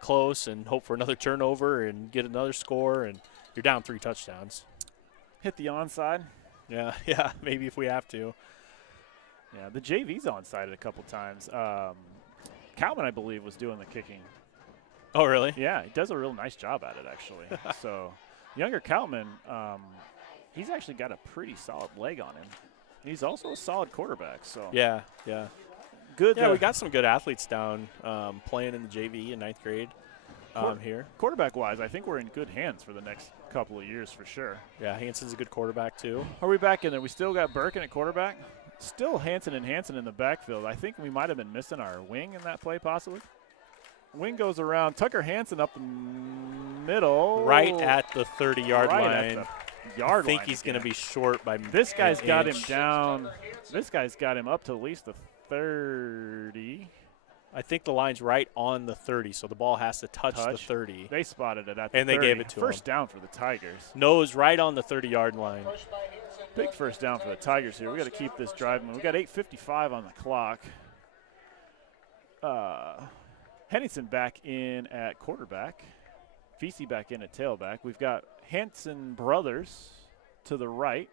close and hope for another turnover and get another score, and you're down 3 touchdowns. Hit the onside. Yeah, maybe if we have to. Yeah, the JV's onside a couple times. Calvin, I believe, was doing the kicking. Oh, really? Yeah, he does a real nice job at it, actually. So younger Calvin, he's actually got a pretty solid leg on him. He's also a solid quarterback. So yeah. Good. Yeah, we got some good athletes down playing in the JV in 9th grade here. Quarterback-wise, I think we're in good hands for the next couple of years for sure. Yeah, Hansen's a good quarterback too. Are we back in there? We still got Birkin at quarterback? Still Hansen and Hansen in the backfield. I think we might have been missing our wing in that play possibly. Wing goes around. Tucker Hansen up the middle. Right at the 30-yard line. I think he's going to be short by this guy's got him down. This guy's got him up to at least the 30. I think the line's right on the 30, so the ball has to touch the 30. They spotted it at the 30. And they gave it to him. First down for the Tigers. Nose right on the 30-yard line. Big first down for the Tigers here. We got to keep this drive moving. We got 8:55 on the clock. Henningsen back in at quarterback. VC back in at tailback. We've got Hansen brothers to the right.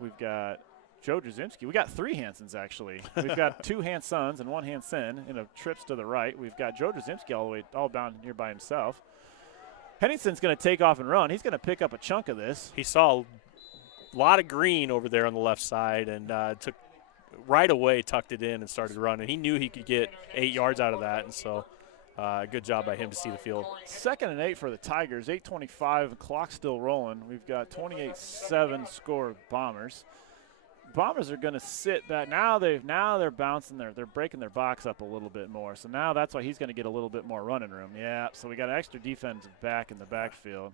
We've got Joe Drzymski. We got 3 Hansens, actually. We've got 2 Hansons and 1 Hansen in a trips to the right. We've got Joe Drzymski all down here by himself. Henningsen's going to take off and run. He's going to pick up a chunk of this. He saw a lot of green over there on the left side and took right away, tucked it in and started running. He knew he could get 8 yards out of that, and so good job by him to see the field. 2nd and 8 for the Tigers. 8:25, clock still rolling. We've got 28-7 score Bombers. Bombers are going to sit back. Now they're bouncing. They're breaking their box up a little bit more. So now that's why he's going to get a little bit more running room. Yeah. So we got an extra defensive back in the backfield.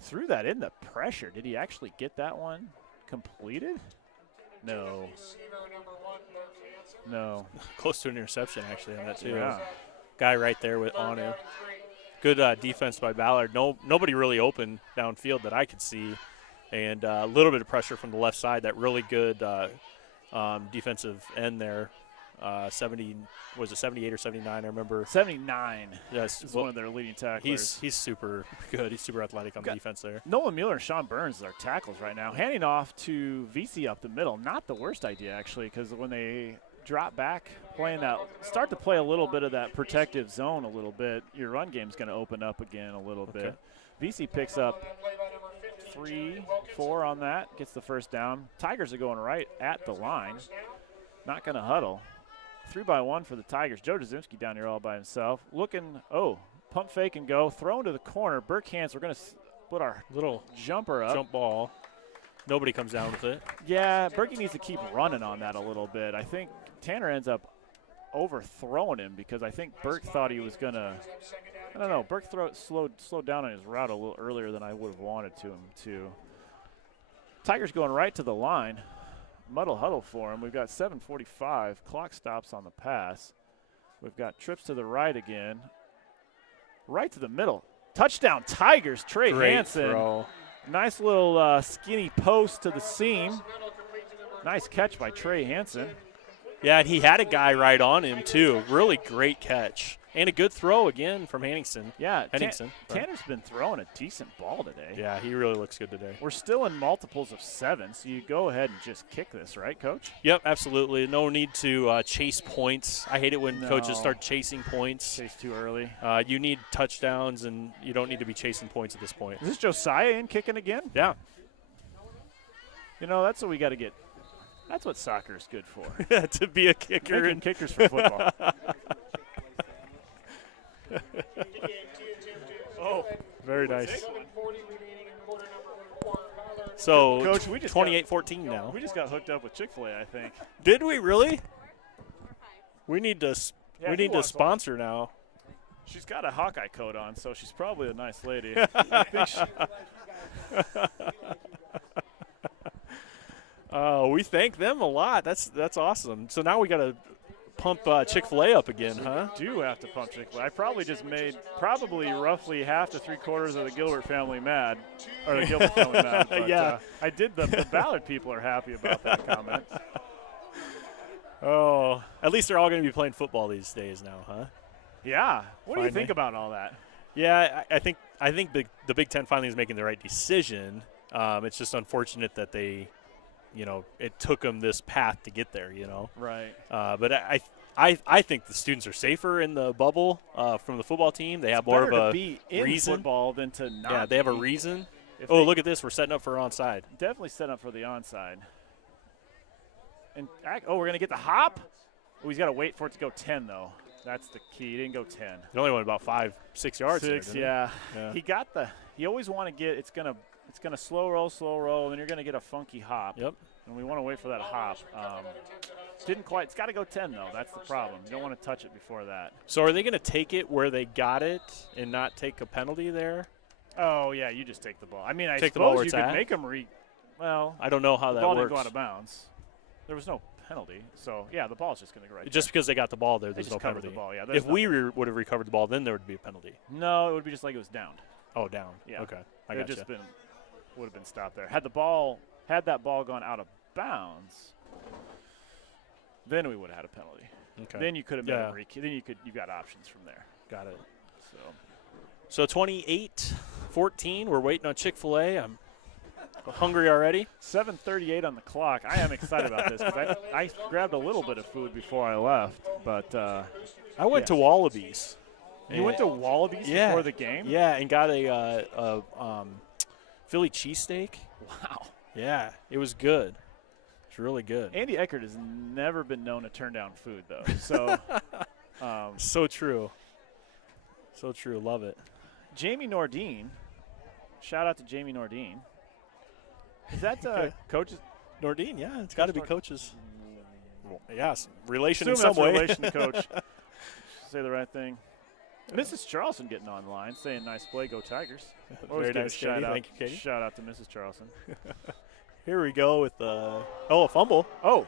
Threw that in the pressure. Did he actually get that one completed? No. Close to an interception actually on that too. Yeah. Guy right there on him. Good defense by Ballard. Nobody really open downfield that I could see. And a little bit of pressure from the left side. That really good defensive end there. 78 or 79? I remember. 79. Yes, is one of their leading tacklers. He's super good. He's super athletic on the defense there. Nolan Mueller and Sean Burns are tackles right now. Handing off to VC up the middle. Not the worst idea actually, because when they drop back, start to play a little bit of that protective zone a little bit, your run game's going to open up again a little bit. VC picks up 3-4 on that, gets the first down. Tigers are going right at the line. Not going to huddle. 3-by-1 for the Tigers. Joe Drzymski down here all by himself. Looking, pump fake and go. Thrown to the corner. Burke Hansen, we're going to put our little jumper up. Jump ball. Nobody comes down with it. Yeah, Burke needs to keep running on that a little bit. I think Tanner ends up overthrowing him because I think Burke thought he was going to – I don't know. Burke slowed down on his route a little earlier than I would have wanted him to. Tigers going right to the line. Muddle huddle for him. We've got 7:45. Clock stops on the pass. We've got trips to the right again. Right to the middle. Touchdown Tigers. Trey Hansen. Throw. Nice little skinny post to the seam. Nice catch by Trey Hansen. Yeah, and he had a guy right on him too. Really great catch. And a good throw again from Henningsen. Yeah, Henningsen. Tanner's been throwing a decent ball today. Yeah, he really looks good today. We're still in multiples of 7, so you go ahead and just kick this, right, Coach? Yep, absolutely. No need to chase points. I hate it when coaches start chasing points. Chase too early. You need touchdowns, and you don't need to be chasing points at this point. Is this Josiah in kicking again? Yeah. You know, that's what we got to get. That's what soccer is good for. To be a kicker. Making kickers for football. Very nice. So, Coach, we just 28-14 now. We just got hooked up with Chick-fil-A, I think. Did we really? We need to Yeah, we he need to wants sponsor now. She's got a Hawkeye coat on, so she's probably a nice lady. I think we thank them a lot. That's awesome. So now we got to pump Chick-fil-A up again, huh? we do have to pump Chick-fil-A. I probably just made roughly half to three-quarters of the Gilbert family mad. Or the Gilbert family mad. But, Yeah. I did the Ballard people are happy about that comment. Oh, at least they're all going to be playing football these days now, huh? Yeah. What do you Finally. think about all that? Yeah, I think the Big Ten finally is making the right decision. It's just unfortunate that they, it took them this path to get there. Right. But I think the students are safer in the bubble from the football team. They have more of Better a to be in reason. football than to not. Yeah, they have a be. reason. If Oh, they- look at this. We're setting up for onside. Definitely set up for the onside. And we're going to get the hop? Oh, he's got to wait for it to go 10, though. That's the key. He didn't go 10. It only went about 5-6 yards. there, didn't it? Yeah. Yeah. You always want to get, it's gonna slow roll, and then you're gonna get a funky hop. Yep. And we want to wait for that hop. Didn't quite. It's got to go 10 though. That's the problem. You don't want to touch it before that. So are they going to take it where they got it and not take a penalty there? Oh yeah, you just take the ball. I mean, I Take the ball suppose where you it's could at? make them Well, I don't know how the that ball works. didn't go out of bounds. There was no penalty, so yeah, the ball's just gonna go right. Just because they got the ball there, They there's just no covered penalty. the ball. Yeah. there's If we nothing. would have recovered the ball, then there would be a penalty. No, it would be just like it was down. Oh, down. Yeah. Okay. I It got just would have been stopped there. Had that ball gone out of bounds, then we would have had a penalty. Okay. Then you could have made Yeah. a then you got options from there. Got it. So So 28-14. We're waiting on Chick-fil-A. I'm hungry already. 7:38 on the clock. I am excited about this because I grabbed a little bit of food before I left, but I went to Wallabies. you went to Wallabies Yeah. before the game. Yeah, and got a Philly cheesesteak. Wow. Yeah, it was good. It's really good. Andy Eckert has never been known to turn down food though. So So true. So true. Love it. Jamie Nordine, shout out to Jamie Nordine. Is that coach's? Nordine, yeah, it's got to be Nordine. coaches. Well, yes, relation in Assume some that's a way. relation to coach. Say the right thing. Mrs. Charleston getting online, saying nice play, go Tigers. Always Very give a nice, Katie. Thank you, Katie. Shout out to Mrs. Charleston. Here we go with a fumble. Oh,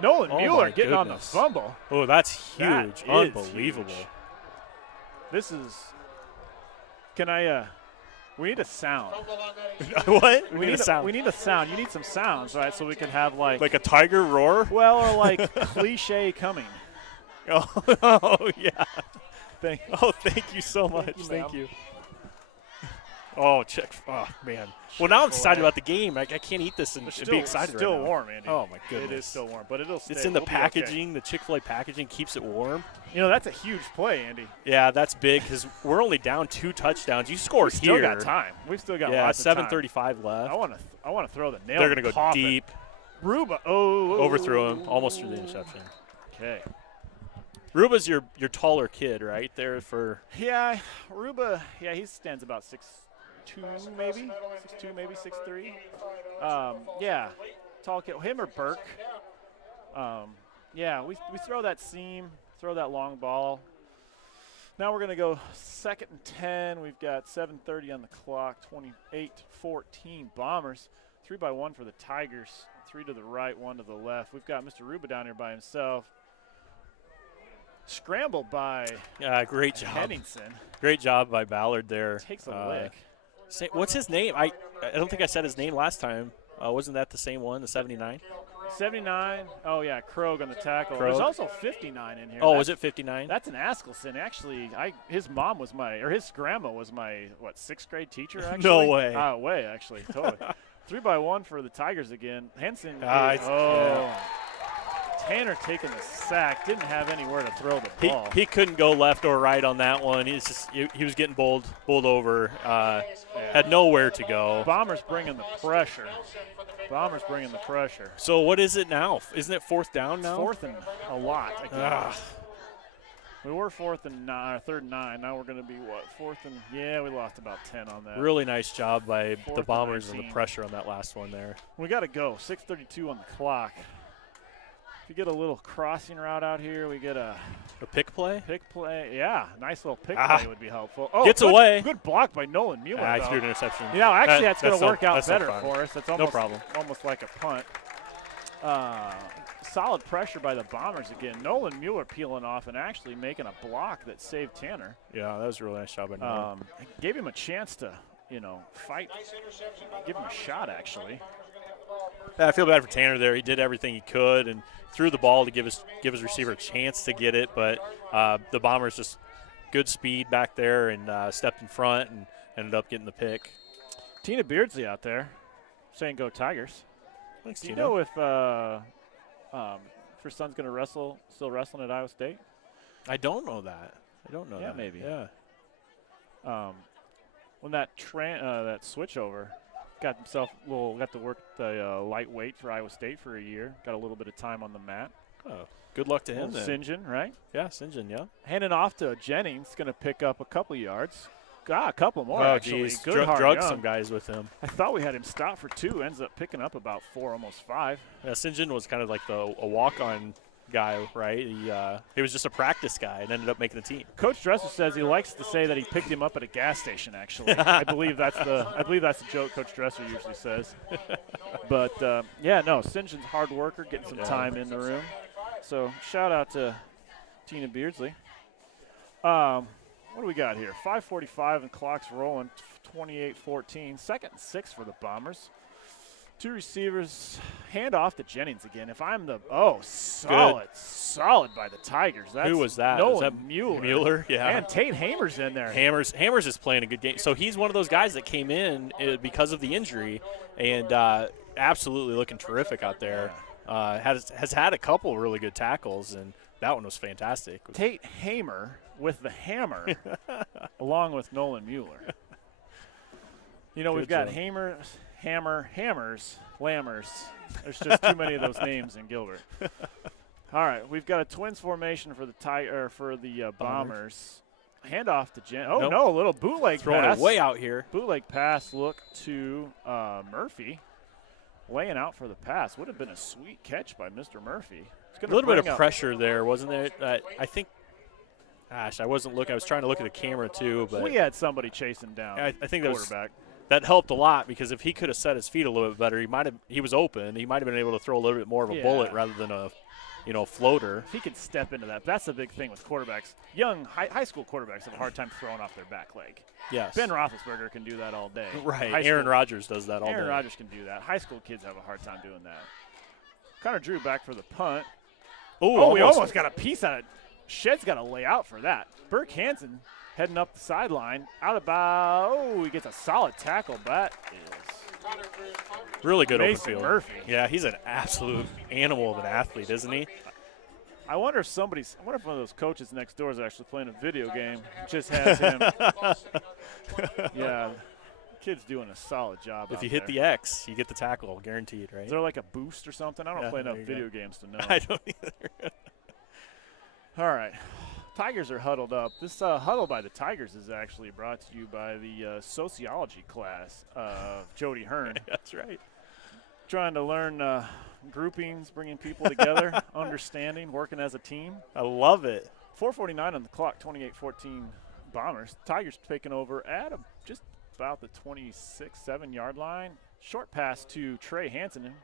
Nolan Oh, Mueller my getting on the goodness. fumble. Oh, that's That huge. is Unbelievable. huge. This is. Can I? We need a sound. What? We need a sound. You need some sounds, right? So we can have like a tiger roar? well, or like cliche coming. Oh yeah. Thing. Thank you so much. you, Thank ma'am. you. Oh, man. Well, now I'm excited about the game. I can't eat this and be excited still right now. warm, Andy. Oh, my goodness. It is still warm, but it'll stay. It's in the We'll be okay. packaging. The Chick-fil-A packaging keeps it warm. You know, that's a huge play, Andy. Yeah, that's big because we're only down 2 touchdowns. You score We've still here. got time. We've still got Yeah, lots of time. 7:35 left. I want to throw the nail. They're in the going to go coffin. deep. Ruba, Overthrew him. Almost threw the interception. Okay. Ruba's your taller kid, right? There for Yeah, Ruba. Yeah, he stands about 6'2", maybe 6'2", maybe 6'3". Yeah, tall kid. Him or Burke. Yeah, we throw that seam, throw that long ball. Now we're going to go 2nd and 10. We've got 7:30 on the clock. 28-14 Bombers. 3-by-1 for the Tigers. 3 to the right, 1 to the left. We've got Mr. Ruba down here by himself. Scrambled by great job. Henningsen. Great job by Ballard there. Takes a lick. What's his name? I don't think I said his name last time. Wasn't that the same one, the 79? 79. Oh, yeah, Krogh on the tackle. Krogh. There's also 59 in here. Oh, was it 59? That's an Askelson. Actually, his mom was his grandma was my, 6th grade teacher, actually? No way. Way, actually. Totally. 3-by-1 for the Tigers again. Henson. Tanner taking the sack. Didn't have anywhere to throw the ball. He couldn't go left or right on that one. He was getting bowled over. Had nowhere to go. Bombers bringing the pressure. So what is it now? Isn't it 4th down now? 4th and a lot. Again. We were 4th and 9, 3rd and 9. Now we're going to be, what, 4th and – yeah, we lost about 10 on that. Really nice job by the 4th Bombers and the 19. pressure on that last one there. We got to go. 6:32 on the clock. If you get a little crossing route out here, we get a pick play? Pick play. Yeah, nice little pick play would be helpful. Oh, gets away. Good block by Nolan Mueller. I threw an interception. Yeah, actually, that's going to work out that's better for us. That's almost, no problem. Almost like a punt. Solid pressure by the Bombers again. Nolan Mueller peeling off and actually making a block that saved Tanner. Yeah, that was a really nice job by Nolan. Gave him a chance to, fight. Give him a shot, actually. Yeah, I feel bad for Tanner there. He did everything he could and threw the ball to give his receiver a chance to get it, but the Bombers just good speed back there and stepped in front and ended up getting the pick. Tina Beardsley out there saying go Tigers. Thanks, Do you Tina. know if her son's going to still wrestling at Iowa State? I don't know that. I don't know that. Yeah, maybe. Yeah. When that that switch over, got to work the lightweight for Iowa State for a year. Got a little bit of time on the mat. Oh, good luck to him then. St. John, right? Yeah, St. John, yeah. Handing off to Jennings, going to pick up a couple yards. A couple more, actually. Geez. Good hard drugged young. some guys with him. I thought we had him stop for 2. Ends up picking up about 4, almost 5. Yeah, St. John was kind of like a walk-on guy, right? He was just a practice guy and ended up making the team. Coach Dresser says he likes to say that he picked him up at a gas station. Actually, I believe that's the joke Coach Dresser usually says. But St. John's hard worker, getting some time in the room. So shout out to Tina Beardsley. What do we got here? 5:45 and clock's rolling. 28-14. 2nd and 6 for the Bombers. 2 receivers, hand off to Jennings again. If I'm solid by the Tigers. Who was that? Nolan was that Mueller. Mueller, yeah. And Tate Hamer's in there. Hammers is playing a good game. So he's one of those guys that came in because of the injury and absolutely looking terrific out there. Has had a couple really good tackles, and that one was fantastic. Tate Hamer with the hammer, along with Nolan Mueller. We've got Hammers, Lammers. There's just too many of those names in Gilbert. All right, we've got a twins formation for the Bombers. Handoff to Jen. Oh, nope. No, a little bootleg Throwing pass. it way out here. Bootleg pass look to Murphy. Laying out for the pass. Would have been a sweet catch by Mr. Murphy. A little bit of pressure there, wasn't there? I think – gosh, I wasn't looking. I was trying to look at the camera too. But we had somebody chasing down I think quarterback. That helped a lot because if he could have set his feet a little bit better, he was open. He might have been able to throw a little bit more of a bullet rather than a floater. If he could step into that. That's the big thing with quarterbacks. Young high school quarterbacks have a hard time throwing off their back leg. Yes. Ben Roethlisberger can do that all day. Right. Aaron Rodgers does that all day. Aaron Rodgers can do that. High school kids have a hard time doing that. Connor Drew back for the punt. We almost got a piece on it. Shed's got to lay out for that. Burke Hansen heading up the sideline. He gets a solid tackle. That is really good Mason open field. Murphy. Yeah, he's an absolute animal of an athlete, isn't he? I wonder if one of those coaches next door is actually playing a video game. Just has him. Yeah, kid's doing a solid job. If you hit the X, you get the tackle, guaranteed, right? Is there like a boost or something? I don't play enough video games to know. I don't either. All right. Tigers are huddled up. This huddle by the Tigers is actually brought to you by the sociology class of Jody Hearn. That's right. Trying to learn groupings, bringing people together, understanding, working as a team. I love it. 4:49 on the clock, 28-14 Bombers. Tigers taking over at just about the 26-7-yard line. Short pass to Trey Hansen,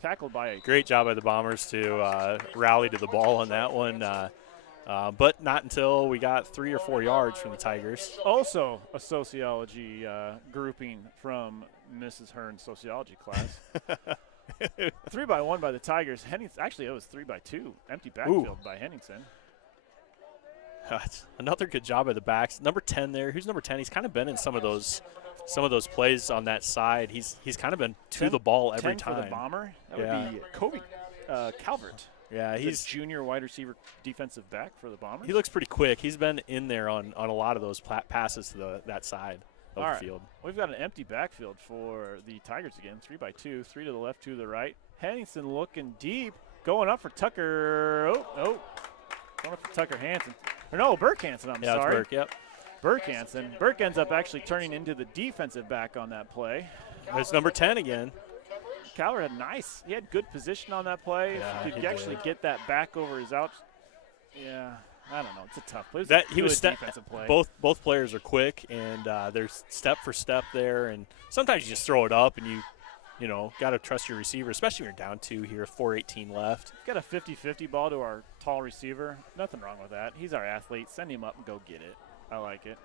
tackled by a great job by the Bombers to rally to the ball on that one. But not until we got 3 or 4 yards from the Tigers. Also a sociology grouping from Mrs. Hearn's sociology class. 3-by-1 by the Tigers. Actually, it was 3-by-2. Empty backfield by Henningsen. Another good job by the backs. Number 10 there. Who's number 10? He's kind of been in some of those plays on that side. He's kind of been to the ball every 10 time. For the Bomber. That would be Kobe Calvert. Yeah, he's junior wide receiver defensive back for the Bombers. He looks pretty quick. He's been in there on a lot of those passes to that side of the field. We've got an empty backfield for the Tigers again. 3-by-2, 3 to the left, 2 to the right. Henningsen looking deep, going up for Tucker. Going for Tucker Hansen. Or no, Burke Hansen, I'm Yeah, sorry. it's Burke, yep. Burke Hansen. Burke ends up actually turning into the defensive back on that play. It's number 10 again. Callard had he had good position on that play. Yeah, If he could he actually did. get that back over his out. Yeah, I don't know. It's a tough play. He was defensive play. Both players are quick, and there's step for step there. And sometimes you just throw it up, and you know, got to trust your receiver, especially when you're down 2 here, 4:18 left. Got a 50-50 ball to our tall receiver. Nothing wrong with that. He's our athlete. Send him up and go get it. I like it.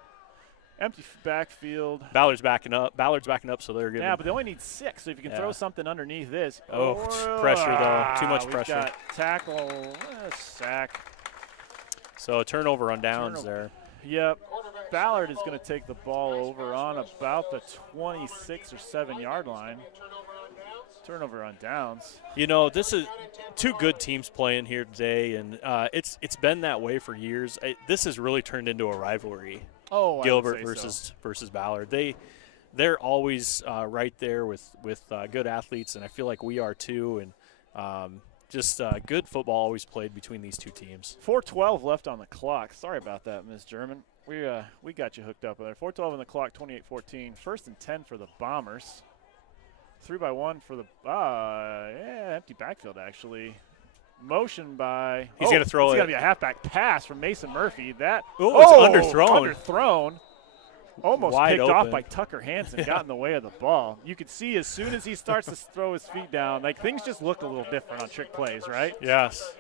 Empty backfield. Ballard's backing up, so they're good. Yeah, but they only need 6, so if you can throw something underneath this. Pressure, though. Too much pressure. Got tackle, sack. So a turnover on downs there. Yep. Ballard is going to take the ball over on about the 26 or 7-yard line. Turnover on downs. You know, this is 2 good teams playing here today, and it's been that way for years. This has really turned into a rivalry. Oh, Gilbert versus Ballard. They're always right there with good athletes, and I feel like we are too. And just good football always played between these 2 teams. 4:12 left on the clock. Sorry about that, Ms. German. We got you hooked up there. 4:12 on the clock. 28-14. 1st and 10 for the Bombers. 3-by-1 for the empty backfield actually. Motion by. He's going to throw it. It's going to be a halfback pass from Mason Murphy. It's underthrown. Underthrown. Almost Wide picked open. off by Tucker Hansen. Got in the way of the ball. You could see as soon as he starts to throw his feet down, like things just look a little different on trick plays, right? Yes.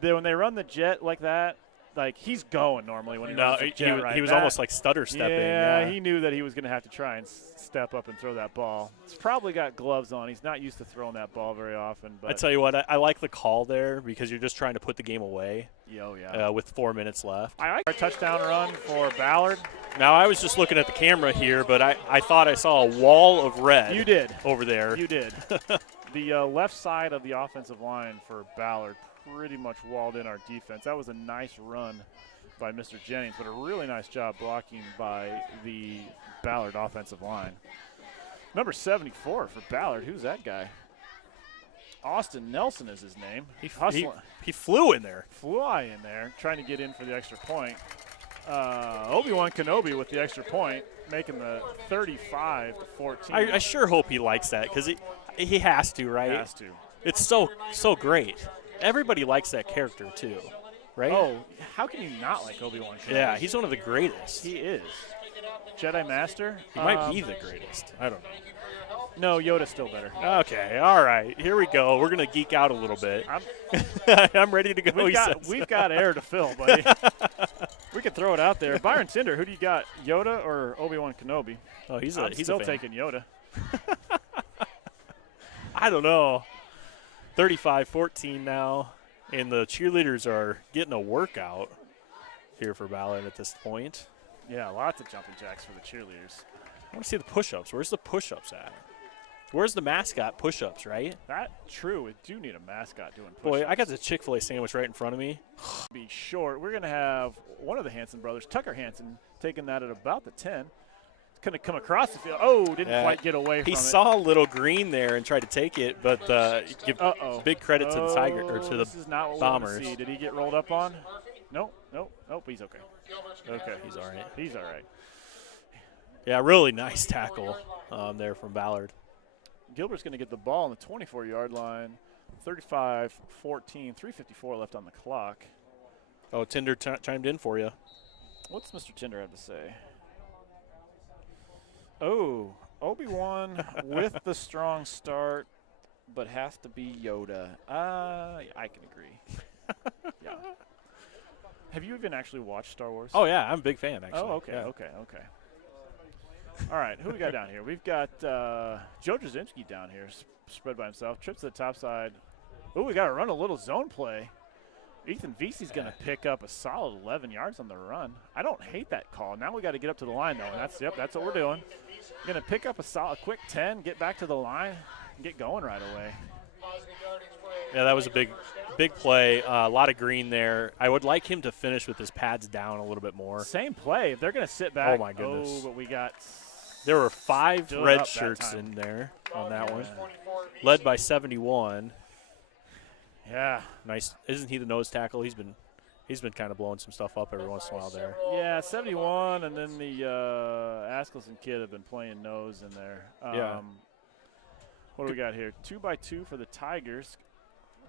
When they run the jet like that, like he's going normally when he runs the jet, he was almost like stutter stepping. Yeah, he knew that he was going to have to try and step up and throw that ball. He's probably got gloves on. He's not used to throwing that ball very often. But I tell you what, I like the call there because you're just trying to put the game away. Yeah. With 4 minutes left. I like our touchdown run for Ballard. Now, I was just looking at the camera here, but I thought I saw a wall of red. You did. Over there. You did. The left side of the offensive line for Ballard pretty much walled in our defense. That was a nice run by Mr. Jennings, but a really nice job blocking by the Ballard offensive line. Number 74 for Ballard. Who's that guy? Austin Nelson is his name. He flew in there. Fly in there, trying to get in for the extra point. Obi-Wan Kenobi with the extra point, making the 35-14. I sure hope he likes that because he has to, right? He has to. It's so great. Everybody likes that character too, right? Oh, how can you not like Obi-Wan Kenobi? Yeah, he's one of the greatest. He is. Jedi Master? He might be the greatest. I don't know. No, Yoda's still better. Okay, all right. Here we go. We're going to geek out a little bit. I'm ready to go. We've got air to fill, buddy. We can throw it out there. Byron Tinder, who do you got, Yoda or Obi-Wan Kenobi? Oh, he's still a fan. taking Yoda. I don't know. 35-14 now, and the cheerleaders are getting a workout here for Ballard at this point. Yeah, lots of jumping jacks for the cheerleaders. I want to see the push-ups. Where's the push-ups at? Where's the mascot push-ups, right? That's true. We do need a mascot doing push-ups. Boy, I got the Chick-fil-A sandwich right in front of me. Be short. We're going to have one of the Hansen brothers, Tucker Hansen, taking that at about the 10. It's going to come across the field. Oh, didn't quite get away from it. He saw a little green there and tried to take it, but give big credit to the Tiger or to the this is not what Bombers. We want to see. Did he get rolled up on? Nope. He's okay. Okay, he's all right. He's all right. Yeah, really nice tackle there from Ballard. Gilbert's going to get the ball on the 24-yard line. 35-14, 3:54 left on the clock. Oh, Tinder chimed in for you. What's Mr. Tinder have to say? Oh, Obi-Wan with the strong start, but has to be Yoda. I can agree. Yeah. Have you even actually watched Star Wars? Oh, yeah, I'm a big fan, actually. Oh, okay, yeah. okay. All right, who we got down here? We've got Joe Drzymski down here, spread by himself. Trips to the top side. Oh, we got to run a little zone play. Ethan Vesey's going to pick up a solid 11 yards on the run. I don't hate that call. Now we got to get up to the line, though, and that's what we're doing. Going to pick up a quick 10, get back to the line, and get going right away. Yeah, that was a big play. A lot of green there. I would like him to finish with his pads down a little bit more. Same play. If they're going to sit back. Oh, my goodness. Oh, but we got. There were 5 red shirts in there on that one, led by 71. Yeah. Nice. Isn't he the nose tackle? He's been He's been kind of blowing some stuff up every once in a while there. Yeah, 71, and then the Askelson kid have been playing nose in there. Yeah. What do we got here? 2x2 for the Tigers.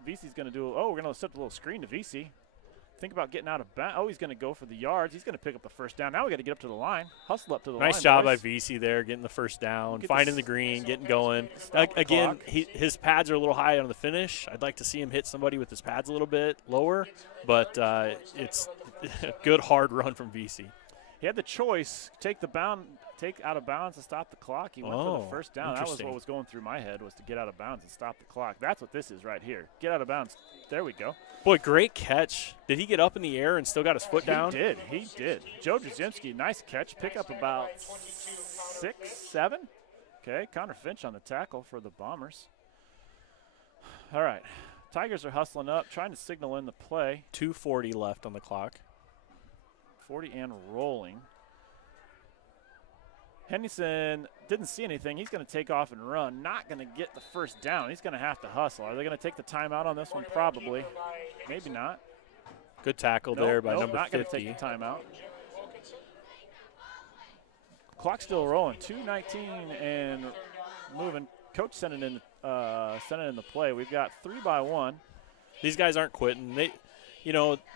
VC's going to do – we're going to set a little screen to VC. Think about getting out of bounds. He's going to go for the yards. He's going to pick up the first down. Now we got to get up to the line. Hustle up to the line, Nice job boys. by VC there, getting the first down, Get finding the green, getting going. Again, his pads are a little high on the finish. I'd like to see him hit somebody with his pads a little bit lower, but it's a good, hard run from VC. He had the choice, take out of bounds to stop the clock. He went for the first down. That was what was going through my head, was to get out of bounds and stop the clock. That's what this is right here. Get out of bounds. There we go. Boy, great catch. Did he get up in the air and still got his foot down? He did. Joe Drzymski, nice catch. Pick up about 6, 7. Okay, Connor Finch on the tackle for the Bombers. All right. Tigers are hustling up, trying to signal in the play. 2:40 left on the clock. 40 and rolling. Henderson didn't see anything. He's going to take off and run. Not going to get the first down. He's going to have to hustle. Are they going to take the timeout on this one? Probably. Maybe not. Good tackle there by number 50. Not going to take the timeout. Clock still rolling. 2:19 and moving. Coach sending in the play. We've got 3-by-1. These guys aren't quitting.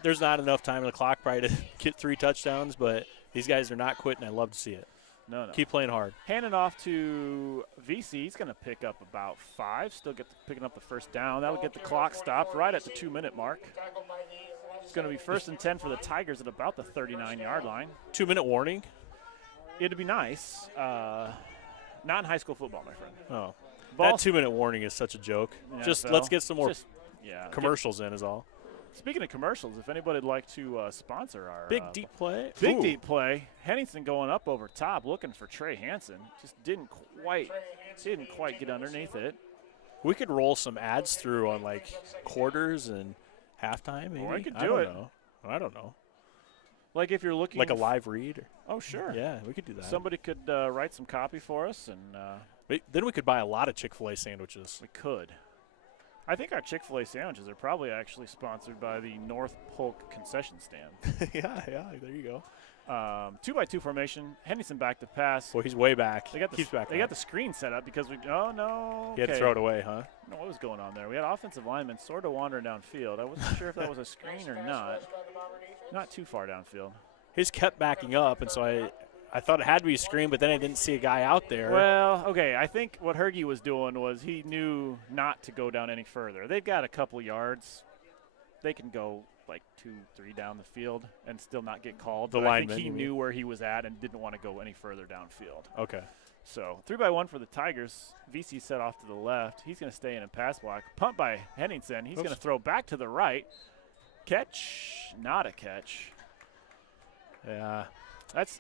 There's not enough time on the clock probably to get 3 touchdowns, but these guys are not quitting. I love to see it. No. Keep playing hard. Handing off to VC. He's going to pick up about 5. Still picking up the first down. That'll get the clock stopped right at the 2-minute mark. It's going to be 1st and 10 for the Tigers at about the 39-yard line. 2-minute warning? It'd be nice. Not in high school football, my friend. Oh. That 2-minute warning is such a joke. Just let's get some more commercials in is all. Speaking of commercials, if anybody would like to sponsor our big deep play, deep play, Henningsen going up over top, looking for Trey Hansen, just didn't quite get underneath it. We could roll some ads through on like quarters and halftime. Maybe we could do it. I don't know. Like if you're looking like a live read. Oh sure. Yeah, we could do that. Somebody could write some copy for us, and then we could buy a lot of Chick-fil-A sandwiches. We could. I think our Chick-fil-A sandwiches are probably actually sponsored by the North Polk concession stand. yeah, there you go. 2-by-2 formation. Henderson back to pass. Well, he's way back. They got the screen set up because no. He had to throw it away, huh? No, what was going on there? We had offensive linemen sort of wandering downfield. I wasn't sure if that was a screen or not. Not too far downfield. His kept backing up, and so I thought it had to be a screen, but then I didn't see a guy out there. Well, okay, I think what Hergy was doing was he knew not to go down any further. They've got a couple yards. They can go like 2-3 down the field and still not get called. I think he knew where he was at and didn't want to go any further downfield. Okay. So 3-by-1 for the Tigers. VC set off to the left. He's going to stay in and pass block. Punt by Henningsen. He's going to throw back to the right. Catch, not a catch. Yeah. That's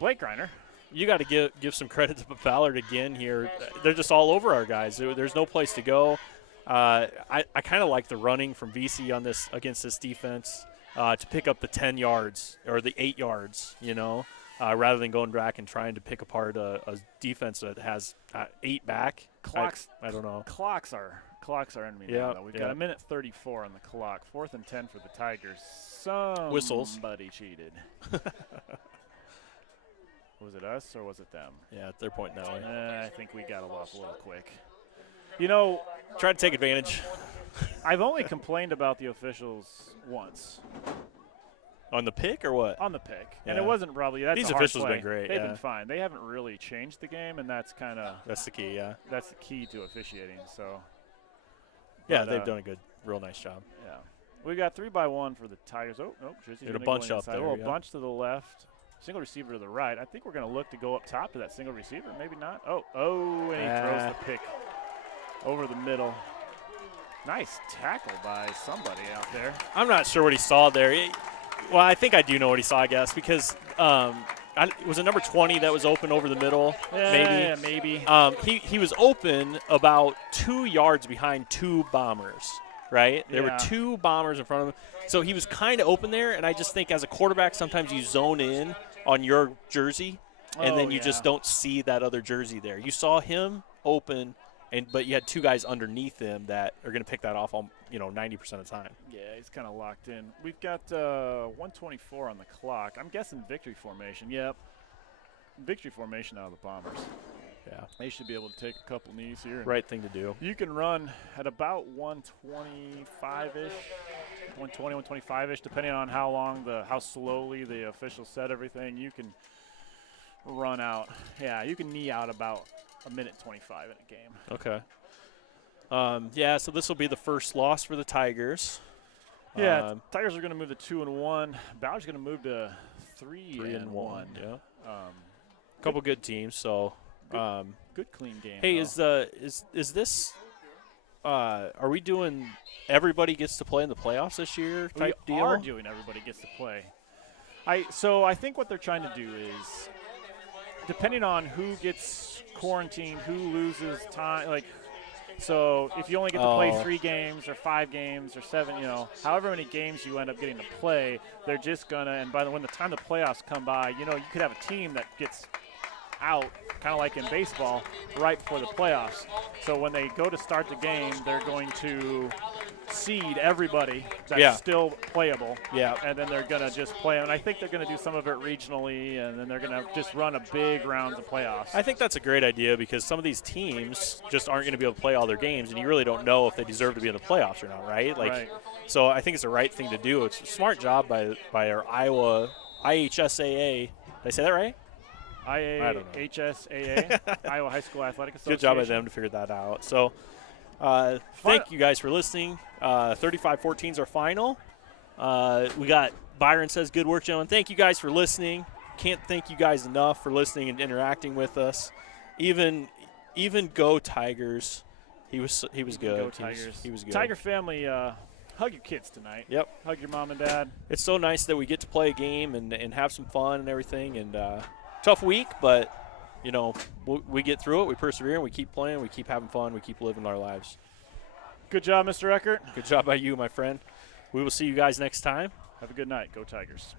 Blake Griner. You got to give some credit to Ballard again here. They're just all over our guys. There's no place to go. I kind of like the running from VC on this against this defense to pick up the 10 yards or the 8 yards, rather than going back and trying to pick apart a defense that has 8 back. I don't know. Clocks are enemy now, though. We've got 1:34 on the clock. 4th and 10 for the Tigers. Whistles. Somebody cheated. Was it us or was it them? Yeah, they're pointing that way. I think we got off a little quick. Try to take advantage. I've only complained about the officials once. On the pick or what? On the pick. Yeah. And it wasn't probably – these officials have been great. They've been fine. They haven't really changed the game, and that's kind of – That's the key, yeah. That's the key to officiating, so – yeah, they've done a real nice job. Yeah. We got 3-by-1 for the Tigers. Oh, nope. Jersey's a bunch up there. A little bunch to the left. Single receiver to the right. I think we're going to look to go up top to that single receiver. Maybe not. And he throws the pick over the middle. Nice tackle by somebody out there. I'm not sure what he saw there. Well, I think I do know what he saw, I guess, because was it number 20 that was open over the middle? Yeah, maybe. He was open about 2 yards behind 2 Bombers, right? There were 2 Bombers in front of him. So he was kind of open there, and I just think as a quarterback sometimes you zone in on your jersey, and then you just don't see that other jersey there. You saw him open, but you had two guys underneath him that are going to pick that off, 90% of the time. Yeah, he's kind of locked in. We've got 1:24 on the clock. I'm guessing victory formation. Yep, victory formation out of the Bombers. Yeah, they should be able to take a couple knees here. Right thing to do. You can run at about 125-ish, 120, 125-ish, depending on how slowly the officials set everything. You can run out. Yeah, you can knee out about a minute 25 in a game. Okay. So this will be the first loss for the Tigers. Yeah, Tigers are going to move to 2-1. Ballard's going to move to 3-1. Yeah. Couple good teams. So. Good clean game. Hey, is this? Are we doing everybody gets to play in the playoffs this year type deal? We are doing everybody gets to play. I think what they're trying to do is, depending on who gets quarantined, who loses time, so if you only get to play 3 games or 5 games or 7, however many games you end up getting to play, they're just gonna. And when the time the playoffs come by, you could have a team that gets out, kind of like in baseball, right before the playoffs. So when they go to start the game, they're going to seed everybody that's still playable. Yeah. And then they're going to just play. And I think they're going to do some of it regionally, and then they're going to just run a big rounds of playoffs. I think that's a great idea because some of these teams just aren't going to be able to play all their games, and you really don't know if they deserve to be in the playoffs or not, right? Right. So I think it's the right thing to do. It's a smart job by our Iowa IHSAA. Did I say that right? IHSAA, Iowa High School Athletic Association. Good job by them to figure that out. So thank you guys for listening. 35-14 is our final. We got Byron says, good work, gentlemen. Thank you guys for listening. Can't thank you guys enough for listening and interacting with us. Even Go Tigers. He was good. Go Tigers. He was good. Tiger family, hug your kids tonight. Yep. Hug your mom and dad. It's so nice that we get to play a game and have some fun and everything. And tough week, but, we get through it. We persevere, and we keep playing. We keep having fun. We keep living our lives. Good job, Mr. Eckert. Good job by you, my friend. We will see you guys next time. Have a good night. Go Tigers.